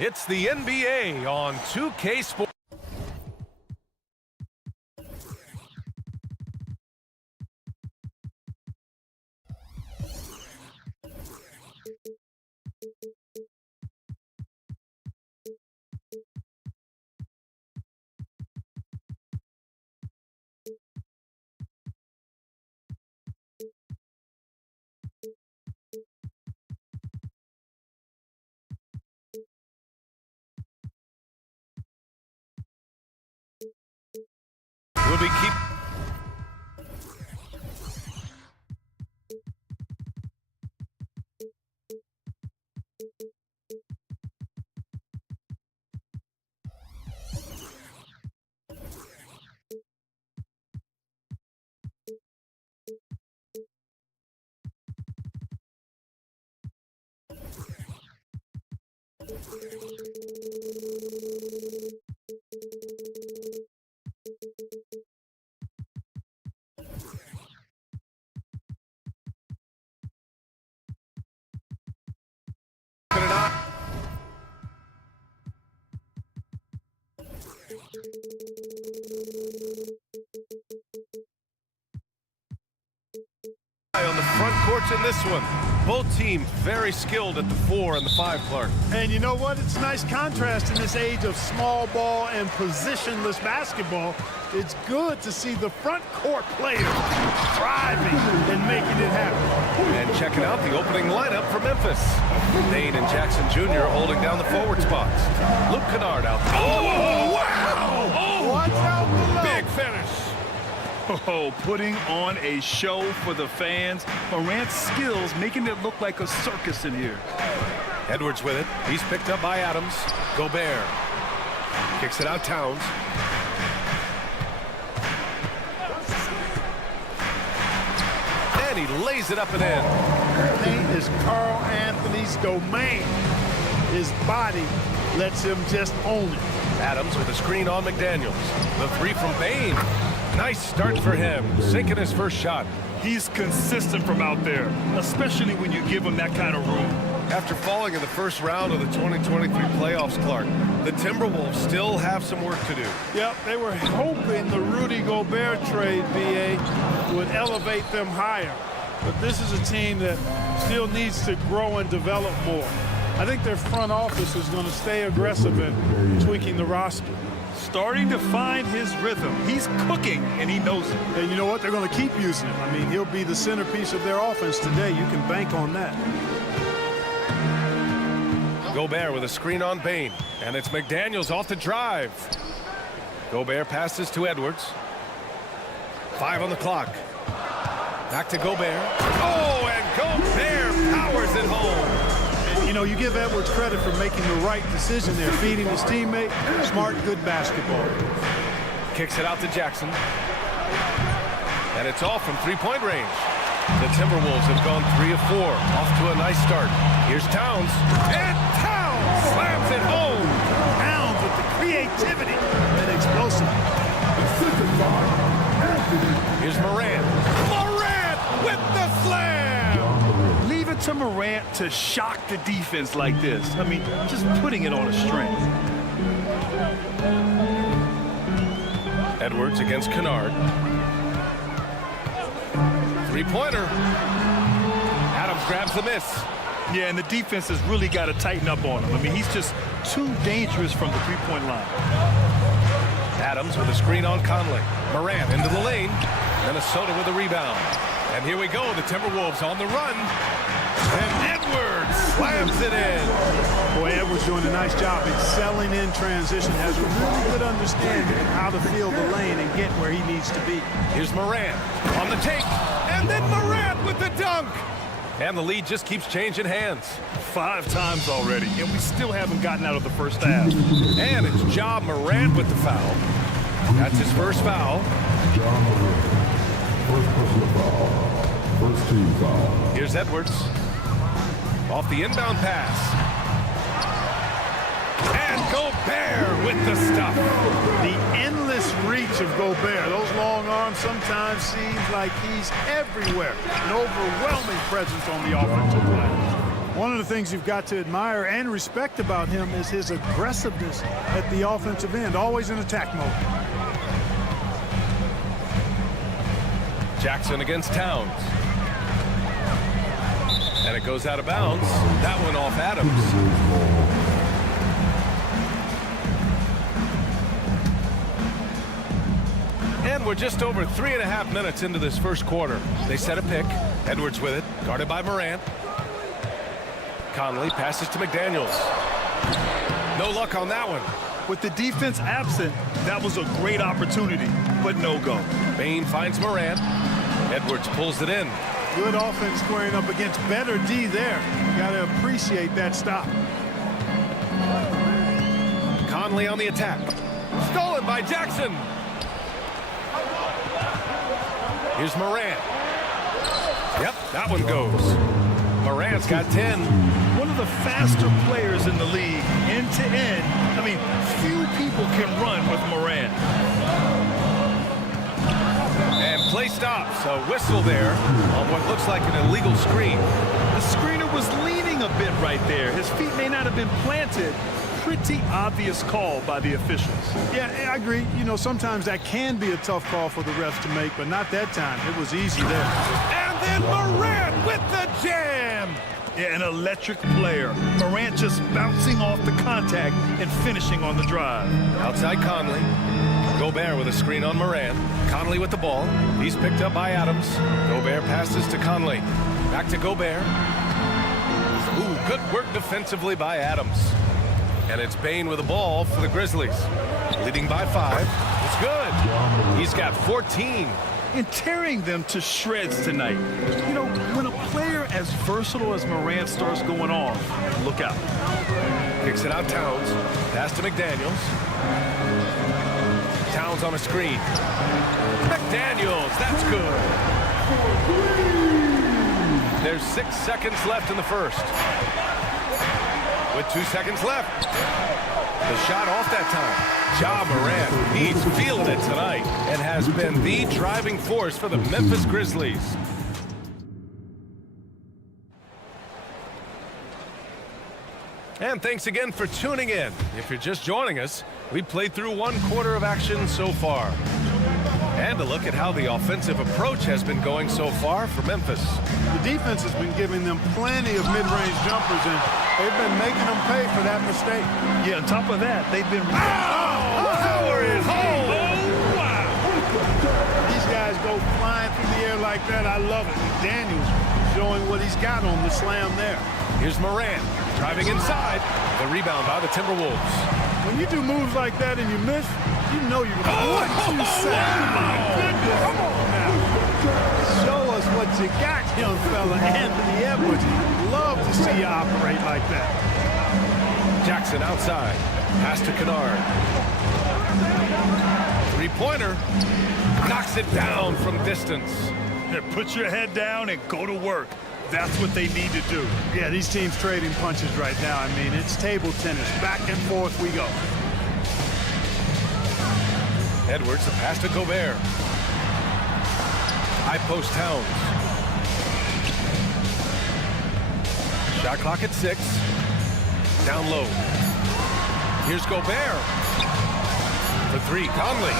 It's the NBA on 2K Sports. We'll be keep. On the front courts in this one. Both teams very skilled at the 4 and the 5, Clark. And you know what? It's a nice contrast in this age of small ball and positionless basketball. It's good to see the front court players thriving and making it happen. And checking out the opening lineup for Memphis. Dane and Jackson Jr. holding down the forward spots. Luke Kennard out there. Oh, wow! Oh, watch out below. Big finish. Oh, putting on a show for the fans. Morant's skills making it look like a circus in here. Edwards with it. He's picked up by Adams. Gobert. Kicks it out Towns. And he lays it up and in. Paint is Carl Anthony's domain. His body lets him just own it. Adams with a screen on McDaniels. The 3 from Bain. Nice start for him, sinking his first shot. He's consistent from out there, especially when you give him that kind of room. After falling in the first round of the 2023 playoffs, Clark, the Timberwolves still have some work to do. Yep, they were hoping the Rudy Gobert trade, BA, would elevate them higher. But this is a team that still needs to grow and develop more. I think their front office is going to stay aggressive in tweaking the roster. Starting to find his rhythm. He's cooking, and he knows it. And you know what? They're going to keep using him. I mean, he'll be the centerpiece of their offense today. You can bank on that. Gobert with a screen on Bain, and it's McDaniels off the drive. Gobert passes to Edwards. 5 on the clock. Back to Gobert. Oh, and Gobert powers it home. You know, you give Edwards credit for making the right decision there, feeding his teammate. Smart, good basketball. Kicks it out to Jackson. And it's all from three-point range. The Timberwolves have gone 3 of 4. Off to a nice start. Here's Towns. And Towns slams it home. Towns with the creativity and explosive. Here's Morant. Morant with the slam. Leave it to Morant to shock the defense like this. I mean, just putting it on a string. Edwards against Kennard. Three-pointer. Adams grabs the miss. Yeah, and the defense has really got to tighten up on him. I mean, he's just too dangerous from the three-point line. Adams with a screen on Conley. Morant into the lane. Minnesota with a rebound. And here we go, the Timberwolves on the run. And Edwards slams it in. Boy, Edwards doing a nice job excelling in transition. Has a really good understanding of how to field the lane and get where he needs to be. Here's Morant on the take. And then Morant with the dunk. And the lead just keeps changing hands. 5 times already, and we still haven't gotten out of the first half. And it's Ja Morant with the foul. That's his first foul. Ja Morant. First personal foul. First team foul. Here's Edwards. Off the inbound pass. And Gobert with the stuff. The endless reach of Gobert. Those long arms sometimes seems like he's everywhere. An overwhelming presence on the offensive line. One of the things you've got to admire and respect about him is his aggressiveness at the offensive end, always in attack mode. Jackson against Towns. And it goes out of bounds. That one off Adams. And we're just over 3.5 minutes into this first quarter. They set a pick. Edwards with it, guarded by Morant. Conley passes to McDaniels. No luck on that one. With the defense absent, that was a great opportunity, but no go. Bain finds Morant. Edwards pulls it in. Good offense squaring up against better D there. You got to appreciate that stop. Conley on the attack. Stolen by Jackson. Here's Morant. Yep, that one goes. Morant's got 10. One of the faster players in the league, end to end. I mean, few people can run with Morant. And play stops. A whistle there on what looks like an illegal screen. The screener was leaning a bit right there. His feet may not have been planted. Pretty obvious call by the officials. Yeah, I agree. You know, sometimes that can be a tough call for the refs to make, but not that time. It was easy there. And then Morant with the jam. Yeah, an electric player. Morant just bouncing off the contact and finishing on the drive. Outside Conley. Gobert with a screen on Morant. Conley with the ball. He's picked up by Adams. Gobert passes to Conley. Back to Gobert. Ooh, good work defensively by Adams. And it's Bain with the ball for the Grizzlies. Leading by 5. It's good. He's got 14. And tearing them to shreds tonight. You know, when a player as versatile as Morant starts going off, look out. Kicks it out Towns. Pass to McDaniels. Towns on a screen. McDaniels, that's good. There's 6 seconds left in the first. With 2 seconds left. The shot off that time. Ja Morant, he's feeling it tonight and has been the driving force for the Memphis Grizzlies. And thanks again for tuning in. If you're just joining us, we played through 1 quarter of action so far. And a look at how the offensive approach has been going so far for Memphis. The defense has been giving them plenty of mid-range jumpers, and they've been making them pay for that mistake. Yeah, on top of that, they've been... Power is home! Oh, wow! These guys go flying through the air like that. I love it. McDaniels showing what he's got on the slam there. Here's Morant driving inside. The rebound by the Timberwolves. When you do moves like that and you miss, you know you're going to... What you say? My goodness. Come on now. Show us what you got, young fella. Anthony Edwards. Love to see you operate like that. Jackson outside. Pass to Kennard. Three-pointer. Knocks it down from distance. Yeah, put your head down and go to work. That's what they need to do. Yeah, these teams trading punches right now. I mean, it's table tennis. Back and forth we go. Edwards, a pass to Gobert. High post Towns. Shot clock at 6. Down low. Here's Gobert. For 3, Conley.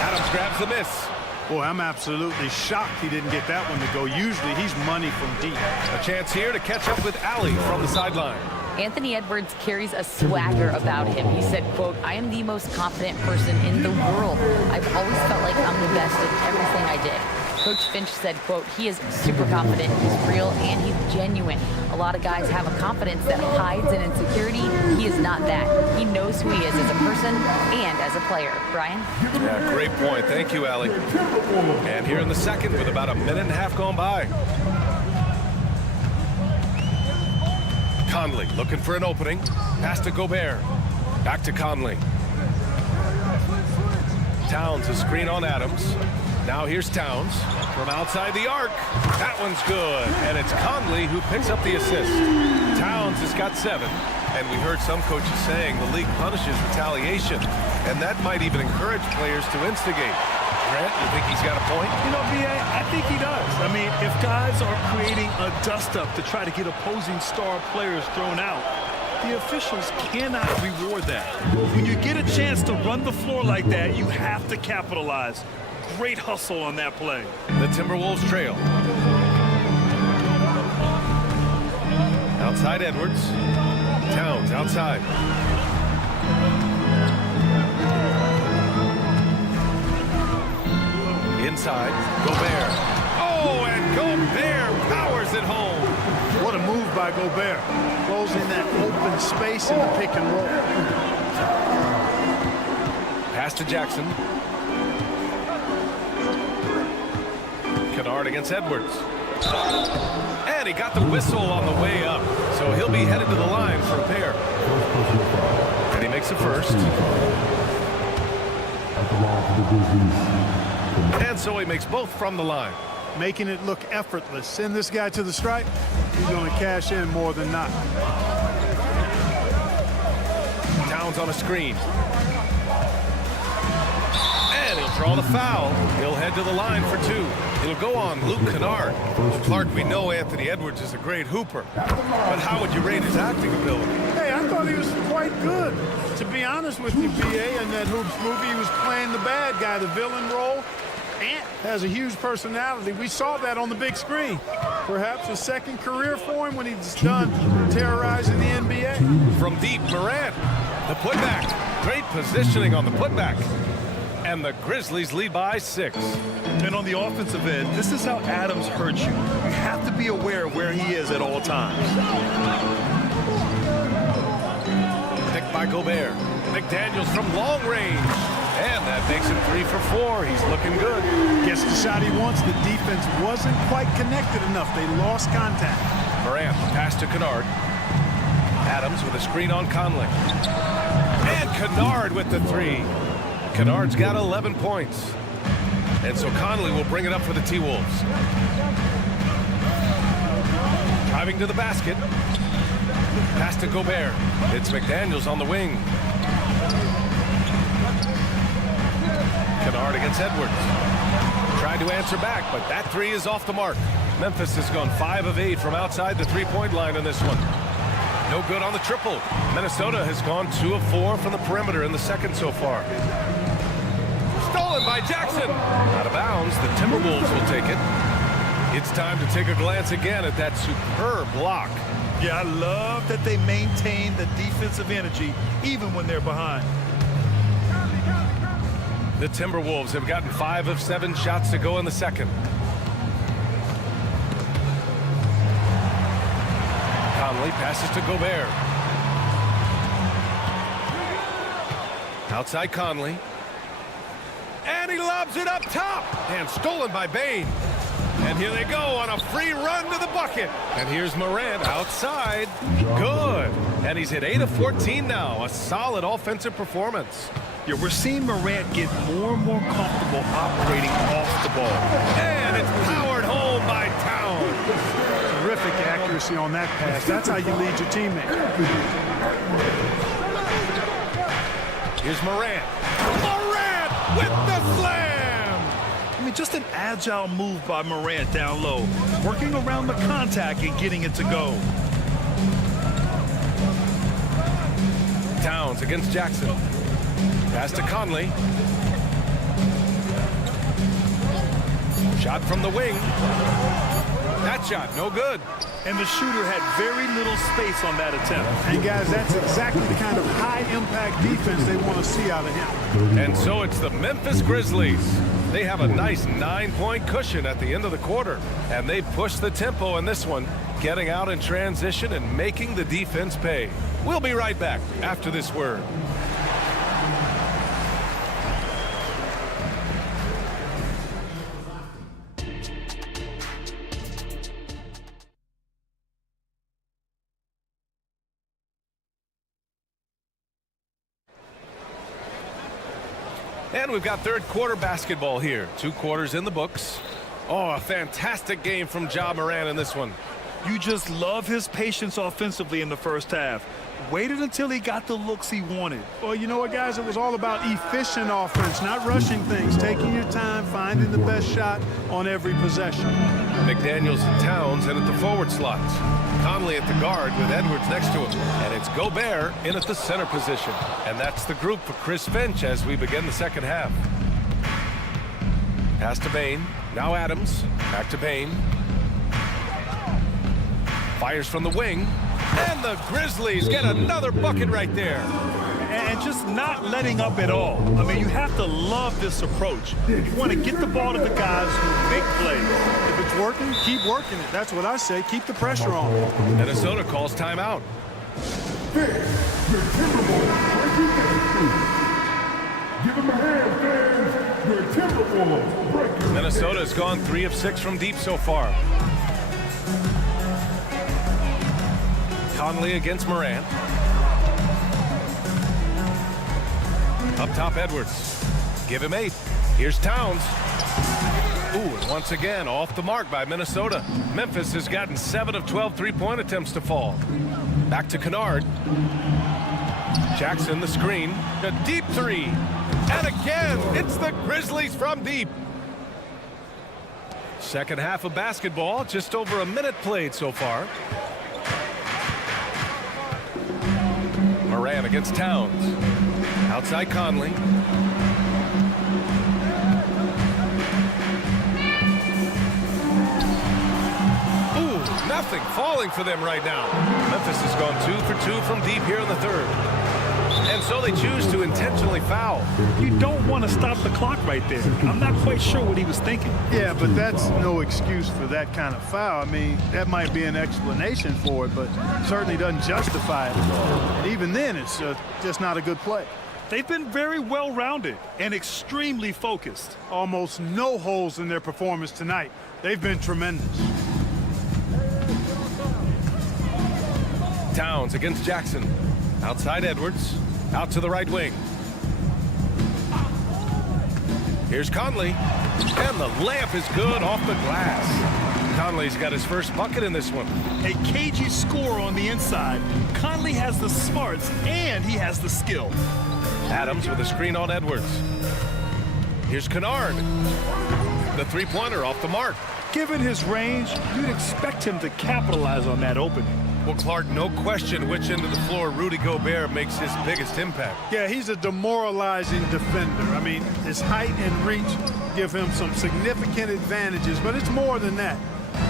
Adams grabs the miss. Boy, I'm absolutely shocked he didn't get that one to go. Usually he's money from deep. A chance here to catch up with Ali from the sideline. Anthony Edwards carries a swagger about him. He said, quote, "I am the most confident person in the world. I've always felt like I'm the best at everything I did." Coach Finch said, quote, "He is super confident, he's real, and he's genuine. A lot of guys have a confidence that hides an insecurity. He is not that. He knows who he is as a person and as a player." Brian? Yeah, great point. Thank you, Allie. And here in the second with about 1.5 minutes gone by. Conley looking for an opening. Pass to Gobert. Back to Conley. Towns a screen on Adams. Now here's Towns from outside the arc. That one's good. And it's Conley who picks up the assist. Towns has got 7. And we heard some coaches saying the league punishes retaliation. And that might even encourage players to instigate. Grant, you think he's got a point? You know, B.A., I think he does. I mean, if guys are creating a dust-up to try to get opposing star players thrown out, the officials cannot reward that. When you get a chance to run the floor like that, you have to capitalize. Great hustle on that play. The Timberwolves trail. Outside Edwards. Towns outside. Inside, Gobert. Oh, and Gobert powers it home. What a move by Gobert. Closing that open space in the pick and roll. Pass to Jackson. Kennard against Edwards. And he got the whistle on the way up. So he'll be headed to the line for a pair. And he makes a first. And so he makes both from the line. Making it look effortless. Send this guy to the stripe. He's going to cash in more than not. Towns on a screen. And he'll draw the foul. He'll head to the line for two. He'll go on Luke Kennard. Clark, we know Anthony Edwards is a great hooper. But how would you rate his acting ability? Hey, I thought he was quite good. To be honest with you, B.A., in that Hoops movie, he was playing the bad guy, the villain role. Ant has a huge personality. We saw that on the big screen. Perhaps a second career for him when he's done terrorizing the NBA. From deep, Morant. The putback. Great positioning on the putback. And the Grizzlies lead by 6. And on the offensive end, this is how Adams hurts you. You have to be aware of where he is at all times. Picked by Gobert. McDaniels from long range. And that makes it 3 for 4. He's looking good. Gets the shot he wants. The defense wasn't quite connected enough. They lost contact. Morant, pass to Kennard. Adams with a screen on Conley. And Kennard with the 3. Kennard's got 11 points. And so Conley will bring it up for the T-Wolves. Driving to the basket. Pass to Gobert. It's McDaniels on the wing. Kennard against Edwards. Tried to answer back, but that 3 is off the mark. Memphis has gone 5 of 8 from outside the three-point line in this one. No good on the triple. Minnesota has gone 2 of 4 from the perimeter in the second so far. Stolen by Jackson. Out of bounds. The Timberwolves will take it. It's time to take a glance again at that superb block. Yeah, I love that they maintain the defensive energy even when they're behind. The Timberwolves have gotten 5 of 7 shots to go in the second. Conley passes to Gobert. Outside Conley. And he lobs it up top. And stolen by Bane. And here they go on a free run to the bucket. And here's Morant outside. Good. And he's hit 8 of 14 now. A solid offensive performance. Yeah, we're seeing Morant get more and more comfortable operating off the ball. And it's powered home by Towns. Terrific accuracy on that pass. That's how you lead your teammate. Here's Morant. Morant with the slam! I mean, just an agile move by Morant down low, working around the contact and getting it to go. Towns against Jackson. Pass to Conley. Shot from the wing. That shot, no good. And the shooter had very little space on that attempt. And guys, that's exactly the kind of high-impact defense they want to see out of him. And so it's the Memphis Grizzlies. They have a nice 9-point cushion at the end of the quarter. And they push the tempo in this one, getting out in transition and making the defense pay. We'll be right back after this word. And we've got third quarter basketball here. 2 quarters in the books. Oh, a fantastic game from Ja Morant in this one. You just love his patience offensively in the first half. waited until he got the looks he wanted. Well, you know what, guys? It was all about efficient offense, not rushing things, taking your time, finding the best shot on every possession. McDaniels and Towns in at the forward slots. Conley at the guard with Edwards next to him. And it's Gobert in at the center position. And that's the group for Chris Finch as we begin the second half. Pass to Bane. Now Adams. Back to Bane. Fires from the wing. And the Grizzlies get another bucket right there. And just not letting up at all. I mean, you have to love this approach. You want to get the ball to the guys who make plays. If it's working, keep working it. That's what I say. Keep the pressure on. Minnesota calls timeout. Give him a hand, fans. Your Timberwolves breaking. Minnesota's gone 3 of 6 from deep so far. Conley against Morant. Up top, Edwards. Give him 8. Here's Towns. Ooh, and once again, off the mark by Minnesota. Memphis has gotten 7 of 12 three-point attempts to fall. Back to Kennard. Jackson, the screen. A deep 3. And again, it's the Grizzlies from deep. Second half of basketball, just over a minute played so far. Morant against Towns. Outside Conley. Ooh, nothing falling for them right now. Memphis has gone 2 for 2 from deep here in the third. And so they choose to intentionally foul. You don't want to stop the clock right there. I'm not quite sure what he was thinking. Yeah, but that's no excuse for that kind of foul. I mean, that might be an explanation for it, but certainly doesn't justify it. And even then, it's just not a good play. They've been very well-rounded and extremely focused. Almost no holes in their performance tonight. They've been tremendous. Towns against Jackson. Outside Edwards. Out to the right wing. Here's Conley. And the layup is good off the glass. Conley's got his first bucket in this one. A cagey score on the inside. Conley has the smarts and he has the skill. Adams with a screen on Edwards. Here's Kennard. The three-pointer off the mark. Given his range, you'd expect him to capitalize on that opening. Well, Clark, no question which end of the floor Rudy Gobert makes his biggest impact. Yeah, he's a demoralizing defender. I mean, his height and reach give him some significant advantages, but it's more than that.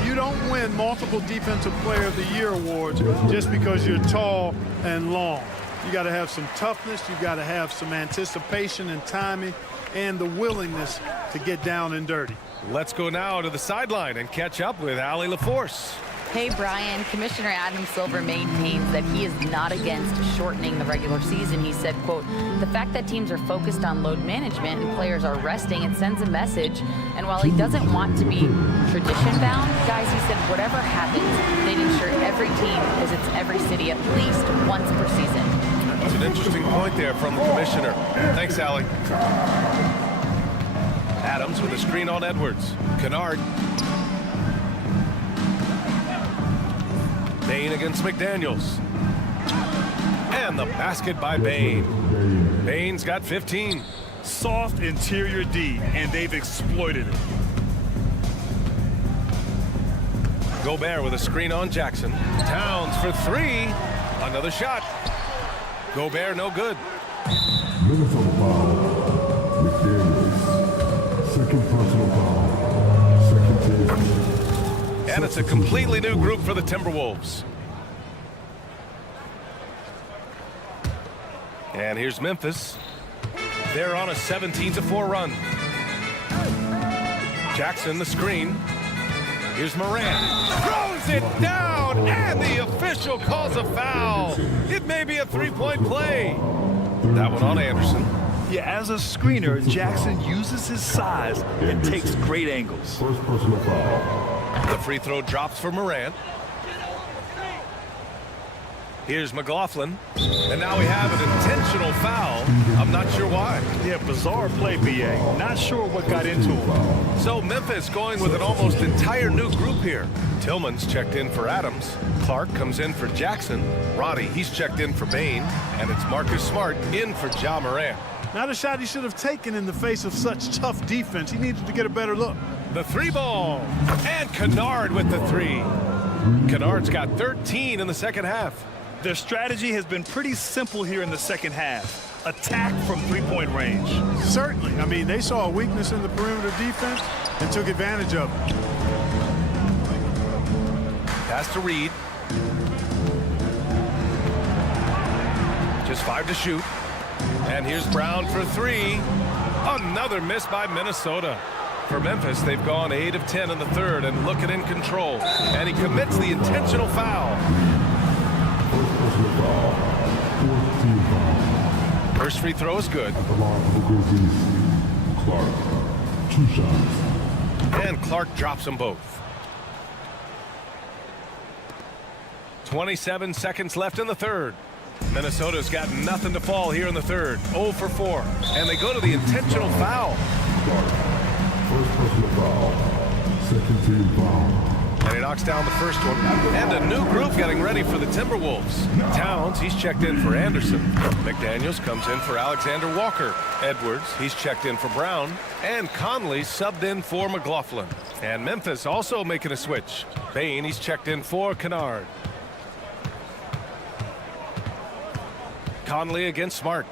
You don't win multiple Defensive Player of the Year awards just because you're tall and long. You got to have some toughness. You got to have some anticipation and timing and the willingness to get down and dirty. Let's go now to the sideline and catch up with Allie LaForce. Hey, Brian. Commissioner Adam Silver maintains that he is not against shortening the regular season. He said, quote, the fact that teams are focused on load management and players are resting, it sends a message. And while he doesn't want to be tradition-bound, guys, he said, whatever happens, they'd ensure every team visits every city at least once per season. That's an interesting point there from the commissioner. Thanks, Allie. Adams with a screen on Edwards. Kennard. Bane against McDaniels. And the basket by Bane. Bane's got 15. Soft interior D, and they've exploited it. Gobert with a screen on Jackson. Towns for 3. Another shot. Gobert no good. Minnesota foul. McDaniels. Second personal foul. Second team. And it's a completely new group for the Timberwolves. And here's Memphis. They're on a 17-4 run. Jackson, the screen. Here's Morant. Throws it down, and the official calls a foul. It may be a three-point play. That one on Anderson. Yeah, as a screener, Jackson uses his size and takes great angles. First personal foul. The free throw drops for Morant. Here's McLaughlin. And now we have an intentional foul. I'm not sure why. Yeah, bizarre play, B.A. Not sure what got into him. So Memphis going with an almost entire new group here. Tillman's checked in for Adams. Clark comes in for Jackson. Roddy, he's checked in for Bain. And it's Marcus Smart in for Ja Morant. Not a shot he should have taken in the face of such tough defense. He needed to get a better look. The three ball. And Kennard with the three. Kennard's got 13 in the second half. Their strategy has been pretty simple here in the second half. Attack from three-point range. Certainly. I mean, they saw a weakness in the perimeter defense and took advantage of it. Pass to Reed. Just 5 to shoot. And here's Brown for 3. Another miss by Minnesota. For Memphis, they've gone 8 of 10 in the third and looking in control. And he commits the intentional foul. First free throw is good. Clark, 2 shots. And Clark drops them both. 27 seconds left in the third. Minnesota's got nothing to fall here in the third. 0 for 4. And they go to the intentional foul. First personal foul. Second team foul. And he knocks down the first one. And a new group getting ready for the Timberwolves. Towns, he's checked in for Anderson. McDaniels comes in for Alexander Walker. Edwards, he's checked in for Brown. And Conley subbed in for McLaughlin. And Memphis also making a switch. Bain, he's checked in for Kennard. Conley against Smart.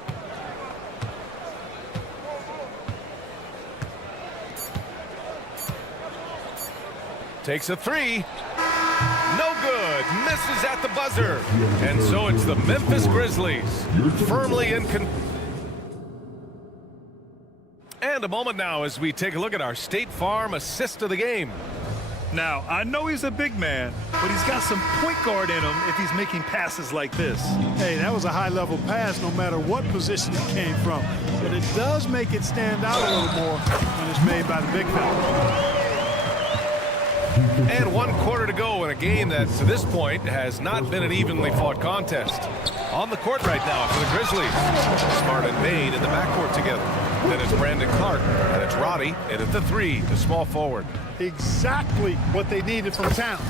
Takes a 3. No good. Misses at the buzzer. And so it's the Memphis Grizzlies firmly in control. And a moment now as we take a look at our State Farm assist of the game. Now, I know he's a big man, but he's got some point guard in him if he's making passes like this. Hey, that was a high-level pass no matter what position it came from. But it does make it stand out a little more when it's made by the big fella. And 1 quarter to go in a game that, to this point, has not been an evenly fought contest. On the court right now for the Grizzlies. Smart and Bain in the backcourt together. Then it's Brandon Clark, and it's Roddy, and at the 3, the small forward. Exactly what they needed from Towns.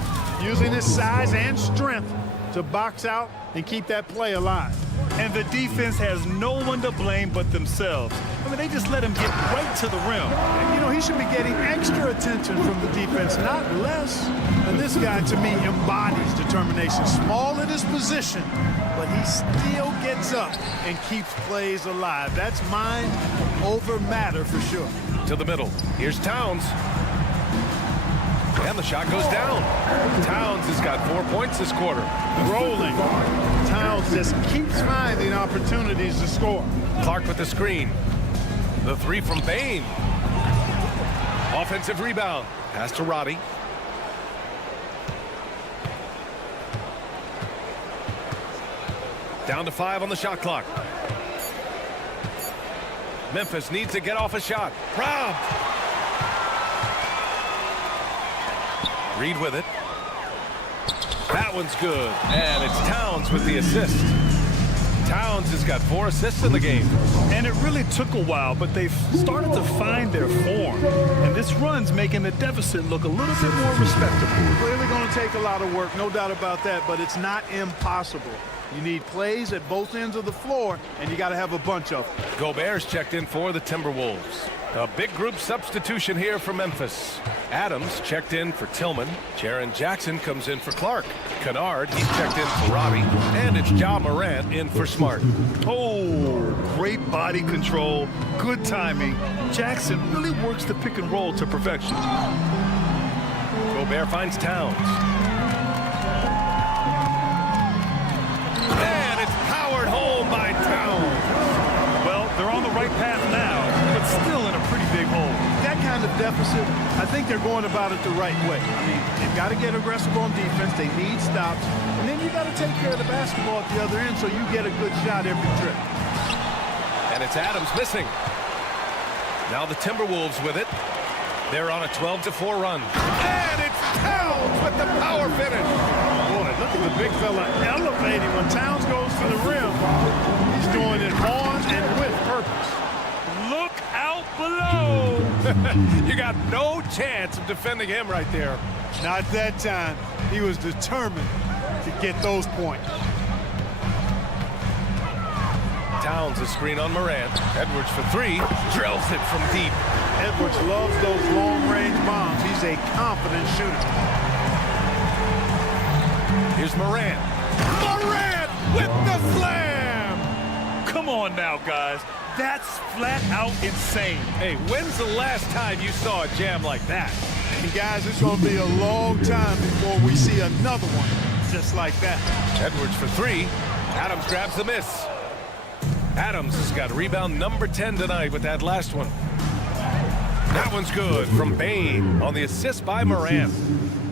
Using his size and strength to box out and keep that play alive. And the defense has no one to blame but themselves. I mean, they just let him get right to the rim. And, you know, he should be getting extra attention from the defense, not less. And this guy, to me, embodies determination. Small in his position, but he still gets up and keeps plays alive. That's mind over matter for sure. To the middle. Here's Towns. And the shot goes down. Towns has got 4 points this quarter. Rolling. Towns just keeps finding opportunities to score. Clark with the screen. The 3 from Bain. Offensive rebound. Pass to Roddy. Down to 5 on the shot clock. Memphis needs to get off a shot. Robbed. Reed with it. That one's good. And it's Towns with the assist. Towns has got 4 assists in the game. And it really took a while, but they've started to find their form. And this run's making the deficit look a little bit more respectable. Clearly going to take a lot of work, no doubt about that, but it's not impossible. You need plays at both ends of the floor, and you got to have a bunch of them. Gobert's checked in for the Timberwolves. A big group substitution here for Memphis. Adams checked in for Tillman. Jaren Jackson comes in for Clark. Kennard, he's checked in for Robbie. And it's Ja Morant in for Smart. Oh, great body control, good timing. Jackson really works the pick and roll to perfection. Gobert finds Towns. And it's powered home by Towns. Well, they're on the right path now, but still in a pretty big hole. That kind of deficit, I think they're going about it the right way. I mean, they've got to get aggressive on defense. They need stops. And then you got to take care of the basketball at the other end so you get a good shot every trip. And it's Adams missing. Now the Timberwolves with it. They're on a 12-4 run. And it's Towns with the power finish. Boy, look at the big fella elevating when Towns goes to the rim. He's doing it on and with purpose. Look out below. You got no chance of defending him right there. Not that time. He was determined to get those points. Towns a screen on Morant. Edwards for three. Drills it from deep. Edwards loves those long-range bombs. He's a confident shooter. Here's Morant. Morant with the slam! Come on now, guys. That's flat out insane. Hey, when's the last time you saw a jam like that? And guys, it's going to be a long time before we see another one just like that. Edwards for three. Adams grabs the miss. Adams has got rebound number 10 tonight with that last one. That one's good from Bain on the assist by Morant.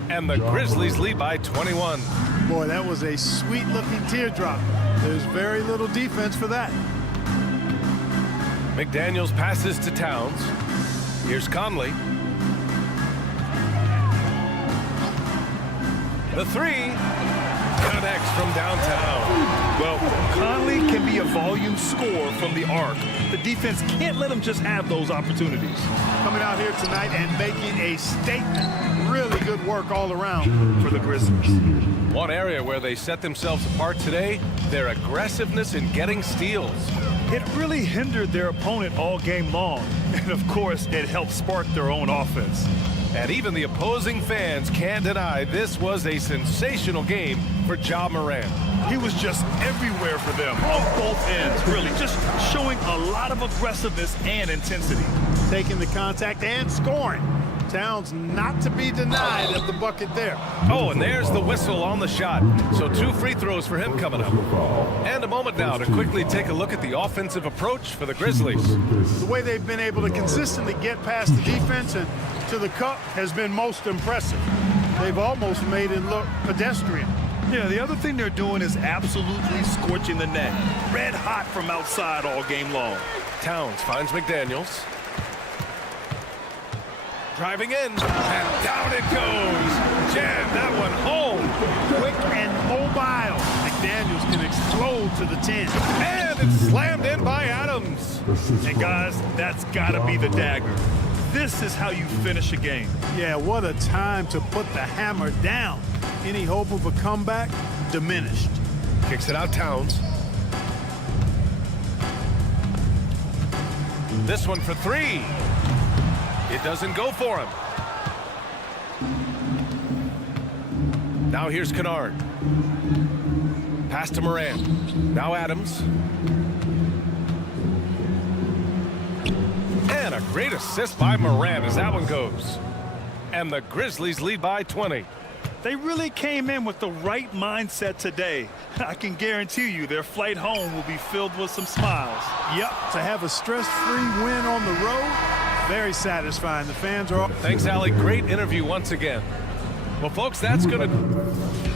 And the Grizzlies lead by 21. Boy, that was a sweet-looking teardrop. There's very little defense for that. McDaniels passes to Towns. Here's Conley. The three connects from downtown. Well, Conley can be a volume scorer from the arc. The defense can't let him just have those opportunities. Coming out here tonight and making a statement. Really good work all around for the Grizzlies. One area where they set themselves apart today, their aggressiveness in getting steals. It really hindered their opponent all game long. And of course, it helped spark their own offense. And even the opposing fans can't deny this was a sensational game for Ja Morant. He was just everywhere for them on both ends, really, just showing a lot of aggressiveness and intensity. Taking the contact and scoring. Towns not to be denied at the bucket there. Oh, and there's the whistle on the shot. So 2 free throws for him coming up. And a moment now to quickly take a look at the offensive approach for the Grizzlies. The way they've been able to consistently get past the defense and to the cup has been most impressive. They've almost made it look pedestrian. Yeah, the other thing they're doing is absolutely scorching the net. Red hot from outside all game long. Towns finds McDaniels. Driving in, and down it goes. Jam that one home. Quick and mobile. McDaniels can explode to the 10. And it's slammed in by Adams. And guys, that's got to be the dagger. This is how you finish a game. Yeah, what a time to put the hammer down. Any hope of a comeback diminished. Kicks it out Towns. This one for three. It doesn't go for him. Now here's Kennard. Pass to Morant. Now Adams. And a great assist by Morant as that one goes. And the Grizzlies lead by 20. They really came in with the right mindset today. I can guarantee you their flight home will be filled with some smiles. Yep, to have a stress-free win on the road, very satisfying. The fans are... Thanks, Allie. Great interview once again. Well, folks, that's going to...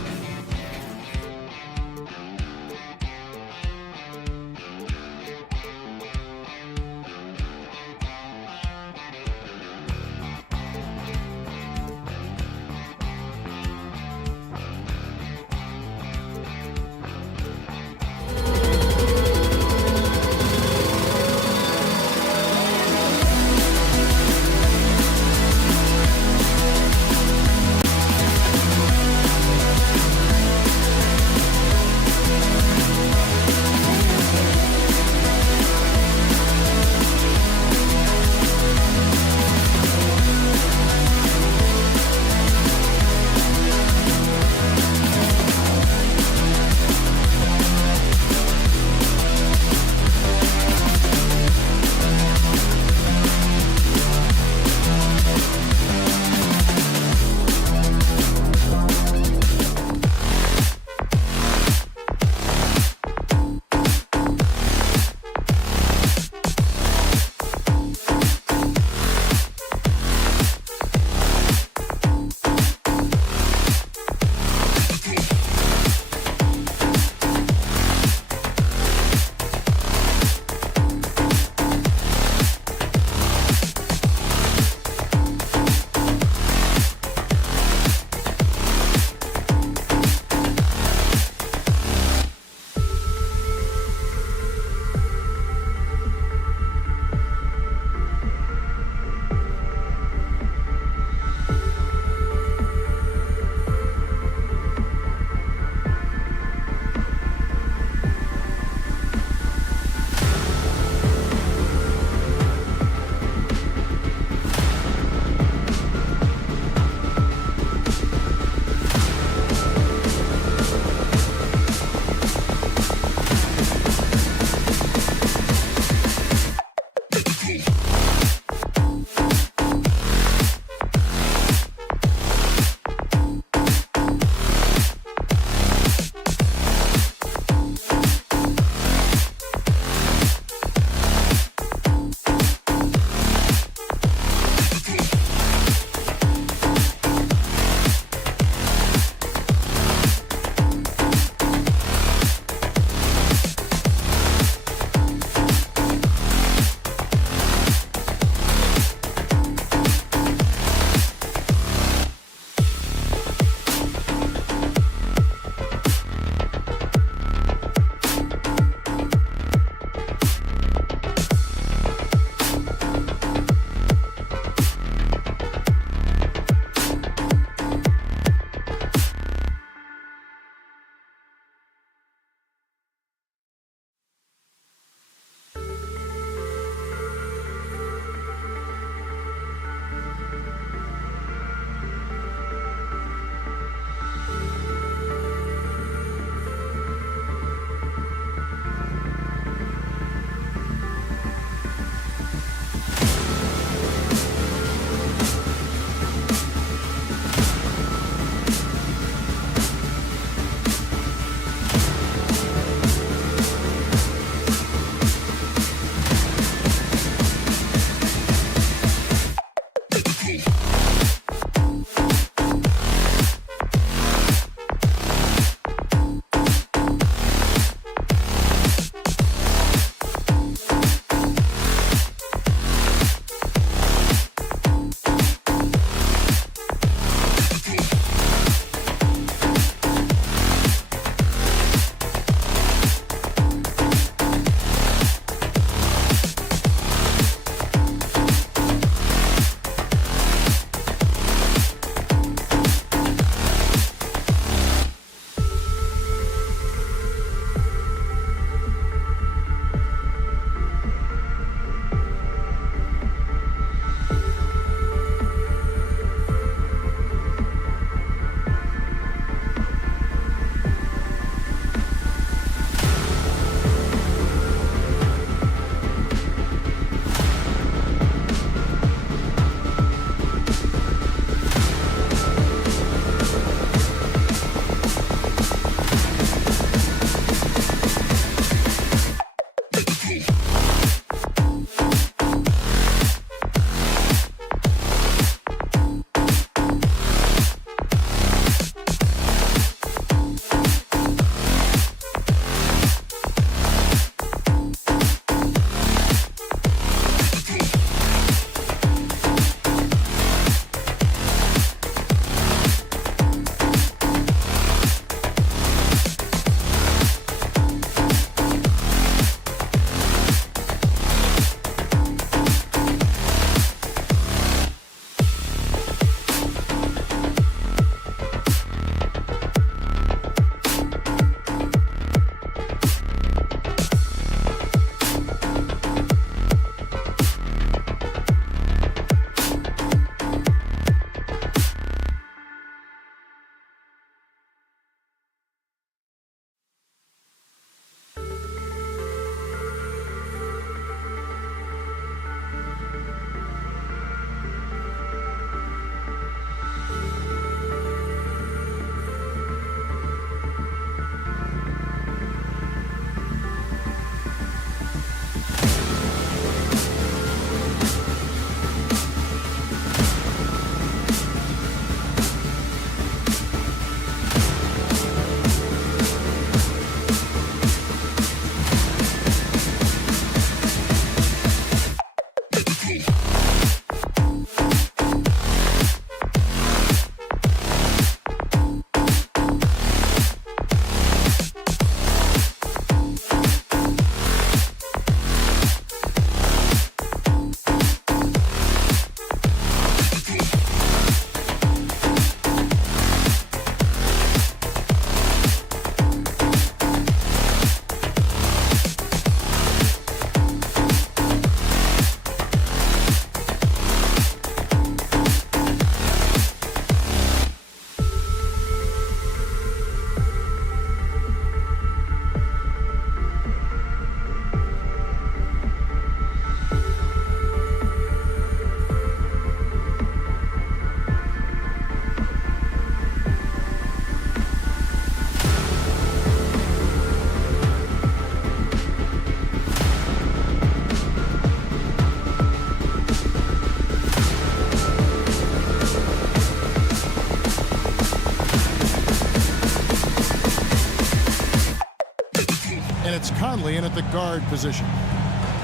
Conley in at the guard position.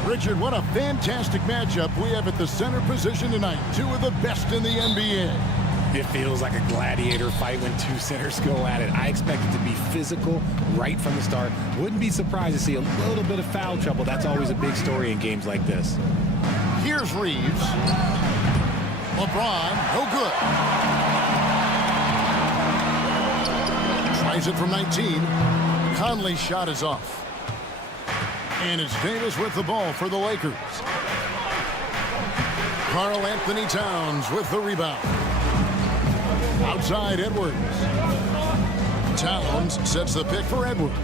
Richard, what a fantastic matchup we have at the center position tonight. Two of the best in the NBA. It feels like a gladiator fight when two centers go at it. I expect it to be physical right from the start. Wouldn't be surprised to see a little bit of foul trouble. That's always a big story in games like this. Here's Reeves. LeBron, no good. Tries it from 19. Conley's shot is off. And it's Davis with the ball for the Lakers. Karl Anthony Towns with the rebound. Outside Edwards. Towns sets the pick for Edwards.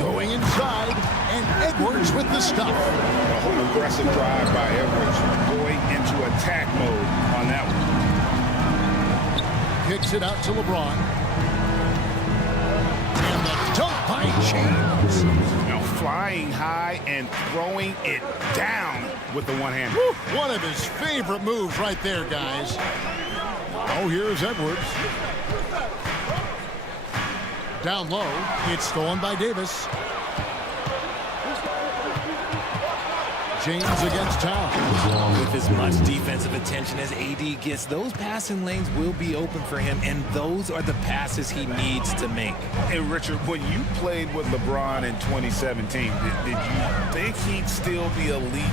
Going inside, and Edwards with the stop. A whole aggressive drive by Edwards, going into attack mode on that one. Kicks it out to LeBron. And the dunk by James. Now flying high and throwing it down with the one hand. One of his favorite moves right there, guys. Oh, here's Edwards. Down low. It's stolen by Davis. James against Towns. With as much defensive attention as AD gets, those passing lanes will be open for him, and those are the passes he needs to make. Hey, Richard, when you played with LeBron in 2017, did you think he'd still be elite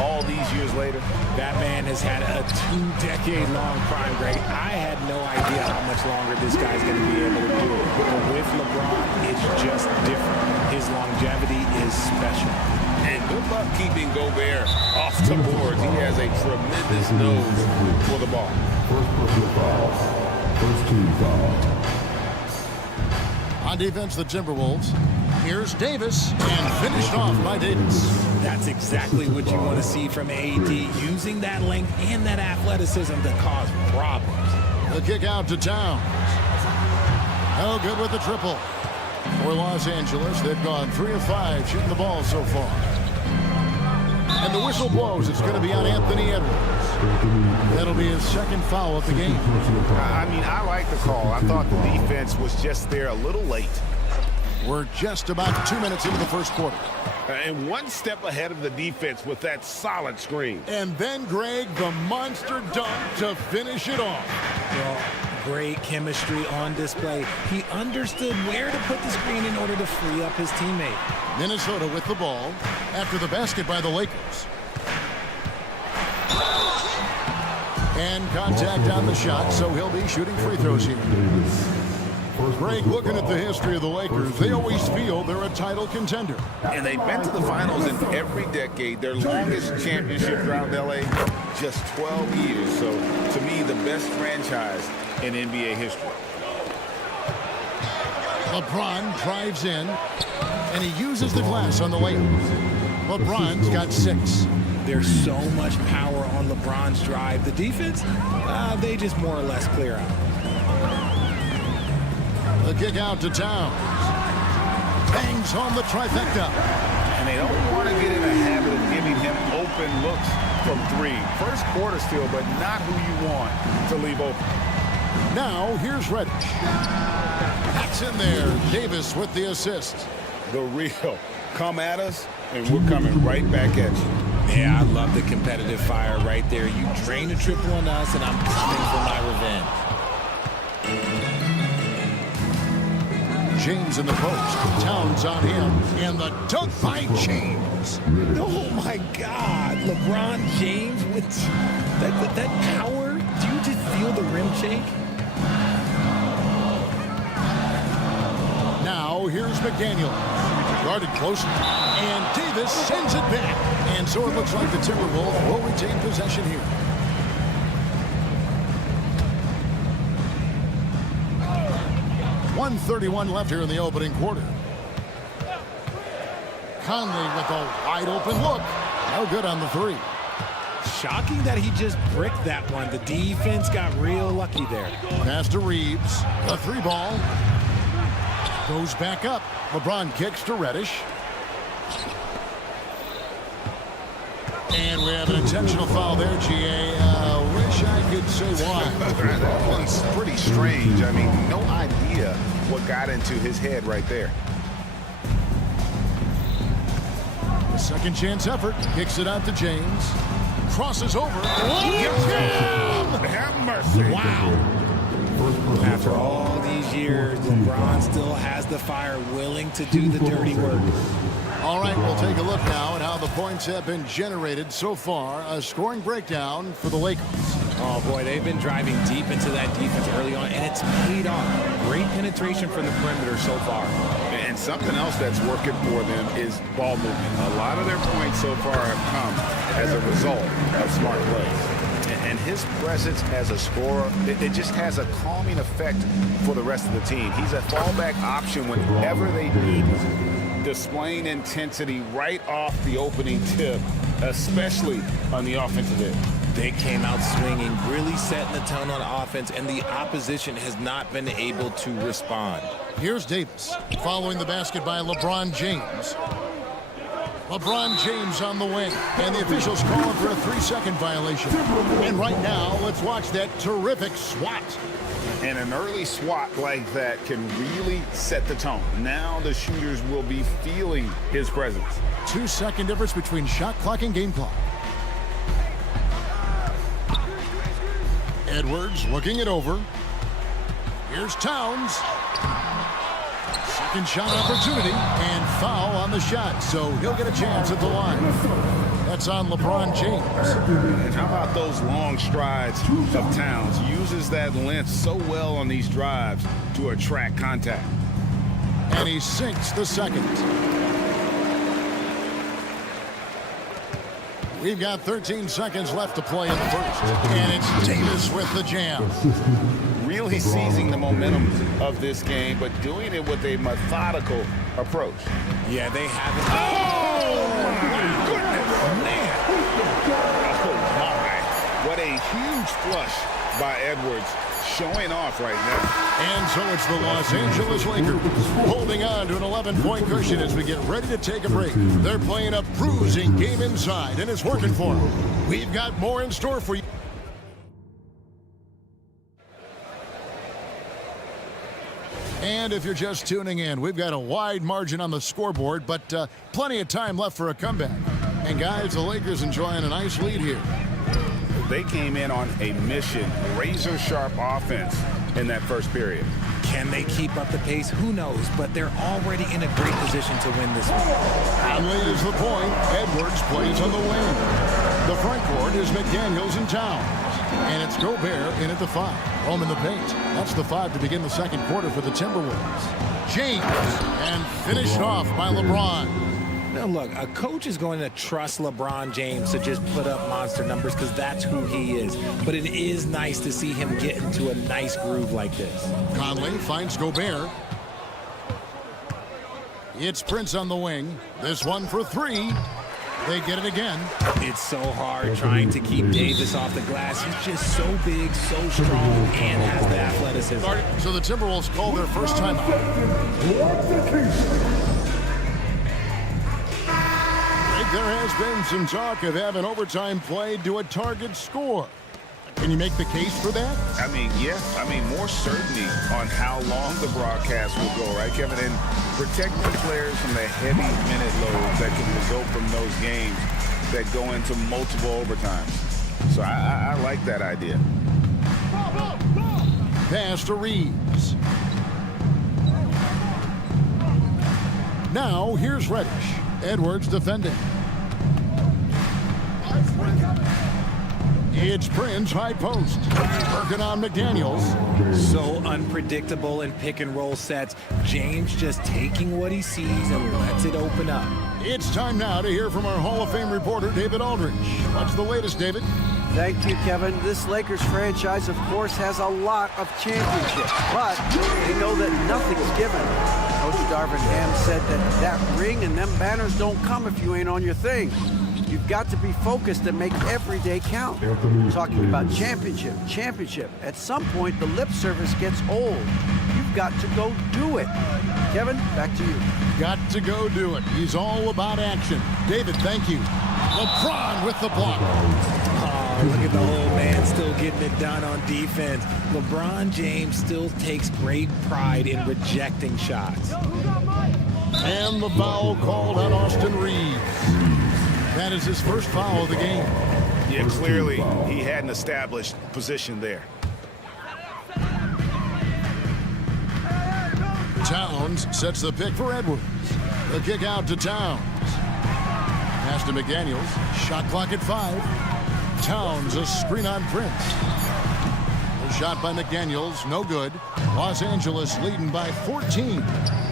all these years later? That man has had a 2-decade-long prime, Greg. I had no idea how much longer this guy's going to be able to do it. But with LeBron, it's just different. His longevity is special. And good luck keeping Gobert off the board. He has a tremendous nose for the ball. First team foul. On defense, the Timberwolves. Here's Davis, and finished off by Davis. That's exactly what you want to see from AD, using that length and that athleticism to cause problems. The kick out to Towns. No good with the triple. For Los Angeles, they've gone 3 of 5 shooting the ball so far. And the whistle blows. It's going to be on Anthony Edwards. That'll be his second foul of the game. I mean, I like the call. I thought the defense was just there a little late. We're just about 2 minutes into the first quarter. And one step ahead of the defense with that solid screen. And then, Greg, the monster dunk to finish it off. Well, great chemistry on display. He understood where to put the screen in order to free up his teammate. Minnesota with the ball after the basket by the Lakers. And contact on the shot, so he'll be shooting free throws here. Greg, looking at the history of the Lakers, they always feel they're a title contender. And they've been to the finals in every decade. Their longest championship drought in L.A., just 12 years. So, to me, the best franchise in NBA history. LeBron drives in, and he uses the glass on the layup. LeBron's got 6. There's so much power on LeBron's drive. The defense, they just more or less clear out. The kick out to Towns. Bangs home the trifecta. And they don't want to get in a habit of giving him open looks from 3. First quarter still, but not who you want to leave open. Now, here's Reddish. That's in there. Davis with the assist. The real. Come at us, and we're coming right back at you. Yeah, I love the competitive fire right there. You drain a triple on us, and I'm coming for my revenge. James in the post. Towns on him. And the dunk by James. Oh, my God. LeBron James with that power. Do you just feel the rim shake? Now, here's McDaniel. Guarded close. And Davis sends it back. And so it looks like the Timberwolves will retain possession here. .131 left here in the opening quarter. Conley with a wide open look. No good on the 3. Shocking that he just bricked that one. The defense got real lucky there. Pass to Reeves. A 3 ball. Goes back up. LeBron kicks to Reddish. And we have an intentional foul there, GA. Wish I could say why. That one's pretty strange. I mean, no idea what got into his head right there. A second chance effort. Kicks it out to James. Crosses over. Have mercy. Wow. After all these years, LeBron still has the fire, willing to do the dirty work. All right, we'll take a look now at how the points have been generated so far. A scoring breakdown for the Lakers. Oh, boy, they've been driving deep into that defense early on, and it's paid off. Great penetration from the perimeter so far. And something else that's working for them is ball movement. A lot of their points so far have come as a result of smart plays. And his presence as a scorer, it just has a calming effect for the rest of the team. He's a fallback option whenever they need him. Displaying intensity right off the opening tip, especially on the offensive end. They came out swinging, really setting the tone on offense, and the opposition has not been able to respond. Here's Davis, following the basket by LeBron James. LeBron James on the wing, and the officials calling for a 3-second violation. And right now, let's watch that terrific swat. And an early swat like that can really set the tone. Now the shooters will be feeling his presence. 2-second difference between shot clock and game clock. Edwards looking it over. Here's Towns. Second shot opportunity, and foul on the shot, so he'll get a chance at the line. That's on LeBron James. And how about those long strides of Towns? Uses that length so well on these drives to attract contact. And he sinks the second. We've got 13 seconds left to play in the first. And it's Davis with the jam. Really seizing the momentum of this game, but doing it with a methodical approach. Yeah, they haven't. Oh, my goodness, man. Oh, my. What a huge flush by Edwards, showing off right now. And so it's the Los Angeles Lakers holding on to an 11-point cushion as we get ready to take a break. They're playing a bruising game inside, and it's working for them. We've got more in store for you. And if you're just tuning in, we've got a wide margin on the scoreboard, but plenty of time left for a comeback. And guys, the Lakers enjoying a nice lead here. They came in on a mission, razor-sharp offense in that first period. Can they keep up the pace? Who knows? But they're already in a great position to win this one. Conley is the point. Edwards plays on the wing. The front court is McDaniels and Towns. And it's Gobert in at the 5. Home in the paint. That's the 5 to begin the second quarter for the Timberwolves. James, and finished off by LeBron. Now, look, a coach is going to trust LeBron James to just put up monster numbers because that's who he is. But it is nice to see him get into a nice groove like this. Conley finds Gobert. It's Prince on the wing. This one for 3. They get it again. It's so hard trying to keep Davis off the glass. He's just so big, so strong, and has the athleticism. So the Timberwolves call their first timeout. There has been some talk of having overtime played to a target score. Can you make the case for that? I mean, yeah. I mean, more certainty on how long the broadcast will go, right, Kevin? And protecting players from the heavy minute loads that can result from those games that go into multiple overtimes. So I like that idea. Pass to Reeves. Now, here's Reddish. Edwards defending. It's Prince, high post. Working on McDaniels. So unpredictable in pick-and-roll sets. James just taking what he sees and lets it open up. It's time now to hear from our Hall of Fame reporter, David Aldridge. What's the latest, David? Thank you, Kevin. This Lakers franchise, of course, has a lot of championships, but they know that nothing's given. Coach Darvin Ham said that ring and them banners don't come if you ain't on your thing. You've got to be focused and make every day count. Talking about championship. At some point, the lip service gets old. You've got to go do it. Kevin, back to you. Got to go do it. He's all about action. David, thank you. LeBron with the block. Oh, look at the old man still getting it done on defense. LeBron James still takes great pride in rejecting shots. And the foul called on Austin Reeves. That is his first foul of the game. Yeah, clearly he had an established position there. Towns sets the pick for Edwards. The kick out to Towns. Pass to McDaniels. Shot clock at 5. Towns a screen on Prince. The shot by McDaniels, no good. Los Angeles leading by 14.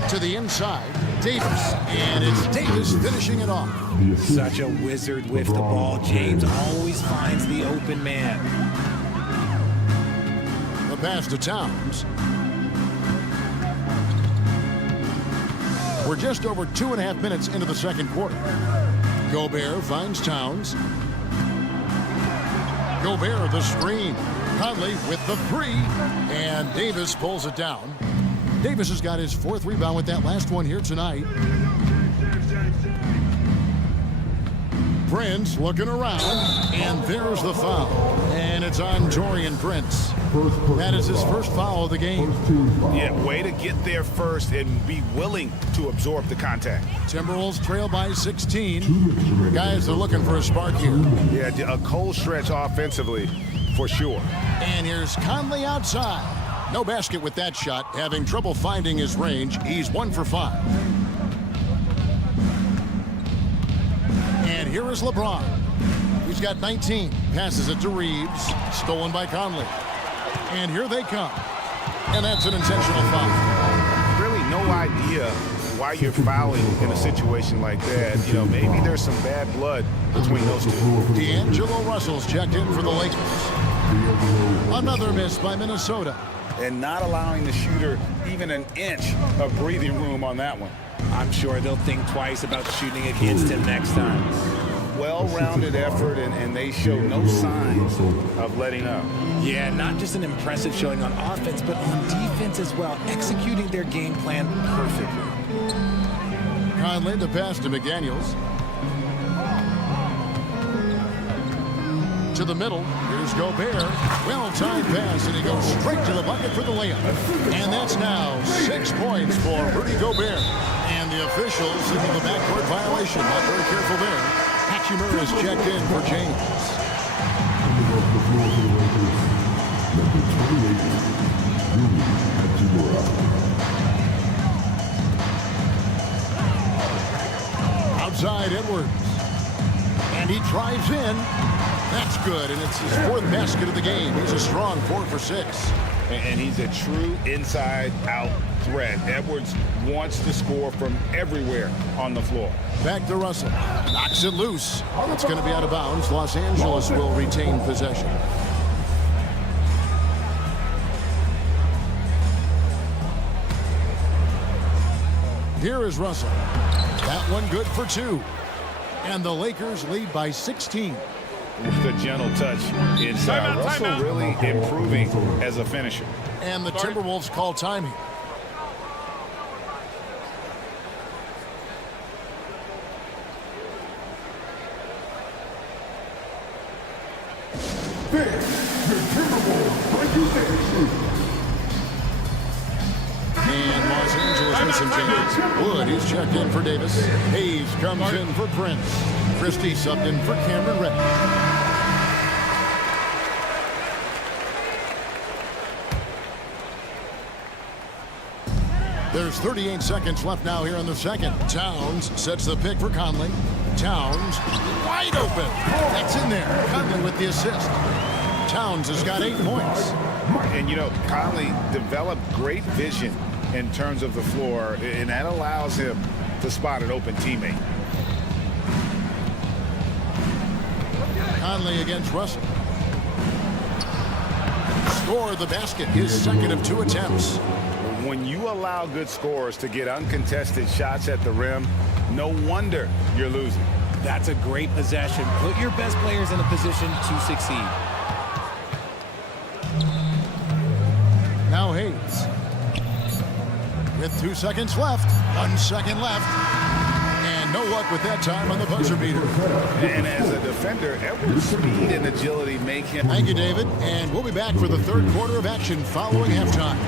To the inside, Davis. And it's Davis finishing it off. Such a wizard with the ball. James always finds the open man. The pass to Towns. We're just over 2.5 minutes into the second quarter. Gobert finds Towns. Gobert the screen. Conley with the 3. And Davis pulls it down. Davis has got his 4th rebound with that last one here tonight. Prince looking around, and there's the foul. And it's on Taurean Prince. That is his first foul of the game. Yeah, way to get there first and be willing to absorb the contact. Timberwolves trail by 16. Guys are looking for a spark here. Yeah, a cold stretch offensively for sure. And here's Conley outside. No basket with that shot, having trouble finding his range. He's 1 for 5. And here is LeBron. He's got 19. Passes it to Reeves. Stolen by Conley. And here they come. And that's an intentional foul. Really no idea why you're fouling in a situation like that. You know, maybe there's some bad blood between those two. D'Angelo Russell's checked in for the Lakers. Another miss by Minnesota. And not allowing the shooter even an inch of breathing room on that one. I'm sure they'll think twice about shooting against him next time. Well-rounded effort, and they show no signs of letting up. Yeah, not just an impressive showing on offense, but on defense as well, executing their game plan perfectly. Conley the pass to McDaniels. To the middle, here's Gobert. Well-timed pass, and he goes straight to the bucket for the layup. And that's now 6 points for Rudy Gobert. And the officials into the backcourt violation. Not very careful there. Hachimura is checked in for James. Outside Edwards. And he drives in. That's good, and it's his 4th basket of the game. He's a strong 4 for 6. And he's a true inside-out threat. Edwards wants to score from everywhere on the floor. Back to Russell. Knocks it loose. It's going to be out of bounds. Los Angeles will retain possession. Here is Russell. That one good for 2. And the Lakers lead by 16. With a gentle touch inside. Russell really improving as a finisher. And the Timberwolves call time here. And Los Angeles with some changes. Wood is checked in for Davis. Hayes comes in for Prince. Christie subbed in for Cameron Reddish. There's 38 seconds left now here in the second. Towns sets the pick for Conley. Towns wide open. That's in there. Conley with the assist. Towns has got 8 points. And, you know, Conley developed great vision in terms of the floor, and that allows him to spot an open teammate. Conley against Russell. Score the basket. His second of 2 attempts. When you allow good scorers to get uncontested shots at the rim, no wonder you're losing. That's a great possession. Put your best players in a position to succeed. Now Hayes. With 2 seconds left. 1 second left. And no luck with that time on the buzzer beater. And as a defender, Edwards' speed and agility make him... Thank you, David. And we'll be back for the third quarter of action following halftime.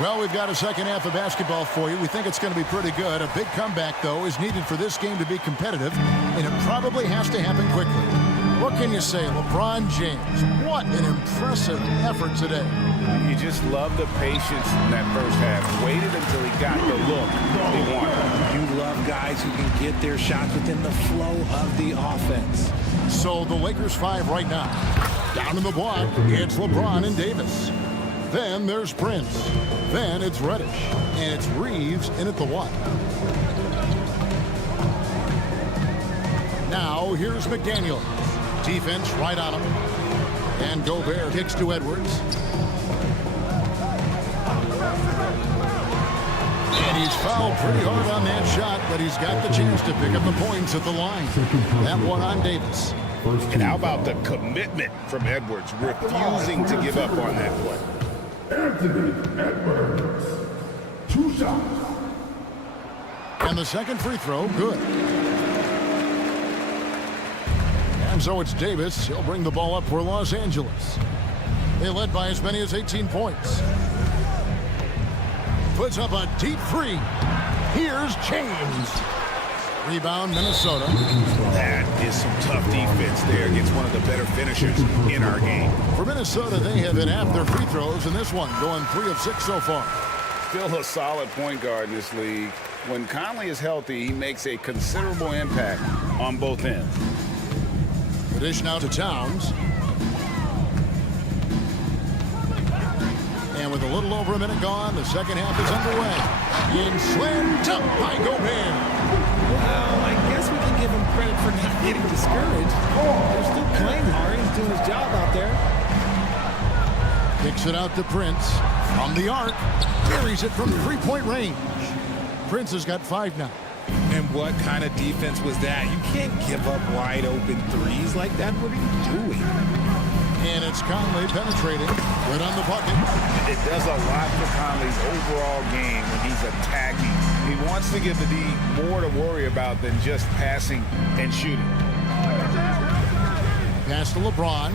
Well, we've got a second half of basketball for you. We think it's going to be pretty good. A big comeback, though, is needed for this game to be competitive, and it probably has to happen quickly. What can you say, LeBron James? What an impressive effort today. You just love the patience in that first half. Waited until he got the look he wanted. You love guys who can get their shots within the flow of the offense. So the Lakers 5 right now. Down in the block, it's LeBron and Davis. Then there's Prince. Then it's Reddish. And it's Reeves in at the 1. Now here's McDaniel. Defense right on him. And Gobert kicks to Edwards. And he's fouled pretty hard on that shot, but he's got the chance to pick up the points at the line. That one on Davis. And how about the commitment from Edwards, refusing to give up on that play? Anthony Edwards. 2 shots. And the second free throw, good. And so it's Davis. He'll bring the ball up for Los Angeles. They led by as many as 18 points. Puts up a deep three. Here's James. Rebound, Minnesota. That is some tough defense there against one of the better finishers in our game. For Minnesota, they have been half their free throws in this one, going 3 of 6 so far. Still a solid point guard in this league. When Conley is healthy, he makes a considerable impact on both ends. The dish now to Towns. And with a little over a minute gone, the second half is underway. And slammed up by Gobert. Well, I guess we can give him credit for not getting discouraged. They're still playing hard. He's doing his job out there. Kicks it out to Prince. From the arc. Carries it from three-point range. Prince has got 5 now. And what kind of defense was that? You can't give up wide open threes like that. What are you doing? And it's Conley penetrating. Good on the bucket. It does a lot for Conley's overall game when he's attacking. He wants to give the D more to worry about than just passing and shooting. Pass to LeBron.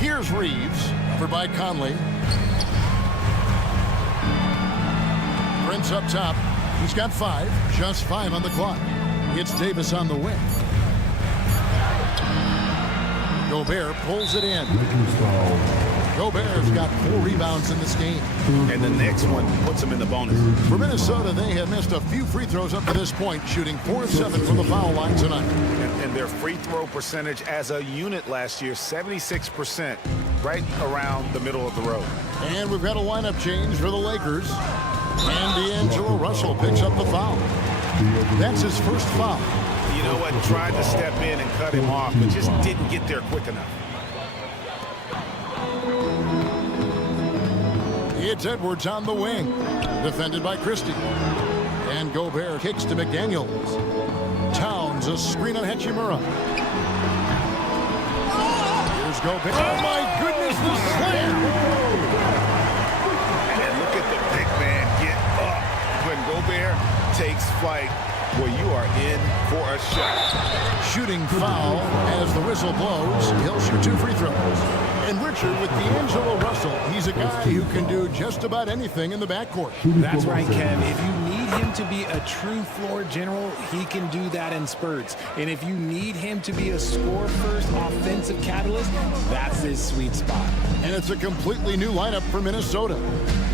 Here's Reeves. Covered by Conley. Prince up top. He's got 5. Just 5 on the clock. It's Davis on the wing. Gobert pulls it in. Gobert's got 4 rebounds in this game. And the next one puts him in the bonus. For Minnesota, they have missed a few free throws up to this point, shooting 4 of 7 from the foul line tonight. And their free throw percentage as a unit last year, 76%, right around the middle of the road. And we've got a lineup change for the Lakers. And D'Angelo Russell picks up the foul. That's his first foul. You know what? Tried to step in and cut him off, but just didn't get there quick enough. It's Edwards on the wing. Defended by Christie. And Gobert kicks to McDaniels. Towns, a screen on Hachimura. Here's Gobert. Oh, my goodness, the slam! And look at the big man get up when Gobert takes flight. Well, you are in for a shot. Shooting foul as the whistle blows. He'll shoot 2 free throws. And Richard, with D'Angelo Russell, he's a guy who can do just about anything in the backcourt. That's right, Kev. If you need him to be a true floor general, he can do that in spurts. And if you need him to be a score-first offensive catalyst, that's his sweet spot. And it's a completely new lineup for Minnesota.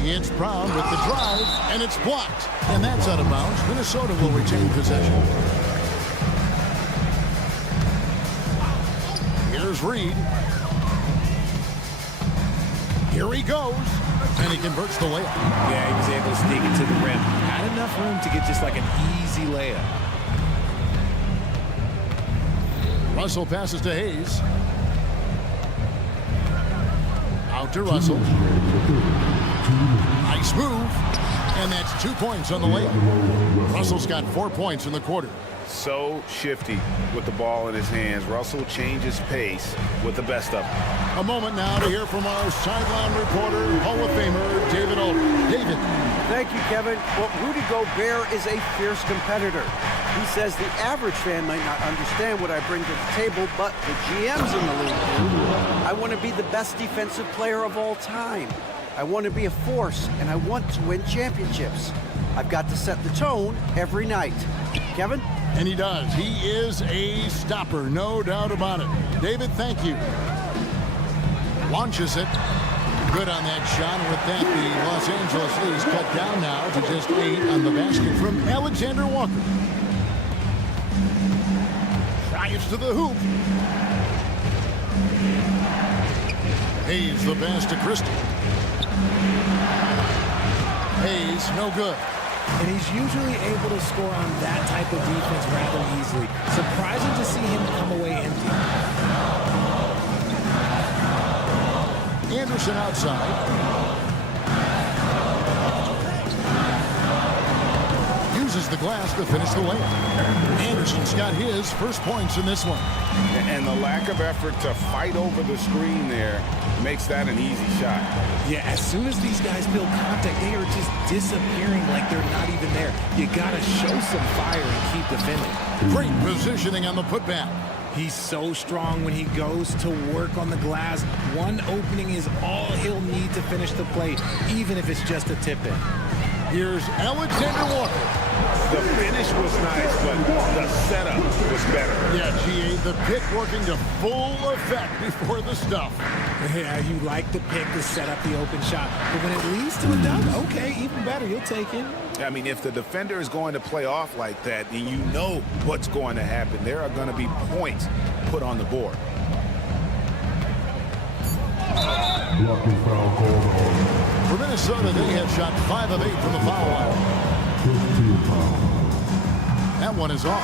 It's Brown with the drive, and it's blocked. And that's out of bounds. Minnesota will retain possession. Here's Reed. Here he goes. And he converts the layup. Yeah, he was able to sneak it to the rim. Had enough room to get just like an easy layup. Russell passes to Hayes. Out to Russell. Nice move. And that's 2 points on the layup. Russell's got 4 points in the quarter. So shifty with the ball in his hands. Russell changes pace with the best of them. A moment now to hear from our sideline reporter, Hall of Famer, David Aldridge. David. Thank you, Kevin. Well, Rudy Gobert is a fierce competitor. He says the average fan might not understand what I bring to the table, but the GMs in the league do. I want to be the best defensive player of all time. I want to be a force, and I want to win championships. I've got to set the tone every night. Kevin? And he does. He is a stopper, no doubt about it. David, thank you. Launches it. Good on that shot. With that, the Los Angeles Leafs cut down now to just 8 on the basket from Alexander Walker. Drives to the hoop. Hayes the pass to Christie. Hayes, no good. And he's usually able to score on that type of defense rather easily. Surprising to see him come away empty. Anderson outside. Uses the glass to finish the layup. Anderson's got his first points in this one. And the lack of effort to fight over the screen there makes that an easy shot. Yeah, as soon as these guys build contact, they are just disappearing like they're not even there. You got to show some fire and keep defending. Great positioning on the putback. He's so strong when he goes to work on the glass. One opening is all he'll need to finish the play, even if it's just a tip-in. Here's Alexander Walker. The finish was nice, but the setup was better. Yeah, GA, the pick working to full effect before the stuff. Yeah, you like the pick to set up the open shot, but when it leads to a dunk, okay, even better, you'll take it. I mean, if the defender is going to play off like that, then you know what's going to happen. There are going to be points put on the board. Blocking foul called on. For Minnesota, they have shot 5 of 8 from the foul line. That one is off.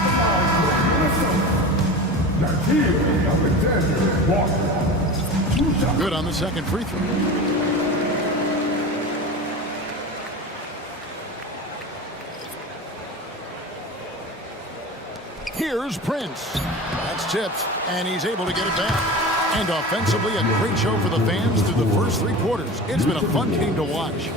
Good on the second free throw. Here's Prince. That's tipped, and he's able to get it back. And offensively, a great show for the fans through the first 3 quarters. It's been a fun game to watch.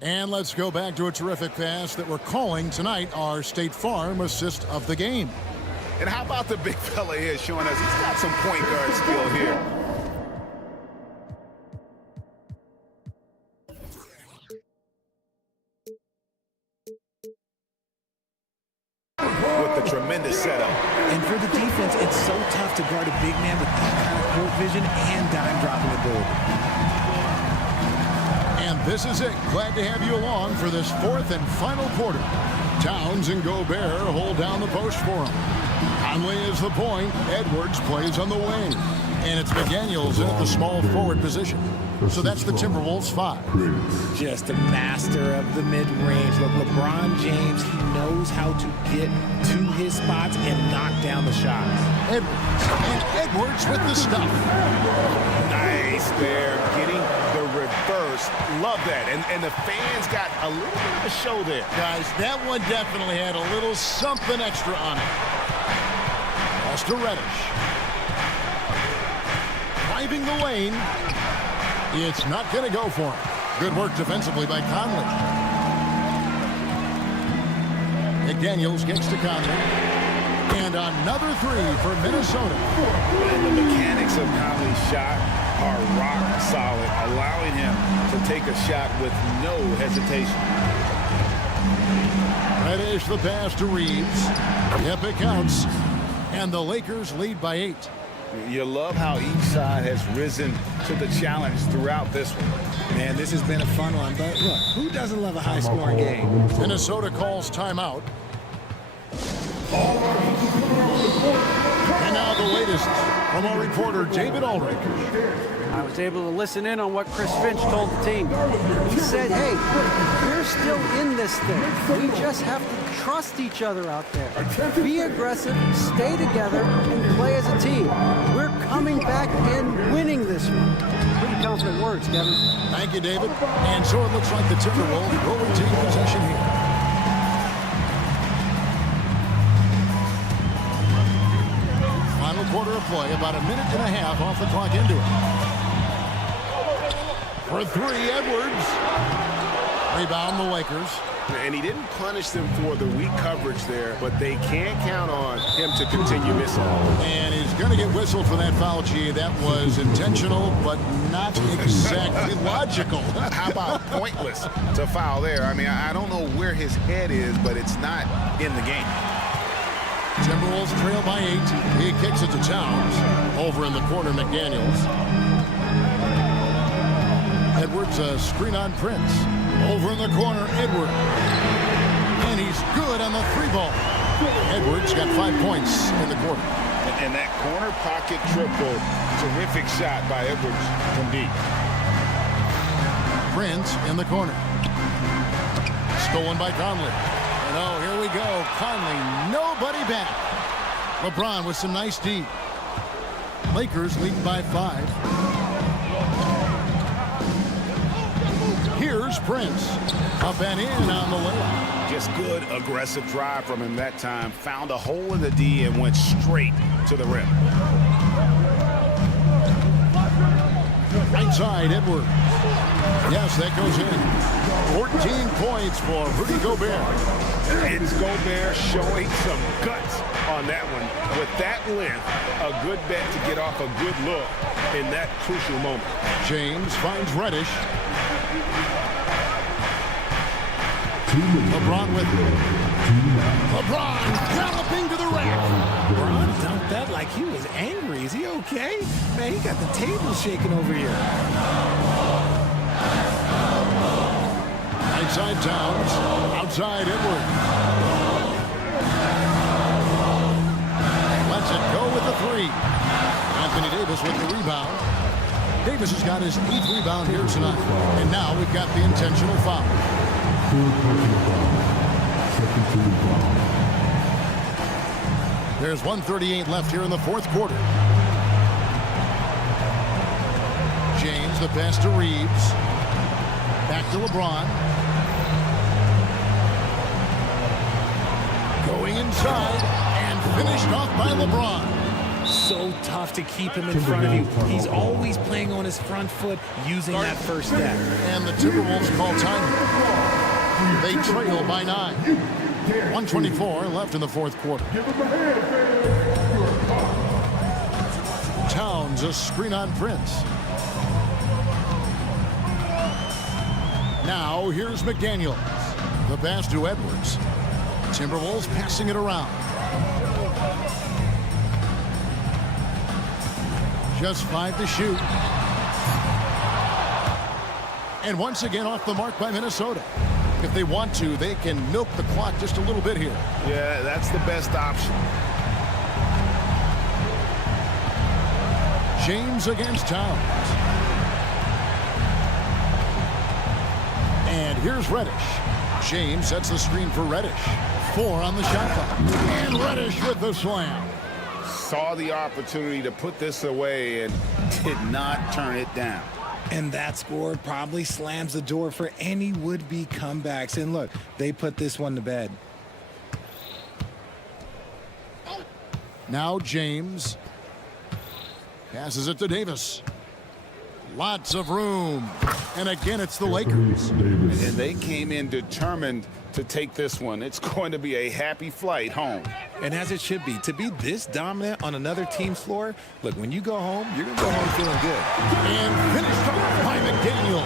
And let's go back to a terrific pass that we're calling tonight our State Farm assist of the game. And how about the big fella here showing us he's got some point guard skill here. With the tremendous setup. And for the defense, it's so tough to guard a big man with that kind of court vision and dime dropping ability. And this is it. Glad to have you along for this 4th and final quarter. Towns and Gobert hold down the post for him. Conley is the point. Edwards plays on the wing. And it's McDaniels in at the small forward position. So that's the Timberwolves 5. Just a master of the mid-range. Look, LeBron James, he knows how to get to his spots and knock down the shots. Edwards. And Edwards with the stuff. Nice there. Getting the reverse. Love that. And the fans got a little bit of a show there. Guys, that one definitely had a little something extra on it. Pass to Reddish. Driving the lane. It's not going to go for him. Good work defensively by Conley. McDaniels gets to Conley. And another 3 for Minnesota. And the mechanics of Conley's shot are rock solid, allowing him to take a shot with no hesitation. Reddish the pass to Reeves. Yep, it counts. And the Lakers lead by 8. You love how each side has risen to the challenge throughout this one. Man, this has been a fun one, but look, who doesn't love a high-scoring game? Minnesota calls timeout. And now the latest from our reporter, David Ulrich. I was able to listen in on what Chris Finch told the team. He said, hey, we're still in this thing. We just have to trust each other out there. Be aggressive, stay together, and play as a team. We're coming back and winning this one. Pretty confident words, Kevin. Thank you, David. And so it looks like the Timberwolves will retain possession here. Final quarter of play, about a minute and a half off the clock into it. For 3, Edwards. Rebound the Lakers. And he didn't punish them for the weak coverage there, but they can't count on him to continue missing. And he's going to get whistled for that foul, G. That was intentional, but not exactly logical. How about pointless to foul there? I mean, I don't know where his head is, but it's not in the game. Timberwolves trail by 8. He kicks it to Towns. Over in the corner, McDaniels. Edwards, a screen on Prince. Over in the corner, Edwards. And he's good on the 3-ball. Edwards got 5 points in the quarter. And that corner pocket triple, terrific shot by Edwards from deep. Prince in the corner. Stolen by Conley. And oh, here we go. Conley, nobody back. LeBron with some nice D. Lakers leading by 5. Here's Prince. Up and in on the layup. Just good aggressive drive from him that time. Found a hole in the D and went straight to the rim. Right side, Edwards. Yes, that goes in. 14 points for Rudy Gobert. It's Gobert showing some guts on that one. With that length, a good bet to get off a good look in that crucial moment. James finds Reddish. LeBron with it. LeBron galloping to the rack. LeBron dumped that like he was angry. Is he okay? Man, he got the table shaking over here. Right side Towns. Outside Edwards. Lets it go with the 3. Anthony Davis with the rebound. Davis has got his 8th rebound here tonight. And now we've got the intentional foul. There's 1:38 left here in the 4th quarter. James, the pass to Reeves. Back to LeBron. Going inside and finished off by LeBron. So tough to keep him in front of you. He's always playing on his front foot, using that first step. And the Timberwolves call time. They trail by 9. 1:24 left in the 4th quarter. Towns, a screen on Prince. Now here's McDaniels. The pass to Edwards. Timberwolves passing it around. Just 5 to shoot. And once again off the mark by Minnesota. If they want to, they can milk the clock just a little bit here. Yeah, that's the best option. James against Towns. And here's Reddish. James sets the screen for Reddish. 4 on the shot clock. And Reddish with the slam. Saw the opportunity to put this away and did not turn it down. And that score probably slams the door for any would-be comebacks. And look, they put this one to bed. Now James passes it to Davis. Lots of room. And again, it's the Lakers. And they came in determined to take this one. It's going to be a happy flight home. And as it should be, to be this dominant on another team's floor, look, when you go home, you're going to go home feeling good. And finished off by McDaniel.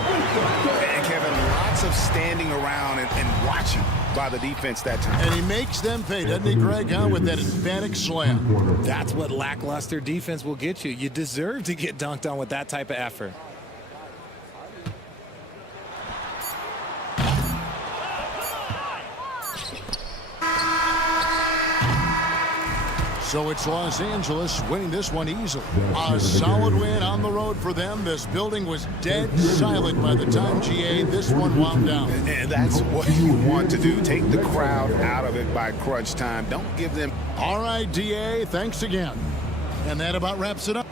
And Kevin, lots of standing around and watching by the defense that time. And he makes them pay, doesn't he, Greg, with that emphatic slam. That's what lackluster defense will get you. You deserve to get dunked on with that type of effort. So it's Los Angeles winning this one easily. A solid win on the road for them. This building was dead silent by the time, GA, this one wound down. And that's what you want to do. Take the crowd out of it by crunch time. Don't give them... All right, DA, thanks again. And that about wraps it up.